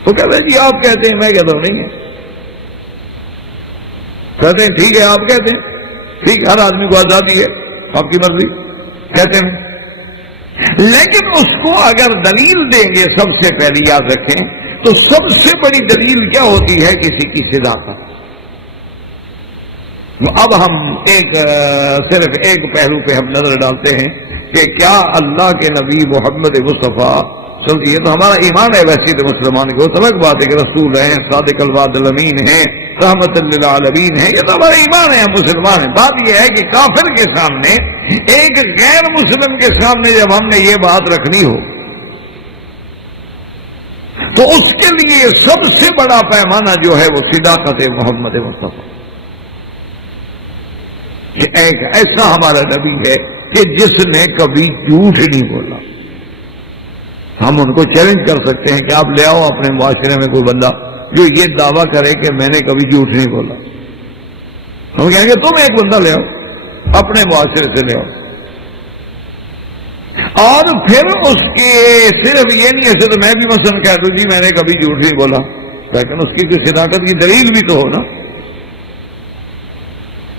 تو کہتے ہیں جی آپ کہتے ہیں، میں کہتا ہوں نہیں ہے۔ کہتے ہیں ٹھیک ہے آپ کہتے ہیں، ٹھیک، ہر آدمی کو آزادی ہے، آپ کی مرضی، کہتے ہیں۔ لیکن اس کو اگر دلیل دیں گے، سب سے پہلے یاد رکھیں تو سب سے بڑی دلیل کیا ہوتی ہے؟ کسی کی صداقت۔ اب ہم صرف ایک پہلو پہ ہم نظر ڈالتے ہیں کہ کیا اللہ کے نبی محمد مصطفیٰ یہ تو ہمارا ایمان ہے، ویسے تو مسلمان کو الگ بات ہے کہ رسول ہیں، صادق الوعد الامین ہیں، رحمت للعالمین ہیں، یہ تو ہمارا ایمان ہے، ہم مسلمان ہیں۔ بات یہ ہے کہ کافر کے سامنے، ایک غیر مسلم کے سامنے جب ہم نے یہ بات رکھنی ہو تو اس کے لیے سب سے بڑا پیمانہ جو ہے وہ صداقت محمد مصطفیٰ، کہ ایک ایسا ہمارا نبی ہے کہ جس نے کبھی جھوٹ نہیں بولا۔ ہم ان کو چیلنج کر سکتے ہیں کہ آپ لے آؤ اپنے معاشرے میں کوئی بندہ جو یہ دعویٰ کرے کہ میں نے کبھی جھوٹ نہیں بولا۔ ہم کہیں گے تم ایک بندہ لے آؤ اپنے معاشرے سے لے آؤ، اور پھر اس کے صرف یہ نہیں ایسے تو میں بھی مثلا کہہ دوں جی میں نے کبھی جھوٹ نہیں بولا، لیکن اس کی کوئی صداقت کی دلیل بھی تو ہو نا۔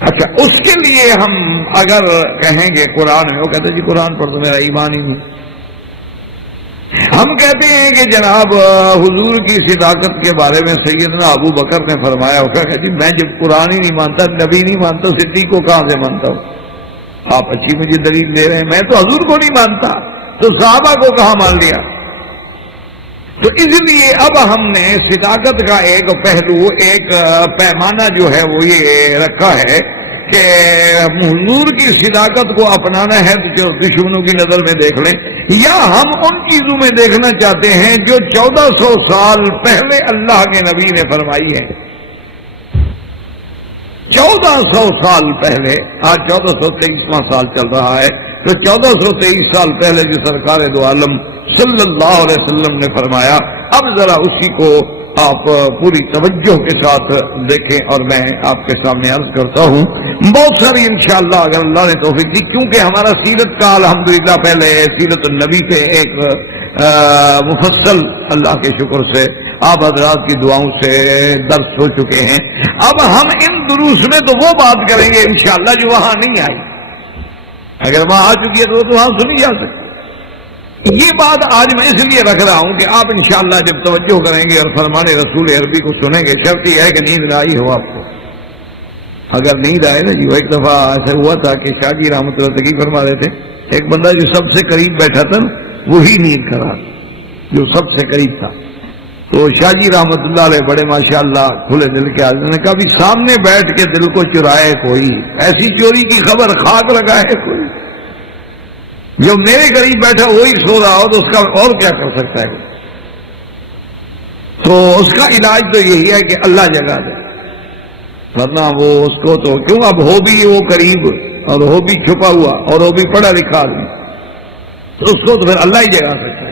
اچھا، اس کے لیے ہم اگر کہیں گے قرآن ہے، وہ کہتے جی قرآن پر تو میرا ایمان ہی نہیں۔ ہم کہتے ہیں کہ جناب حضور کی صداقت کے بارے میں سیدنا ابو بکر نے فرمایا، وہ کہا جی میں جب قرآن ہی نہیں مانتا، نبی نہیں مانتا، صدیق کو کہاں سے مانتا ہوں؟ آپ اچھی مجھے دلیل دے رہے ہیں، میں تو حضور کو نہیں مانتا تو صحابہ کو کہاں مان لیا؟ تو اس لیے اب ہم نے صداقت کا ایک پہلو، ایک پیمانہ جو ہے وہ یہ رکھا ہے کہ حضور کی صداقت کو اپنانا ہے جو دشمنوں کی نظر میں دیکھ لیں، یا ہم ان چیزوں میں دیکھنا چاہتے ہیں جو 1400 سال پہلے اللہ کے نبی نے فرمائی ہے۔ 1400 سال پہلے، آج 1423واں سال چل رہا ہے، تو 1423 سال پہلے جو سرکار دو عالم صلی اللہ علیہ وسلم نے فرمایا، اب ذرا اسی کو آپ پوری توجہ کے ساتھ دیکھیں، اور میں آپ کے سامنے عرض کرتا ہوں بہت ساری انشاءاللہ اگر اللہ نے توفیق دی، کیونکہ ہمارا سیرت کا الحمدللہ پہلے سیرت النبی سے ایک مفصل اللہ کے شکر سے آپ حضرات کی دعاؤں سے درس ہو چکے ہیں. اب ہم ان دروس میں تو وہ بات کریں گے انشاءاللہ جو وہاں نہیں آئی. اگر وہاں آ چکی ہے تو وہاں سنی جا سکتی. یہ بات آج میں اس لیے رکھ رہا ہوں کہ آپ انشاءاللہ جب توجہ کریں گے اور فرمان رسول عربی کو سنیں گے، شرط یہ ہے کہ نیند نہ آئی ہو آپ کو. اگر نیند آئے نا جی، وہ ایک دفعہ ایسا ہوا تھا کہ شاہ جی رحمۃ اللہ تقی فرما رہے تھے، ایک بندہ جو سب سے قریب بیٹھا تھا وہی نیند کرا، جو سب سے قریب تھا. تو شاہ جی رحمۃ اللہ علیہ بڑے ماشاءاللہ کھلے دل کے آدمی نے کہا بھی سامنے بیٹھ کے دل کو چرائے کوئی، ایسی چوری کی خبر خاک لگائے کوئی. جو میرے قریب بیٹھا وہی سو رہا ہو تو اس کا اور کیا کر سکتا ہے. تو اس کا علاج تو یہی ہے کہ اللہ جگا دے، ورنہ وہ اس کو تو کیوں، اب ہو بھی وہ قریب اور ہو بھی چھپا ہوا اور وہ بھی پڑھا لکھا آدمی، تو اس کو تو پھر اللہ ہی جگا سکتا ہے.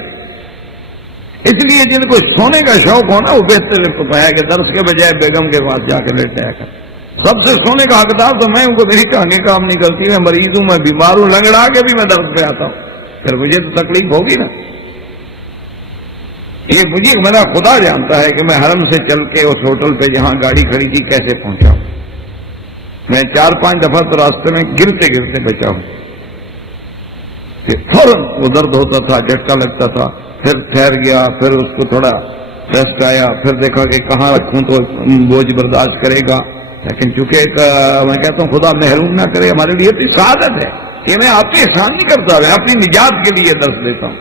اس لیے جن کو سونے کا شوق ہو نا وہ بہتر ہے کہ درس کے بجائے بیگم کے پاس جا کے لیٹ جایا کر. سب سے سونے کا حقدار تو میں ان کو، میری کہانی کام نہیں کرتی، میں مریض ہوں، میں بیمار ہوں، لنگڑا کے بھی میں درد پہ آتا ہوں، پھر مجھے تو تکلیف ہوگی نا. یہ مجھے میرا خدا جانتا ہے کہ میں حرم سے چل کے اس ہوٹل پہ جہاں گاڑی کھڑی تھی کیسے پہنچا ہوں. میں 4-5 دفعہ تو راستے میں گرتے گرتے بچا ہوں. فوراً وہ درد ہوتا تھا، جھٹکا لگتا تھا، پھر ٹھہر گیا، پھر اس کو تھوڑا ریسٹ آیا، پھر دیکھا کہ کہاں رکھوں تو بوجھ برداشت کرے گا. لیکن چونکہ میں کہتا ہوں خدا محروم نہ کرے، ہمارے لیے تو سعادت ہے کہ میں آپ کے احسان نہیں کرتا، میں اپنی نجات کے لیے درس دیتا ہوں.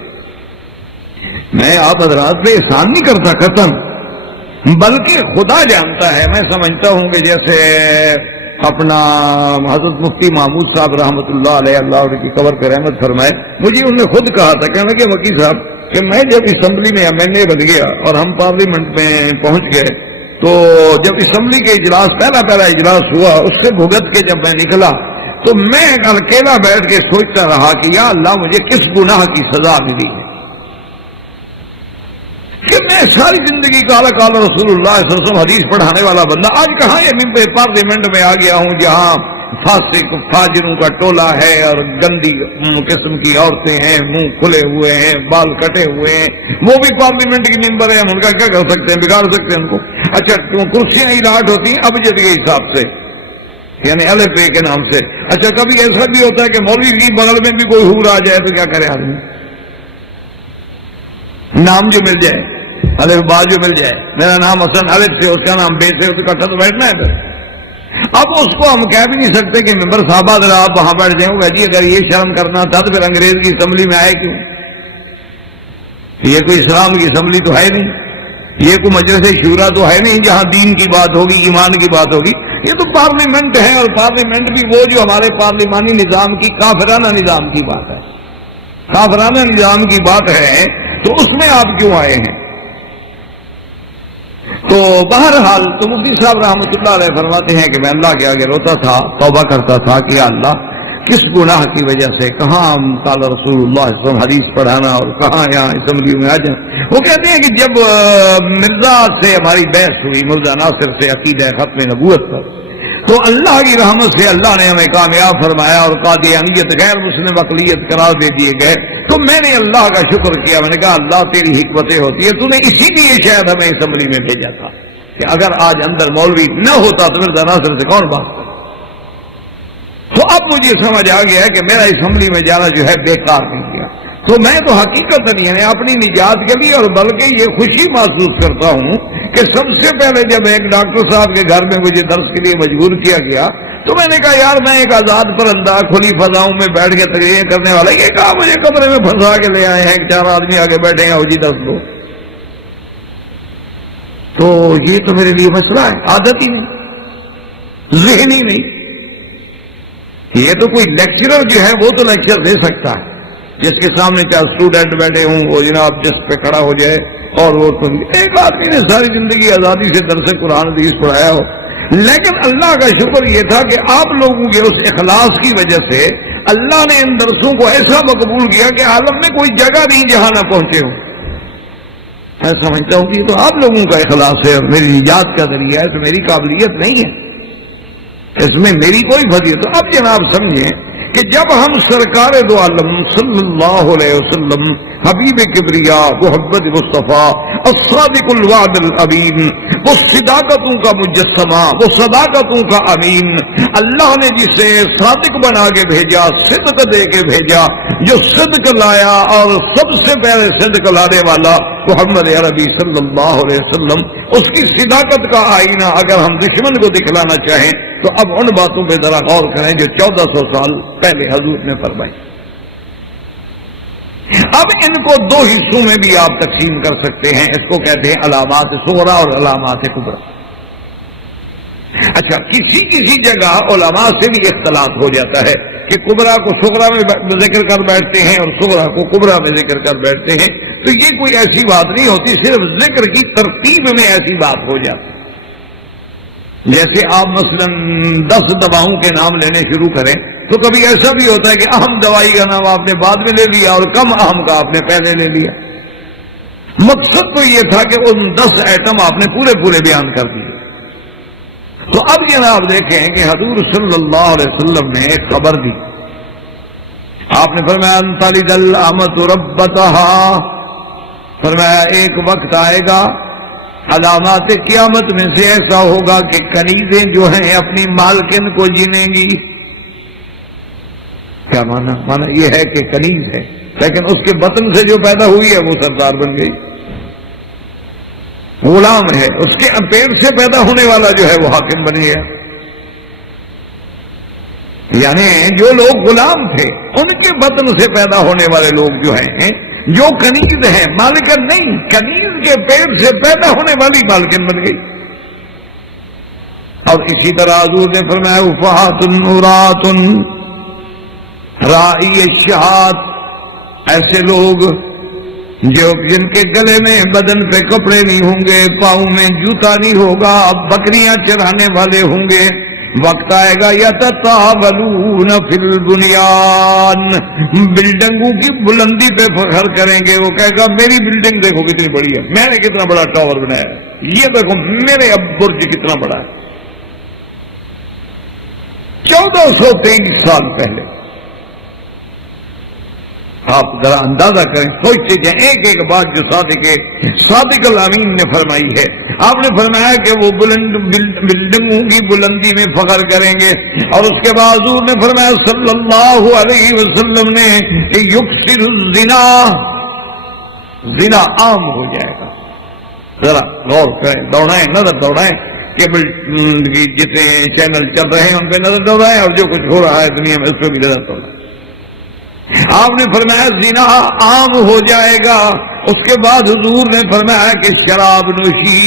میں آپ حضرات پہ احسان نہیں کرتا قسم، بلکہ خدا جانتا ہے. میں سمجھتا ہوں کہ جیسے اپنا حضرت مفتی محمود صاحب رحمۃ اللہ علیہ، اللہ ان کی قبر پہ رحمت فرمائے، مجھے انہوں نے خود کہا تھا کہ وکیل صاحب کہ میں جب اسمبلی میں MLA بن گیا اور ہم پارلیمنٹ میں پہنچ گئے، تو جب اسمبلی کے اجلاس پہلا اجلاس ہوا، اس سے بھگت کے جب میں نکلا تو میں اکیلا بیٹھ کے سوچتا رہا کہ یا اللہ مجھے کس گناہ کی سزا ملی ہے کہ میں ساری زندگی کالا رسول اللہ صلی اللہ علیہ وسلم حدیث پڑھانے والا بندہ آج کہاں یہ پارلیمنٹ میں آ گیا ہوں جہاں فاسق فاجروں کا ٹولہ ہے اور گندی قسم کی عورتیں ہیں، منہ کھلے ہوئے ہیں، بال کٹے ہوئے ہیں، وہ بھی پارلیمنٹ کی ممبر ہیں، ہم ان کا کیا کر سکتے ہیں، بگاڑ سکتے ہیں ان کو. اچھا کرسیاں الاٹ ہوتی ہیں ابجد کے حساب سے، یعنی الف بے کے نام سے. اچھا کبھی ایسا بھی ہوتا ہے کہ مولوی کی بغل میں بھی کوئی حور آ جائے تو کیا کرے آدمی، نام جو مل جائے، الف با جو مل جائے، میرا نام حسن الف سے، اس کا نام بے سے، اس کا تو بیٹھنا ہے. اب اس کو ہم کہہ بھی نہیں سکتے کہ ممبر صاحب اگر آپ وہاں بیٹھ جائیں گے جی، اگر یہ شرم کرنا تھا تو پھر انگریز کی اسمبلی میں آئے کیوں؟ یہ کوئی اسلام کی اسمبلی تو ہے نہیں، یہ کوئی مجلس شورا تو ہے نہیں جہاں دین کی بات ہوگی، ایمان کی بات ہوگی. یہ تو پارلیمنٹ ہے، اور پارلیمنٹ بھی وہ جو ہمارے پارلیمانی نظام کی کافرانہ نظام کی بات ہے، کافرانہ نظام کی بات ہے، تو اس میں آپ کیوں آئے ہیں؟ تو بہرحال تو مفتی صاحب رحمۃ اللہ علیہ فرماتے ہیں کہ میں اللہ کے آگے روتا تھا، توبہ کرتا تھا کہ یا اللہ کس گناہ کی وجہ سے، کہاں قال رسول اللہ صلی اللہ علیہ وسلم حدیث پڑھانا اور کہاں یہاں اسمبلی میں آ جانا. وہ کہتے ہیں کہ جب مرزا سے ہماری بحث ہوئی، مرزا ناصر سے عقیدہ ختم نبوت پر، تو اللہ کی رحمت سے اللہ نے ہمیں کامیاب فرمایا اور قادیانیت غیر مسلم اقلیت قرار دے دیے گئے. تو میں نے اللہ کا شکر کیا، میں نے کہا اللہ تیری حکمتیں ہوتی ہے، تو نے اسی لیے شاید ہمیں اسمبلی میں بھیجا تھا کہ اگر آج اندر مولوی نہ ہوتا تو مرزا ناصر سے کون بات کرتا. تو اب مجھے سمجھ آ گیا کہ میرا اسمبلی میں جانا جو ہے بیکار نہیں کیا. تو میں تو حقیقت یعنی اپنی نجات کے لیے، اور بلکہ یہ خوشی محسوس کرتا ہوں کہ سب سے پہلے جب ایک ڈاکٹر صاحب کے گھر میں مجھے درس کے لیے مجبور کیا گیا تو میں نے کہا یار میں ایک آزاد پرندہ کھلی فضاؤں میں بیٹھ کے تقریریں کرنے والا، یہ کہا مجھے کمرے میں پھنسا کے لے آئے ہیں، 4 آدمی آگے بیٹھے ہیں، جی 10 لوگ. تو یہ تو میرے لیے مسئلہ ہے، عادت ہی نہیں، ذہنی نہیں. یہ تو کوئی لیکچرر جو ہے وہ تو لیکچر دے سکتا ہے، جس کے سامنے کیا اسٹوڈنٹ بیٹھے ہوں وہ جناب جس پہ کھڑا ہو جائے اور وہ سن. ایک آدمی نے ساری زندگی آزادی سے درس قرآن حدیث پڑھایا ہو، لیکن اللہ کا شکر یہ تھا کہ آپ لوگوں کے اس اخلاص کی وجہ سے اللہ نے ان درسوں کو ایسا مقبول کیا کہ عالم میں کوئی جگہ نہیں جہاں نہ پہنچے ہوں. میں سمجھتا ہوں کہ یہ تو آپ لوگوں کا اخلاص ہے اور میری نجات کا ذریعہ ہے، تو میری قابلیت نہیں ہے. اس میں میری کوئی فضیلت. اب جناب سمجھیں کہ جب ہم سرکار دو عالم صلی اللہ علیہ وسلم حبیب کبریا محمد مصطفیٰ الصادق الوعد الامین، وہ صداقتوں کا مجسمہ، وہ صداقتوں کا امین، اللہ نے جسے صادق بنا کے بھیجا، صدق دے کے بھیجا، جو صدق لایا، اور سب سے پہلے صدق لانے والا محمد عربی صلی اللہ علیہ وسلم، اس کی صداقت کا آئینہ اگر ہم دشمن کو دکھلانا چاہیں تو اب ان باتوں پہ ذرا غور کریں جو 1400 سال پہلے حضور نے فرمائی. اب ان کو دو حصوں میں بھی آپ تقسیم کر سکتے ہیں. اس کو کہتے ہیں علامات صغرا اور علامات کبرا. اچھا، کسی جگہ علماء سے بھی اختلاف ہو جاتا ہے کہ کبرا کو صغرا میں ذکر کر بیٹھتے ہیں اور صغرا کو کبرا میں ذکر کر بیٹھتے ہیں. تو یہ کوئی ایسی بات نہیں ہوتی، صرف ذکر کی ترتیب میں ایسی بات ہو جاتی. جیسے آپ مثلا 10 دواؤں کے نام لینے شروع کریں تو کبھی ایسا بھی ہوتا ہے کہ اہم دوائی کا نام آپ نے بعد میں لے لیا اور کم اہم کا آپ نے پہلے لے لیا. مقصد تو یہ تھا کہ ان 10 ایٹم آپ نے پورے بیان کر دیے. تو اب جناب دیکھیں کہ حضور صلی اللہ علیہ وسلم نے ایک خبر دی. آپ نے فرمایا انطلد الامۃ ربتها، فرمایا ایک وقت آئے گا علامات قیامت میں سے ایسا ہوگا کہ کنیزیں جو ہیں اپنی مالکن کو جینیں گی. کیا مانا یہ ہے کہ کنیز ہے لیکن اس کے بطن سے جو پیدا ہوئی ہے وہ سردار بن گئی، غلام ہے، اس کے پیٹ سے پیدا ہونے والا جو ہے وہ حاکم بن گیا. یعنی جو لوگ غلام تھے ان کے بطن سے پیدا ہونے والے لوگ جو ہیں، جو کنیز ہیں، مالکن نہیں، کنیز کے پیٹ سے پیدا ہونے والی مالکن بن گئی. اور اسی طرح حضور نے فرمایا وفات نورات رائی الشہاد، ایسے لوگ جن کے گلے میں بدن پہ کپڑے نہیں ہوں گے، پاؤں میں جوتا نہیں ہوگا، بکریاں چرانے والے ہوں گے. وقت آئے گا یتطاولون فی البنیان، بلڈنگوں کی بلندی پہ فخر کریں گے. وہ کہے گا میری بلڈنگ دیکھو کتنی بڑی ہے، میں نے کتنا بڑا ٹاور بنایا ہے، یہ دیکھو میرے اب برج کتنا بڑا ہے. 1423 سال پہلے آپ ذرا اندازہ کریں، سوچتے جائیں ایک ایک بات جو صادق الامین نے فرمائی ہے. آپ نے فرمایا کہ وہ بلڈنگوں کی بلندی میں فخر کریں گے، اور اس کے بعد حضور نے فرمایا صلی اللہ علیہ وسلم نے کہ یکثر الزنا، زنا عام ہو جائے گا. ذرا غور کریں، دوڑائیں، نظر دوڑائیں کہ جتنے چینل چل رہے ہیں ان پہ نظر دوڑائیں، اور جو کچھ ہو رہا ہے دنیا میں اس پہ بھی نظر دوڑائیں. آپ نے فرمایا زنا عام ہو جائے گا. اس کے بعد حضور نے فرمایا کہ شراب نوشی،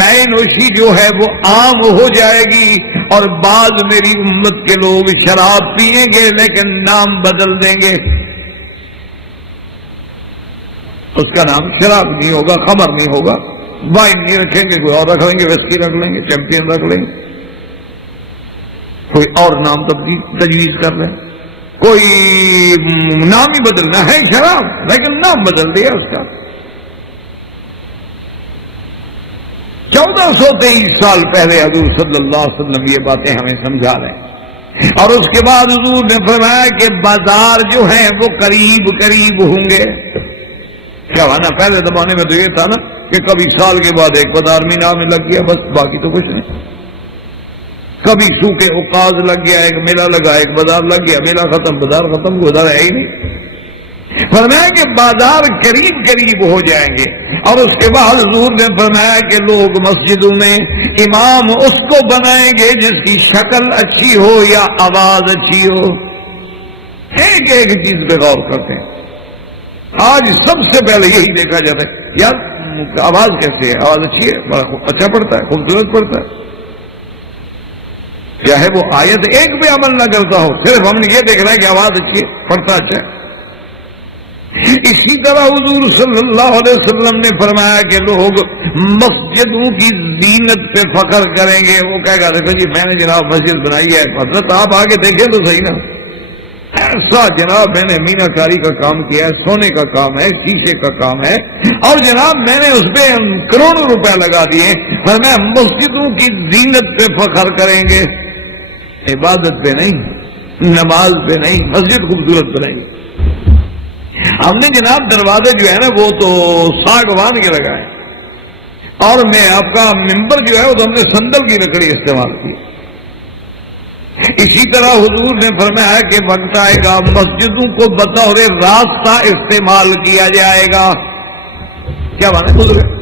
مے نوشی جو ہے وہ عام ہو جائے گی، اور بعض میری امت کے لوگ شراب پیئیں گے لیکن نام بدل دیں گے. اس کا نام شراب نہیں ہوگا، خمر نہیں ہوگا، وائن نہیں رکھیں گے، کوئی اور رکھ لیں گے، وسکی رکھ لیں گے، چیمپئن رکھ لیں گے، کوئی اور نام تجویز کر لیں. کوئی نام ہی بدلنا ہے شراب، لیکن نام بدل دیا اس کا. 1423 سال پہلے حضور صلی اللہ علیہ وسلم یہ باتیں ہمیں سمجھا رہے ہیں. اور اس کے بعد حضور نے فرمایا کہ بازار جو ہیں وہ قریب قریب ہوں گے. کیا مانا؟ پہلے زمانے میں تو یہ تھا نا کہ کبھی سال کے بعد ایک بازار مہینہ میں لگ گیا، بس باقی تو کچھ نہیں. کبھی سوکھے اوقاز لگ گیا، ایک میلہ لگا، ایک بازار لگ گیا، میلہ ختم، بازار ختم، گزارا ہے ہی نہیں. فرمایا کہ بازار قریب قریب ہو جائیں گے. اور اس کے بعد حضور نے فرمایا کہ لوگ مسجدوں میں امام اس کو بنائیں گے جس کی شکل اچھی ہو یا آواز اچھی ہو. ایک ایک چیز پہ غور کرتے ہیں. آج سب سے پہلے یہی دیکھا جاتا ہے یار آواز کیسے ہے، آواز اچھی ہے، بڑا اچھا پڑتا ہے، خوبصورت پڑتا ہے. چاہے وہ آیت ایک بھی عمل نہ کرتا ہو، صرف ہم نے یہ دیکھ رہا ہے کہ آواز اچھی پڑھتا اچھا. اسی طرح حضور صلی اللہ علیہ وسلم نے فرمایا کہ لوگ مسجدوں کی زینت پہ فخر کریں گے. وہ کہے گا دیکھو جی میں نے جناب مسجد بنائی ہے. حضرت آپ آگے دیکھیں تو صحیح نا، ایسا جناب میں نے مینا کاری کا کام کیا ہے، سونے کا کام ہے، شیشے کا کام ہے، اور جناب میں نے اس پہ کروڑوں روپے لگا دیے. فرمایا مسجدوں کی زینت پہ فخر کریں گے. عبادت پہ نہیں، نماز پہ نہیں، مسجد خوبصورت بنائی. ہم نے جناب دروازے جو ہے نا وہ تو ساگوان کے لگائے، اور میں آپ کا ممبر جو ہے وہ تو ہم نے سندل کی لکڑی استعمال کی. اسی طرح حضور نے فرمایا کہ وقت آئے گا مسجدوں کو بطور راستہ استعمال کیا جائے گا. کیا بات ہے بزرگ؟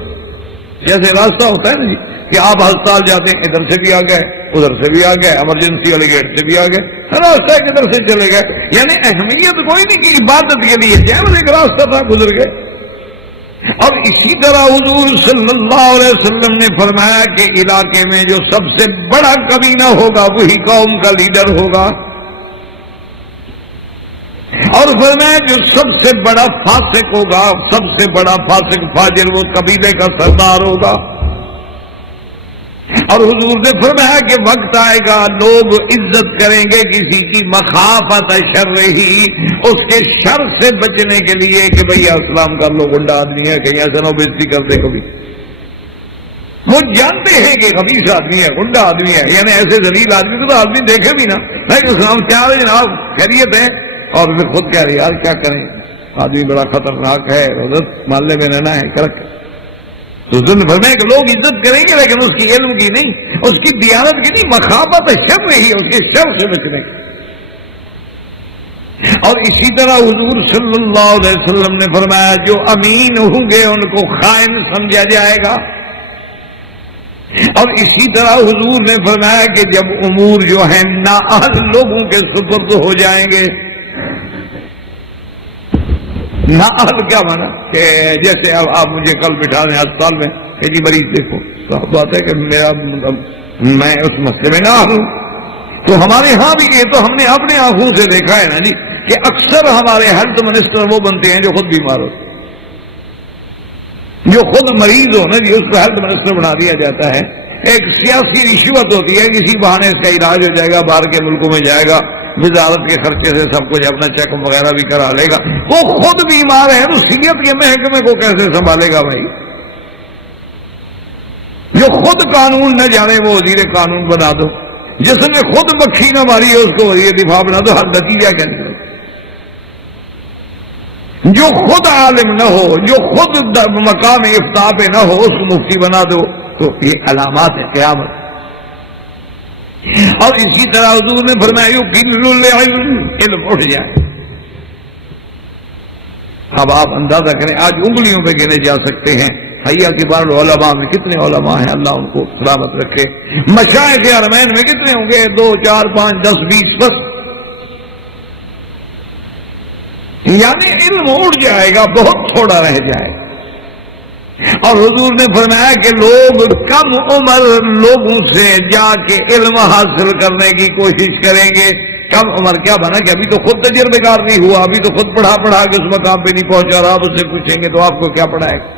جیسے راستہ ہوتا ہے نا جی کہ آپ ہسپتال جاتے ہیں، ادھر سے بھی آ گئے ادھر سے بھی آ گئے، ایمرجنسی والے گیٹ سے بھی آ گئے، راستہ کدھر سے چلے گئے. یعنی اہمیت کوئی نہیں کہ عبادت کے لیے جائے، ایک راستہ تھا گزر گئے. اور اسی طرح حضور صلی اللہ علیہ وسلم نے فرمایا کہ علاقے میں جو سب سے بڑا کمینہ ہوگا وہی قوم کا لیڈر ہوگا، اور فرمایا جو سب سے بڑا فاسق ہوگا، سب سے بڑا فاسق فاجر وہ قبیلے کا سردار ہوگا. اور حضور نے فرمایا کہ وقت آئے گا لوگ عزت کریں گے کسی کی مخافت شر ہی، اس کے شر سے بچنے کے لیے کہ بھئی اسلام کا لوگ گنڈا آدمی ہے، کہیں ایسا نہ بےزتی کر دے. کبھی وہ جانتے ہیں کہ خبیث آدمی ہے، گنڈا آدمی ہے، یعنی ایسے ذلیل آدمی کو تو آدمی دیکھے بھی نا. اسلام کیا ہے جناب، خیریت ہے، اور پھر خود کہہ رہے یار کیا کریں، آدمی بڑا خطرناک ہے، محلے میں رہنا ہے کرک. تو فرمایا کہ لوگ عزت کریں گے لیکن اس کی علم کی نہیں، اس کی دیانت کی نہیں، مخافت شر نہیں، اس کے شر سے بچنے کی. اور اسی طرح حضور صلی اللہ علیہ وسلم نے فرمایا جو امین ہوں گے ان کو خائن سمجھا جائے گا. اور اسی طرح حضور نے فرمایا کہ جب امور جو ہیں نااہل لوگوں کے سپرد ہو جائیں گے. نااہل کیا مانا کہ جیسے اب آپ مجھے کل بٹھا دیں اسپتال میں کہ جی مریض دیکھو، تو بات ہے کہ میں اس مسئلے میں نہ ہوں. تو ہمارے ہاں بھی یہ تو ہم نے اپنے آنکھوں سے دیکھا ہے نا جی کہ اکثر ہمارے ہیلتھ منسٹر وہ بنتے ہیں جو خود بیمار ہوتے، جو خود مریض ہو نا جی اس کو ہیلتھ منسٹر بنا دیا جاتا ہے. ایک سیاسی رشوت ہوتی ہے، کسی بہانے اس کا علاج ہو جائے گا، باہر کے ملکوں میں جائے گا، وزارت کے خرچے سے سب کچھ اپنا چیک اپ وغیرہ بھی کرا لے گا. وہ خود بیمار ہے تو صحت کے محکمے کو کیسے سنبھالے گا بھائی؟ جو خود قانون نہ جانے وہ وزیر قانون بنا دو، جس نے خود مکھی نہ ماری ہے اس کو وزیر دفاع بنا دو. ہر نتیجہ کیا نکلے؟ جو خود عالم نہ ہو، جو خود مقام افتاء پہ نہ ہو اس کو مفتی بنا دو. تو یہ علامات ہے قیامت. اور اسی طرح حضور نے فرمایا علم اٹھ جائے. اب آپ اندازہ کریں آج انگلیوں پہ گنے جا سکتے ہیں حیا کے بار علماء میں کتنے علماء ہیں، اللہ ان کو سلامت رکھے. مشائخ حرمین میں کتنے ہوں گے؟ 2 4 5 10 20 بس. یعنی علم اٹھ جائے گا، بہت تھوڑا رہ جائے. اور حضور نے فرمایا کہ لوگ کم عمر لوگوں سے جا کے علم حاصل کرنے کی کوشش کریں گے. کم عمر کیا بنا کہ ابھی تو خود تجربے کار نہیں ہوا، ابھی تو خود پڑھا کے اس مقام پہ نہیں پہنچا رہا. آپ اس سے پوچھیں گے تو آپ کو کیا پڑھائے گا؟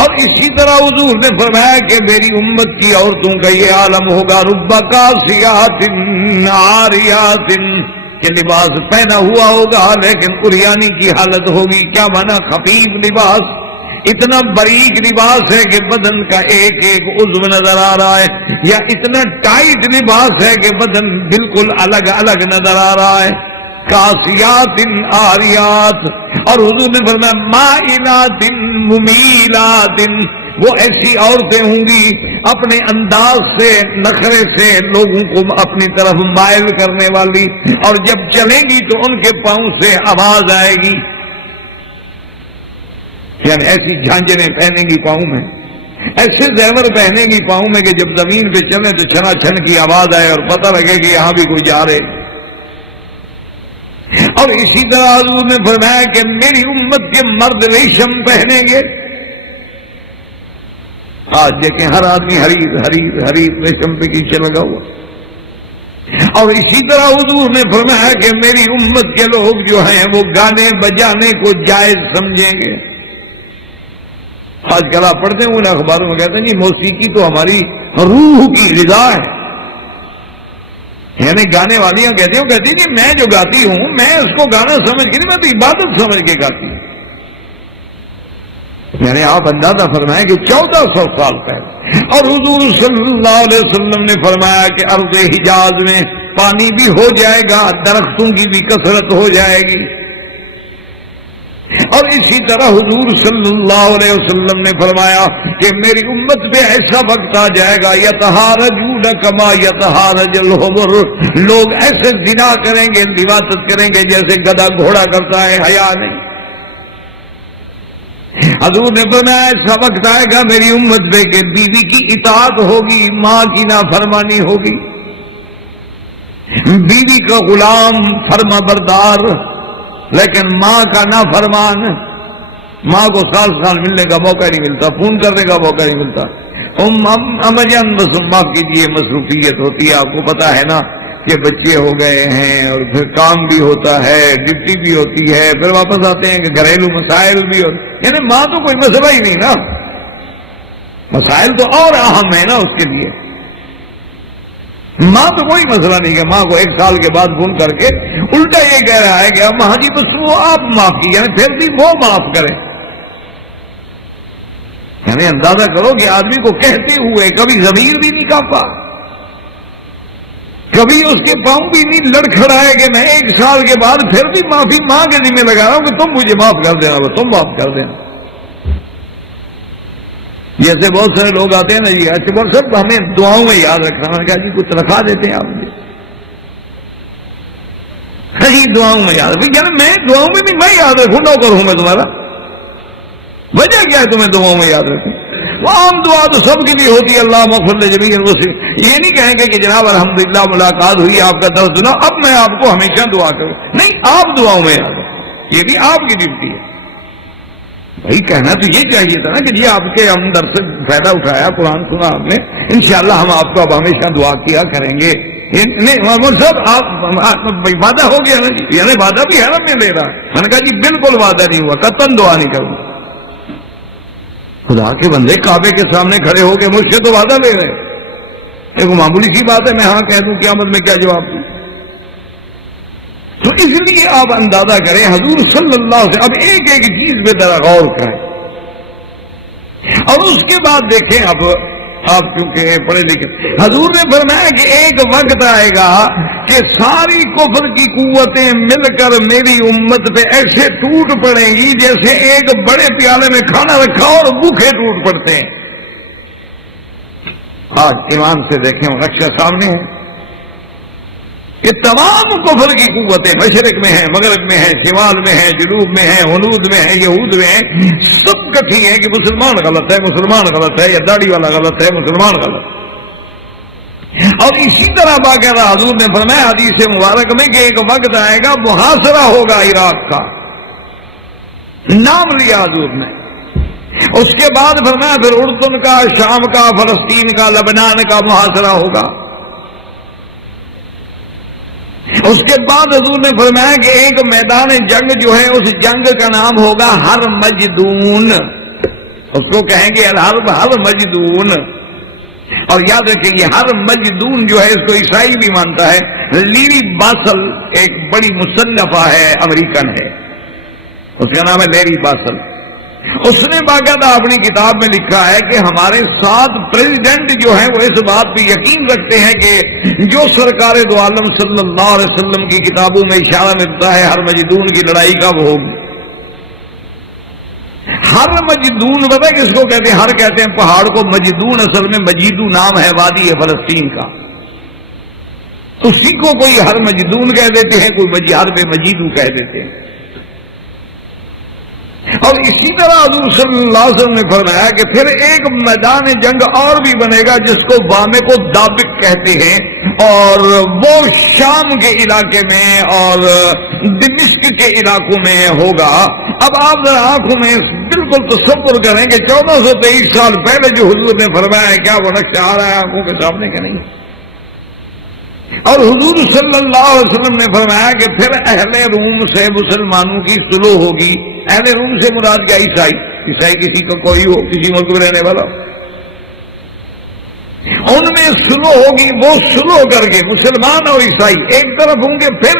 اور اسی طرح حضور نے فرمایا کہ میری امت کی عورتوں کا یہ عالم ہوگا رب کاسیات عاریات، کہ لباس پہنا ہوا ہوگا لیکن عریانی کی حالت ہوگی. کیا مانا؟ خفیف لباس، اتنا باریک لباس ہے کہ بدن کا ایک ایک عضو نظر آ رہا ہے، یا اتنا ٹائٹ لباس ہے کہ بدن بالکل الگ الگ نظر آ رہا ہے. کاسیات عاریات. اور حضور نے فرمایا مائلات ممیلات، وہ ایسی عورتیں ہوں گی اپنے انداز سے نخرے سے لوگوں کو اپنی طرف مائل کرنے والی، اور جب چلیں گی تو ان کے پاؤں سے آواز آئے گی. یعنی ایسی جھانجریں پہنیں گی پاؤں میں، ایسے زیور پہنیں گی پاؤں میں کہ جب زمین پہ چلیں تو چھنا چھن کی آواز آئے اور پتہ لگے کہ یہاں بھی کوئی جا رہے. اور اسی طرح حضور نے فرمایا کہ میری امت کے مرد ریشم پہنیں گے. آج دیکھیں ہر آدمی حریر ریشم پہ پیچھے لگا ہوا. اور اسی طرح حضور نے فرمایا کہ میری امت کے لوگ جو ہیں وہ گانے بجانے کو جائز سمجھیں گے. آج کل آپ پڑھتے ہیں انہیں اخباروں میں کہتے ہیں جی موسیقی تو ہماری روح کی غذا ہے. یعنی گانے والیاں کہتی ہوں کہتی جی میں جو گاتی ہوں میں اس کو گانا سمجھ کے نہیں، میں تو عبادت سمجھ کے گاتی ہوں. یعنی آپ اندازہ فرمائیں کہ 1400 سال پہلے. اور حضور صلی اللہ علیہ وسلم نے فرمایا کہ ارض حجاز میں پانی بھی ہو جائے گا, درختوں کی بھی کثرت ہو جائے گی. اور اسی طرح حضور صلی اللہ علیہ وسلم نے فرمایا کہ میری امت پہ ایسا وقت آ جائے گا یتحارجون کما یتحارج الحمر, لوگ ایسے زنا کریں گے, لواطت کریں گے جیسے گدھا گھوڑا کرتا ہے, حیا نہیں. حضور نے فرمایا ایسا وقت آئے گا میری امت پہ کہ بیوی کی اطاعت ہوگی, ماں کی نافرمانی ہوگی, بیوی کا غلام فرما بردار لیکن ماں کا نافرمان. ماں کو سال ملنے کا موقع نہیں ملتا, فون کرنے کا موقع نہیں ملتا. امجان بس معاف کیجیے مصروفیت ہوتی ہے, آپ کو پتا ہے نا کہ بچے ہو گئے ہیں اور پھر کام بھی ہوتا ہے, ڈیوٹی بھی ہوتی ہے, پھر واپس آتے ہیں کہ گھریلو مسائل بھی ہوتے. یعنی ماں تو کوئی مسئلہ ہی نہیں نا, مسائل تو اور اہم ہے نا اس کے لیے. ماں تو کوئی مسئلہ نہیں ہے. ماں کو 1 سال کے بعد فون کر کے الٹا یہ کہہ رہا ہے کہ ماں جی بس وہ آپ معاف کی, یعنی پھر بھی وہ معاف کریں. یعنی اندازہ کرو کہ آدمی کو کہتے ہوئے کبھی ضمیر بھی نہیں کانپا, کبھی اس کے پاؤں بھی نہیں لڑکھڑائے کہ میں 1 سال کے بعد پھر بھی معافی ماں کے ذمہ لگا رہا ہوں کہ تم مجھے معاف کر دینا, تم معاف کر دینا. جیسے بہت سارے لوگ آتے ہیں نا جی اچھا بول سب ہمیں دعاؤں میں یاد رکھنا. میں نے کہا جی کچھ رکھا دیتے ہیں آپ مجھے, جی دعاؤں میں یاد رکھ. یعنی میں دعاؤں میں نہیں, میں یاد رکھوں نوکر ہوں میں تمہارا, وجہ کیا ہے تمہیں دعاؤں میں یاد رکھوں؟ وہ عام دعا تو سب کے لیے ہوتی ہے, اللہ مغفر لجمیع المسلمین. یہ نہیں کہیں گے کہ جناب الحمدللہ ملاقات ہوئی, آپ کا درس سنا, اب میں آپ کو ہمیشہ دعا کروں. نہیں, آپ دعاؤں میں یاد رکھیں, یہ بھی آپ کی ڈیوٹی ہے. بھائی کہنا تو یہ چاہیے تھا نا کہ جی آپ کے اندر سے فائدہ اٹھایا, قرآن سنا آپ نے, انشاءاللہ ہم آپ کو اب ہمیشہ دعا کیا کریں گے. نہیں سب آپ وعدہ ہو گیا نا جی, یعنی وعدہ بھی ہے نا میں لے رہا. میں نے کہا جی بالکل وعدہ نہیں ہوا, قطعاً دعا نہیں کروں. خدا کے بندے کعبے کے سامنے کھڑے ہو کے مجھ سے تو وعدہ لے رہے, ایک معمولی سی بات ہے میں ہاں کہہ دوں قیامت میں کیا جواب دوں. تو اس لیے آپ اندازہ کریں حضور صلی اللہ علیہ وسلم. اب ایک ایک چیز پہ ذرا غور کریں اور اس کے بعد دیکھیں. اب آپ کیونکہ پڑھے لکھے, حضور نے فرمایا کہ ایک وقت آئے گا کہ ساری کفر کی قوتیں مل کر میری امت پہ ایسے ٹوٹ پڑیں گی جیسے ایک بڑے پیالے میں کھانا رکھا اور بھوکے ٹوٹ پڑتے ہیں. آج ایمان سے دیکھیں نقشہ سامنے ہے کہ تمام کفر کی قوتیں مشرق میں ہیں, مغرب میں ہیں, شمال میں ہیں, جنوب میں ہیں, ہنود میں ہیں, یہود میں ہیں, سب کٹھی ہیں کہ مسلمان غلط ہے, مسلمان غلط ہے, یا داڑھی والا غلط ہے, مسلمان غلط. اور اسی طرح باقاعدہ حضور نے فرمایا حدیث مبارک میں کہ ایک وقت آئے گا محاصرہ ہوگا عراق کا, نام لیا حضور نے. اس کے بعد فرمایا پھر اردن کا, شام کا, فلسطین کا, لبنان کا محاصرہ ہوگا. اس کے بعد حضور نے فرمایا کہ ایک میدان جنگ جو ہے اس جنگ کا نام ہوگا ہر مجدون, اس کو کہیں گے ہر مجدون. اور یاد رکھیں یہ ہر مجدون جو ہے اس کو عیسائی بھی مانتا ہے. لیری باسل ایک بڑی مصنفہ ہے, امریکن ہے, اس کا نام ہے لیری باسل. اس نے باقاعدہ اپنی کتاب میں لکھا ہے کہ ہمارے 7 پریزیڈنٹ جو ہیں وہ اس بات پہ یقین رکھتے ہیں کہ جو سرکار دو عالم صلی اللہ علیہ وسلم کی کتابوں میں اشارہ ملتا ہے ہر مجدون کی لڑائی کب ہوگی. ہر مجدون پتہ کس کو کہتے ہیں؟ ہر کہتے ہیں پہاڑ کو, مجدون اصل میں مجیدو نام ہے وادی ہے فلسطین کا, اسی کو کوئی ہر مجدون کہہ دیتے ہیں, کوئی ہر پہ مجیدو کہہ دیتے ہیں. اور اسی طرح حضور صلی اللہ علیہ وسلم نے فرمایا کہ پھر ایک میدان جنگ اور بھی بنے گا جس کو وامق و دابق کہتے ہیں, اور وہ شام کے علاقے میں اور دمشق کے علاقوں میں ہوگا. اب آپ ذرا آنکھوں میں بالکل تصور کریں کہ 1423 سال پہلے جو حضور نے فرمایا ہے کیا وہ نقشہ آ رہا ہے آنکھوں کے سامنے کہ نہیں؟ اور حضور صلی اللہ علیہ وسلم نے فرمایا کہ پھر اہل روم سے مسلمانوں کی صلح ہوگی. اہل روم سے مراد کیا؟ عیسائی کسی کا کوئی ہو, کسی ملک میں رہنے والا, ان میں صلح ہوگی. وہ صلح کر کے مسلمان اور عیسائی ایک طرف ہوں گے, پھر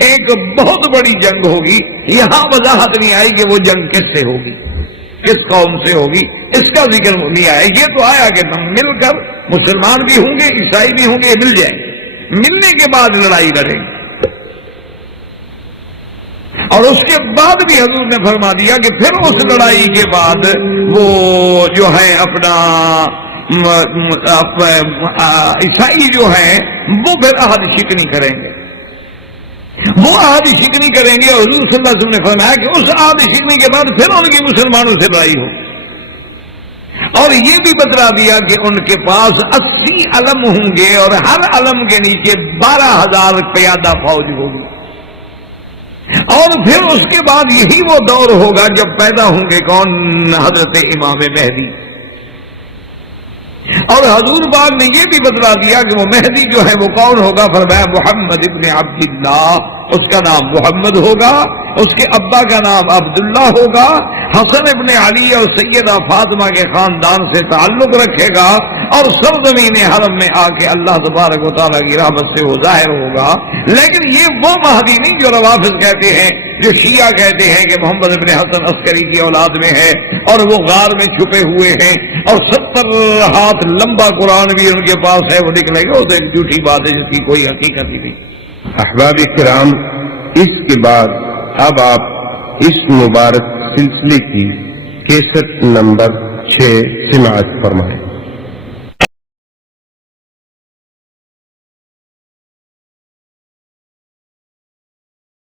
ایک بہت بڑی جنگ ہوگی. یہاں وضاحت نہیں آئی کہ وہ جنگ کس سے ہوگی. کس قوم سے ہوگی اس کا ذکر نہیں آیا. یہ تو آیا کہ تم مل کر مسلمان بھی ہوں گے عیسائی بھی ہوں گے مل جائیں گے, ملنے کے بعد لڑائی لڑیں گے. اور اس کے بعد بھی حضور نے فرما دیا کہ پھر اس لڑائی کے بعد وہ جو ہے اپنا عیسائی جو ہیں وہ پھر عہد شکنی کریں گے, وہ عہد شکنی کریں گے. اور حضور صلی اللہ علیہ وسلم نے فرمایا کہ اس عہد شکنی کے بعد پھر ان کی مسلمانوں سے لڑائی ہو. اور یہ بھی بتلا دیا کہ ان کے پاس 80 علم ہوں گے اور ہر علم کے نیچے 12,000 پیادہ فوج ہوگی. اور پھر اس کے بعد یہی وہ دور ہوگا جب پیدا ہوں گے کون, حضرت امام مہدی. اور حضور پاک نے یہ بھی بتلا دیا کہ وہ مہدی جو ہے وہ کون ہوگا. فرمایا محمد ابن عبداللہ, اس کا نام محمد ہوگا, اس کے ابا کا نام عبداللہ ہوگا, حسن ابن علی اور سیدہ فاطمہ کے خاندان سے تعلق رکھے گا, اور سرزمین حرم میں آ کے اللہ تبارک و تعالیٰ کی رحمت سے وہ ظاہر ہوگا. لیکن یہ وہ مہدی نہیں جو روافض کہتے ہیں, جو شیعہ کہتے ہیں کہ محمد ابن حسن عسکری کی اولاد میں ہے اور وہ غار میں چھپے ہوئے ہیں اور 70 ہاتھ لمبا قرآن بھی ان کے پاس ہے, وہ نکلے گا. وہ تو ایک جھوٹی بات ہے جس کی کوئی حقیقت ہی نہیں. احباب کرام, اس کے بعد اب آپ اس مبارک سلسلے کی 61 نمبر 6 سماعت فرمائیں.